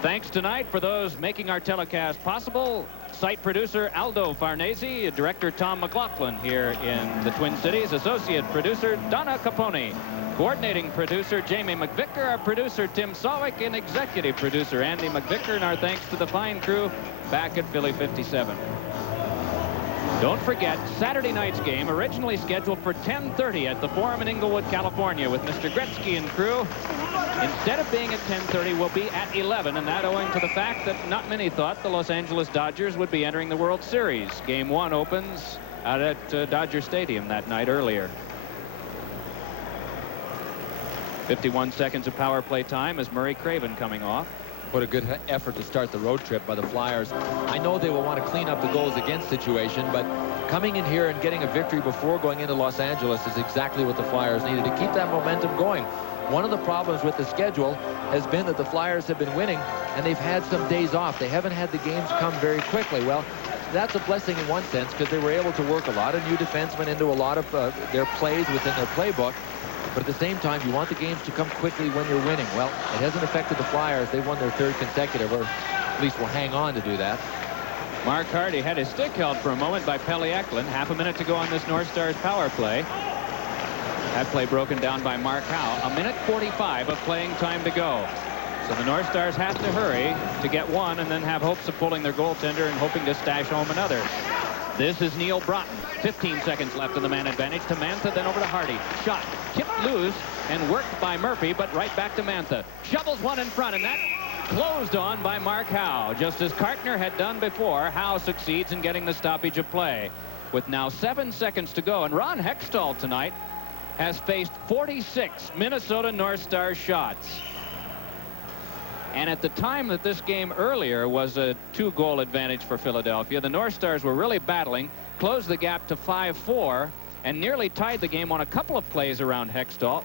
Thanks tonight for those making our telecast possible. Site producer Aldo Farnese, director Tom McLaughlin here in the Twin Cities, associate producer Donna Capone, coordinating producer Jamie McVicker, our producer Tim Sawick, and executive producer Andy McVicker, and our thanks to the fine crew back at Philly 57. Don't forget, Saturday night's game, originally scheduled for 10:30 at the Forum in Inglewood, California, with Mr. Gretzky and crew. Instead of being at 10:30, will be at 11, and that owing to the fact that not many thought the Los Angeles Dodgers would be entering the World Series. Game 1 opens out at Dodger Stadium that night earlier. 51 seconds of power play time as Murray Craven coming off. What a good effort to start the road trip by the Flyers. I know they will want to clean up the goals against situation, but coming in here and getting a victory before going into Los Angeles is exactly what the Flyers needed to keep that momentum going. One of the problems with the schedule has been that the Flyers have been winning, and they've had some days off. They haven't had the games come very quickly. Well, that's a blessing in one sense because they were able to work a lot of new defensemen into a lot of their plays within their playbook. But at the same time, you want the games to come quickly when you're winning. Well, it hasn't affected the Flyers. They won their third consecutive, or at least will hang on to do that. Mark Hardy had his stick held for a moment by Pelle Eklund. Half a minute to go on this North Stars power play. That play broken down by Mark Howe. 1:45 of playing time to go. So the North Stars have to hurry to get one and then have hopes of pulling their goaltender and hoping to stash home another. This is Neil Broughton. 15 seconds left in the man advantage to Mantha, then over to Hardy. Shot tipped loose and worked by Murphy, but right back to Mantha. Shovels one in front, and that closed on by Mark Howe. Just as Kartner had done before, Howe succeeds in getting the stoppage of play. With now 7 seconds to go, and Ron Hextall tonight has faced 46 Minnesota North Stars shots. And at the time that this game earlier was a 2-goal advantage for Philadelphia, the North Stars were really battling, closed the gap to 5-4, and nearly tied the game on a couple of plays around Hextall.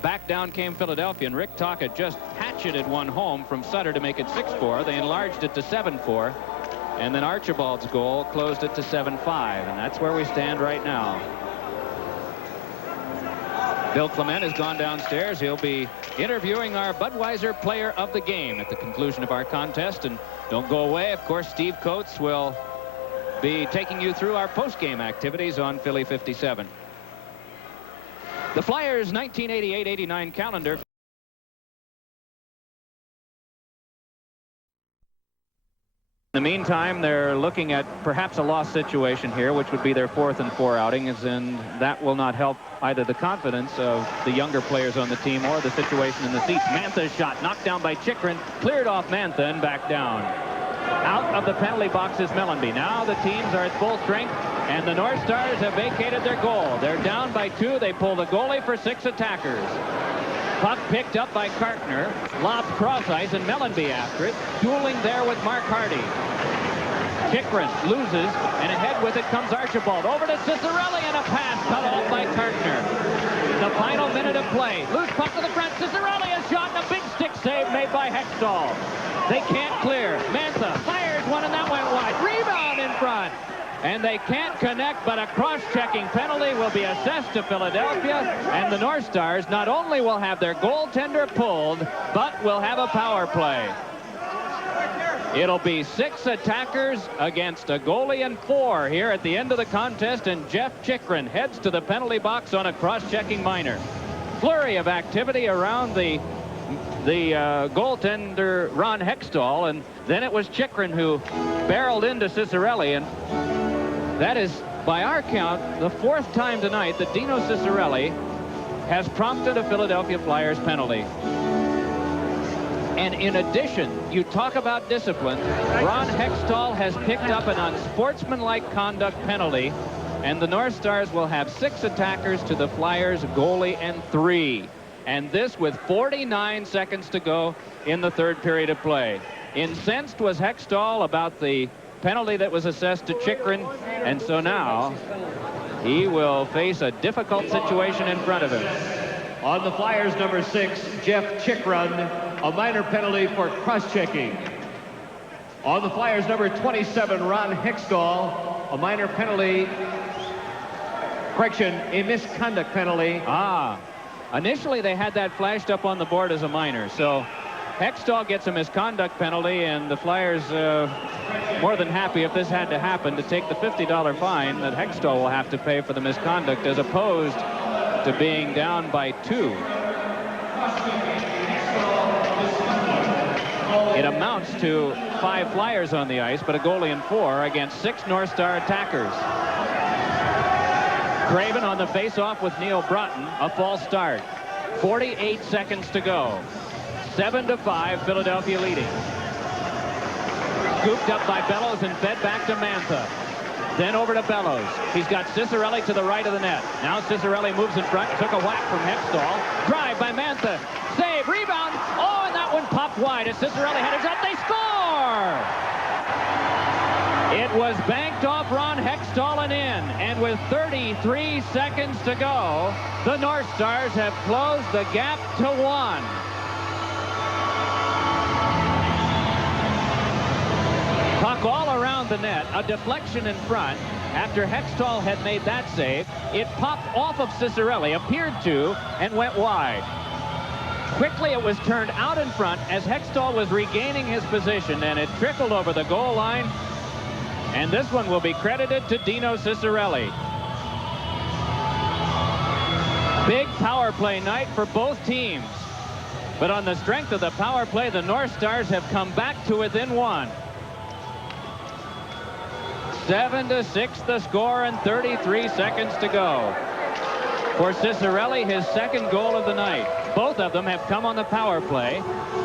Back down came Philadelphia, and Rick Tocchet just hatcheted one home from Sutter to make it 6-4. They enlarged it to 7-4, and then Archibald's goal closed it to 7-5, and that's where we stand right now. Bill Clement has gone downstairs. He'll be interviewing our Budweiser player of the game at the conclusion of our contest. And don't go away. Of course, Steve Coates will be taking you through our post-game activities on Philly 57. The Flyers' 1988-89 calendar. In the meantime, they're looking at perhaps a lost situation here, which would be their 4th and 4 outings, and that will not help either the confidence of the younger players on the team or the situation in the seats. Mantha's shot knocked down by Chychrun, cleared off Mantha and back down. Out of the penalty box is Mellanby. Now the teams are at full strength, and the North Stars have vacated their goal. They're down by 2. They pull the goalie for 6 attackers. Puck picked up by Kartner, lobbed cross ice, and Mellanby after it, dueling there with Mark Hardy. Chychrun loses, and ahead with it comes Archibald. Over to Ciccarelli, and a pass cut off by Kartner. The final minute of play. Loose puck to the front. Ciccarelli has shot, and a big stick save made by Hextall. They can't clear. Mantha fires one, and that went wide. Rebound in front. And they can't connect, but a cross-checking penalty will be assessed to Philadelphia, and the North Stars not only will have their goaltender pulled, but will have a power play. It'll be 6 attackers against a goalie and 4 here at the end of the contest, and Jeff Chychrun heads to the penalty box on a cross-checking minor. Flurry of activity around the goaltender Ron Hextall, and then it was Chychrun who barreled into Ciccarelli, and that is, by our count, the 4th time tonight that Dino Ciccarelli has prompted a Philadelphia Flyers penalty. And in addition, you talk about discipline, Ron Hextall has picked up an unsportsmanlike conduct penalty, and the North Stars will have 6 attackers to the Flyers goalie and 3. And this with 49 seconds to go in the 3rd period of play. Incensed was Hextall about the penalty that was assessed to Chychrun, and so now he will face a difficult situation in front of him. On the Flyers, number 6, Jeff Chychrun, a minor penalty for cross-checking. On the Flyers, number 27, Ron Hextall, a minor penalty, a misconduct penalty. Initially they had that flashed up on the board as a minor, so Hextall gets a misconduct penalty, and the Flyers more than happy, if this had to happen, to take the $50 fine that Hextall will have to pay for the misconduct, as opposed to being down by 2. It amounts to 5 Flyers on the ice, but a goalie and 4 against 6 North Star attackers. Craven on the face-off with Neil Broughton, a false start. 48 seconds to go. 7-5, Philadelphia leading. Scooped up by Bellows and fed back to Mantha. Then over to Bellows. He's got Ciccarelli to the right of the net. Now Ciccarelli moves in front, took a whack from Hextall. Drive by Mantha. Save, rebound. Oh, and that one popped wide as Ciccarelli headers up. They score! It was banked off Ron Hextall and in. And with 33 seconds to go, the North Stars have closed the gap to 1. the net, a deflection in front. After Hextall had made that save, it popped off of Ciccarelli, appeared to, and went wide. Quickly, it was turned out in front as Hextall was regaining his position, and it trickled over the goal line. And this one will be credited to Dino Ciccarelli. Big power play night for both teams. But on the strength of the power play, the North Stars have come back to within one. 7-6 the score and 33 seconds to go. For Ciccarelli, his second goal of the night. Both of them have come on the power play.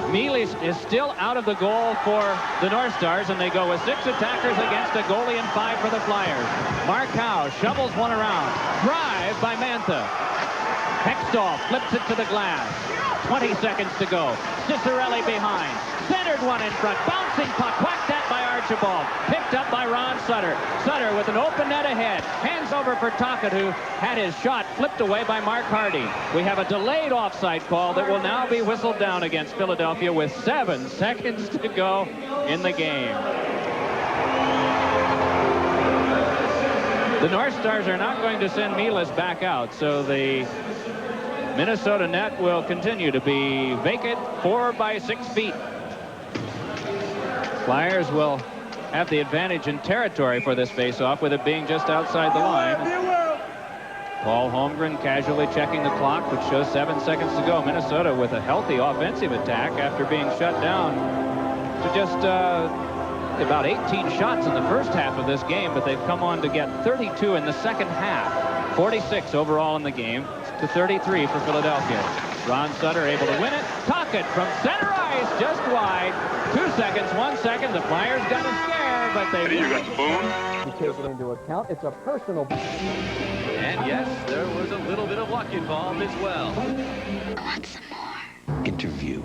Mieles is still out of the goal for the North Stars, and they go with 6 attackers against a goalie and 5 for the Flyers. Mark Howe shovels one around. Drive by Mantha. Hextall flips it to the glass. 20 seconds to go. Ciccarelli behind. Centered one in front. Bouncing puck. Whacked at by Archibald. Picked up by Ron Sutter. Sutter with an open net ahead. Hands over for Tocchet, who had his shot flipped away by Mark Hardy. We have a delayed offside call that will now be whistled down against Philadelphia with 7 seconds to go in the game. The North Stars are not going to send Mieles back out, so the Minnesota net will continue to be vacant 4 by 6 feet. Flyers will have the advantage in territory for this face-off, with it being just outside the line. Paul Holmgren casually checking the clock, which shows 7 seconds to go. Minnesota with a healthy offensive attack after being shut down to just about 18 shots in the first half of this game, but they've come on to get 32 in the second half. 46 overall in the game to 33 for Philadelphia. Ron Sutter able to win it. Tocchet from center ice, just wide. 2 seconds, 1 second. The Flyers got a scare, but they... You got the boom? You take it into account. It's a personal... And yes, there was a little bit of luck involved as well. Interview.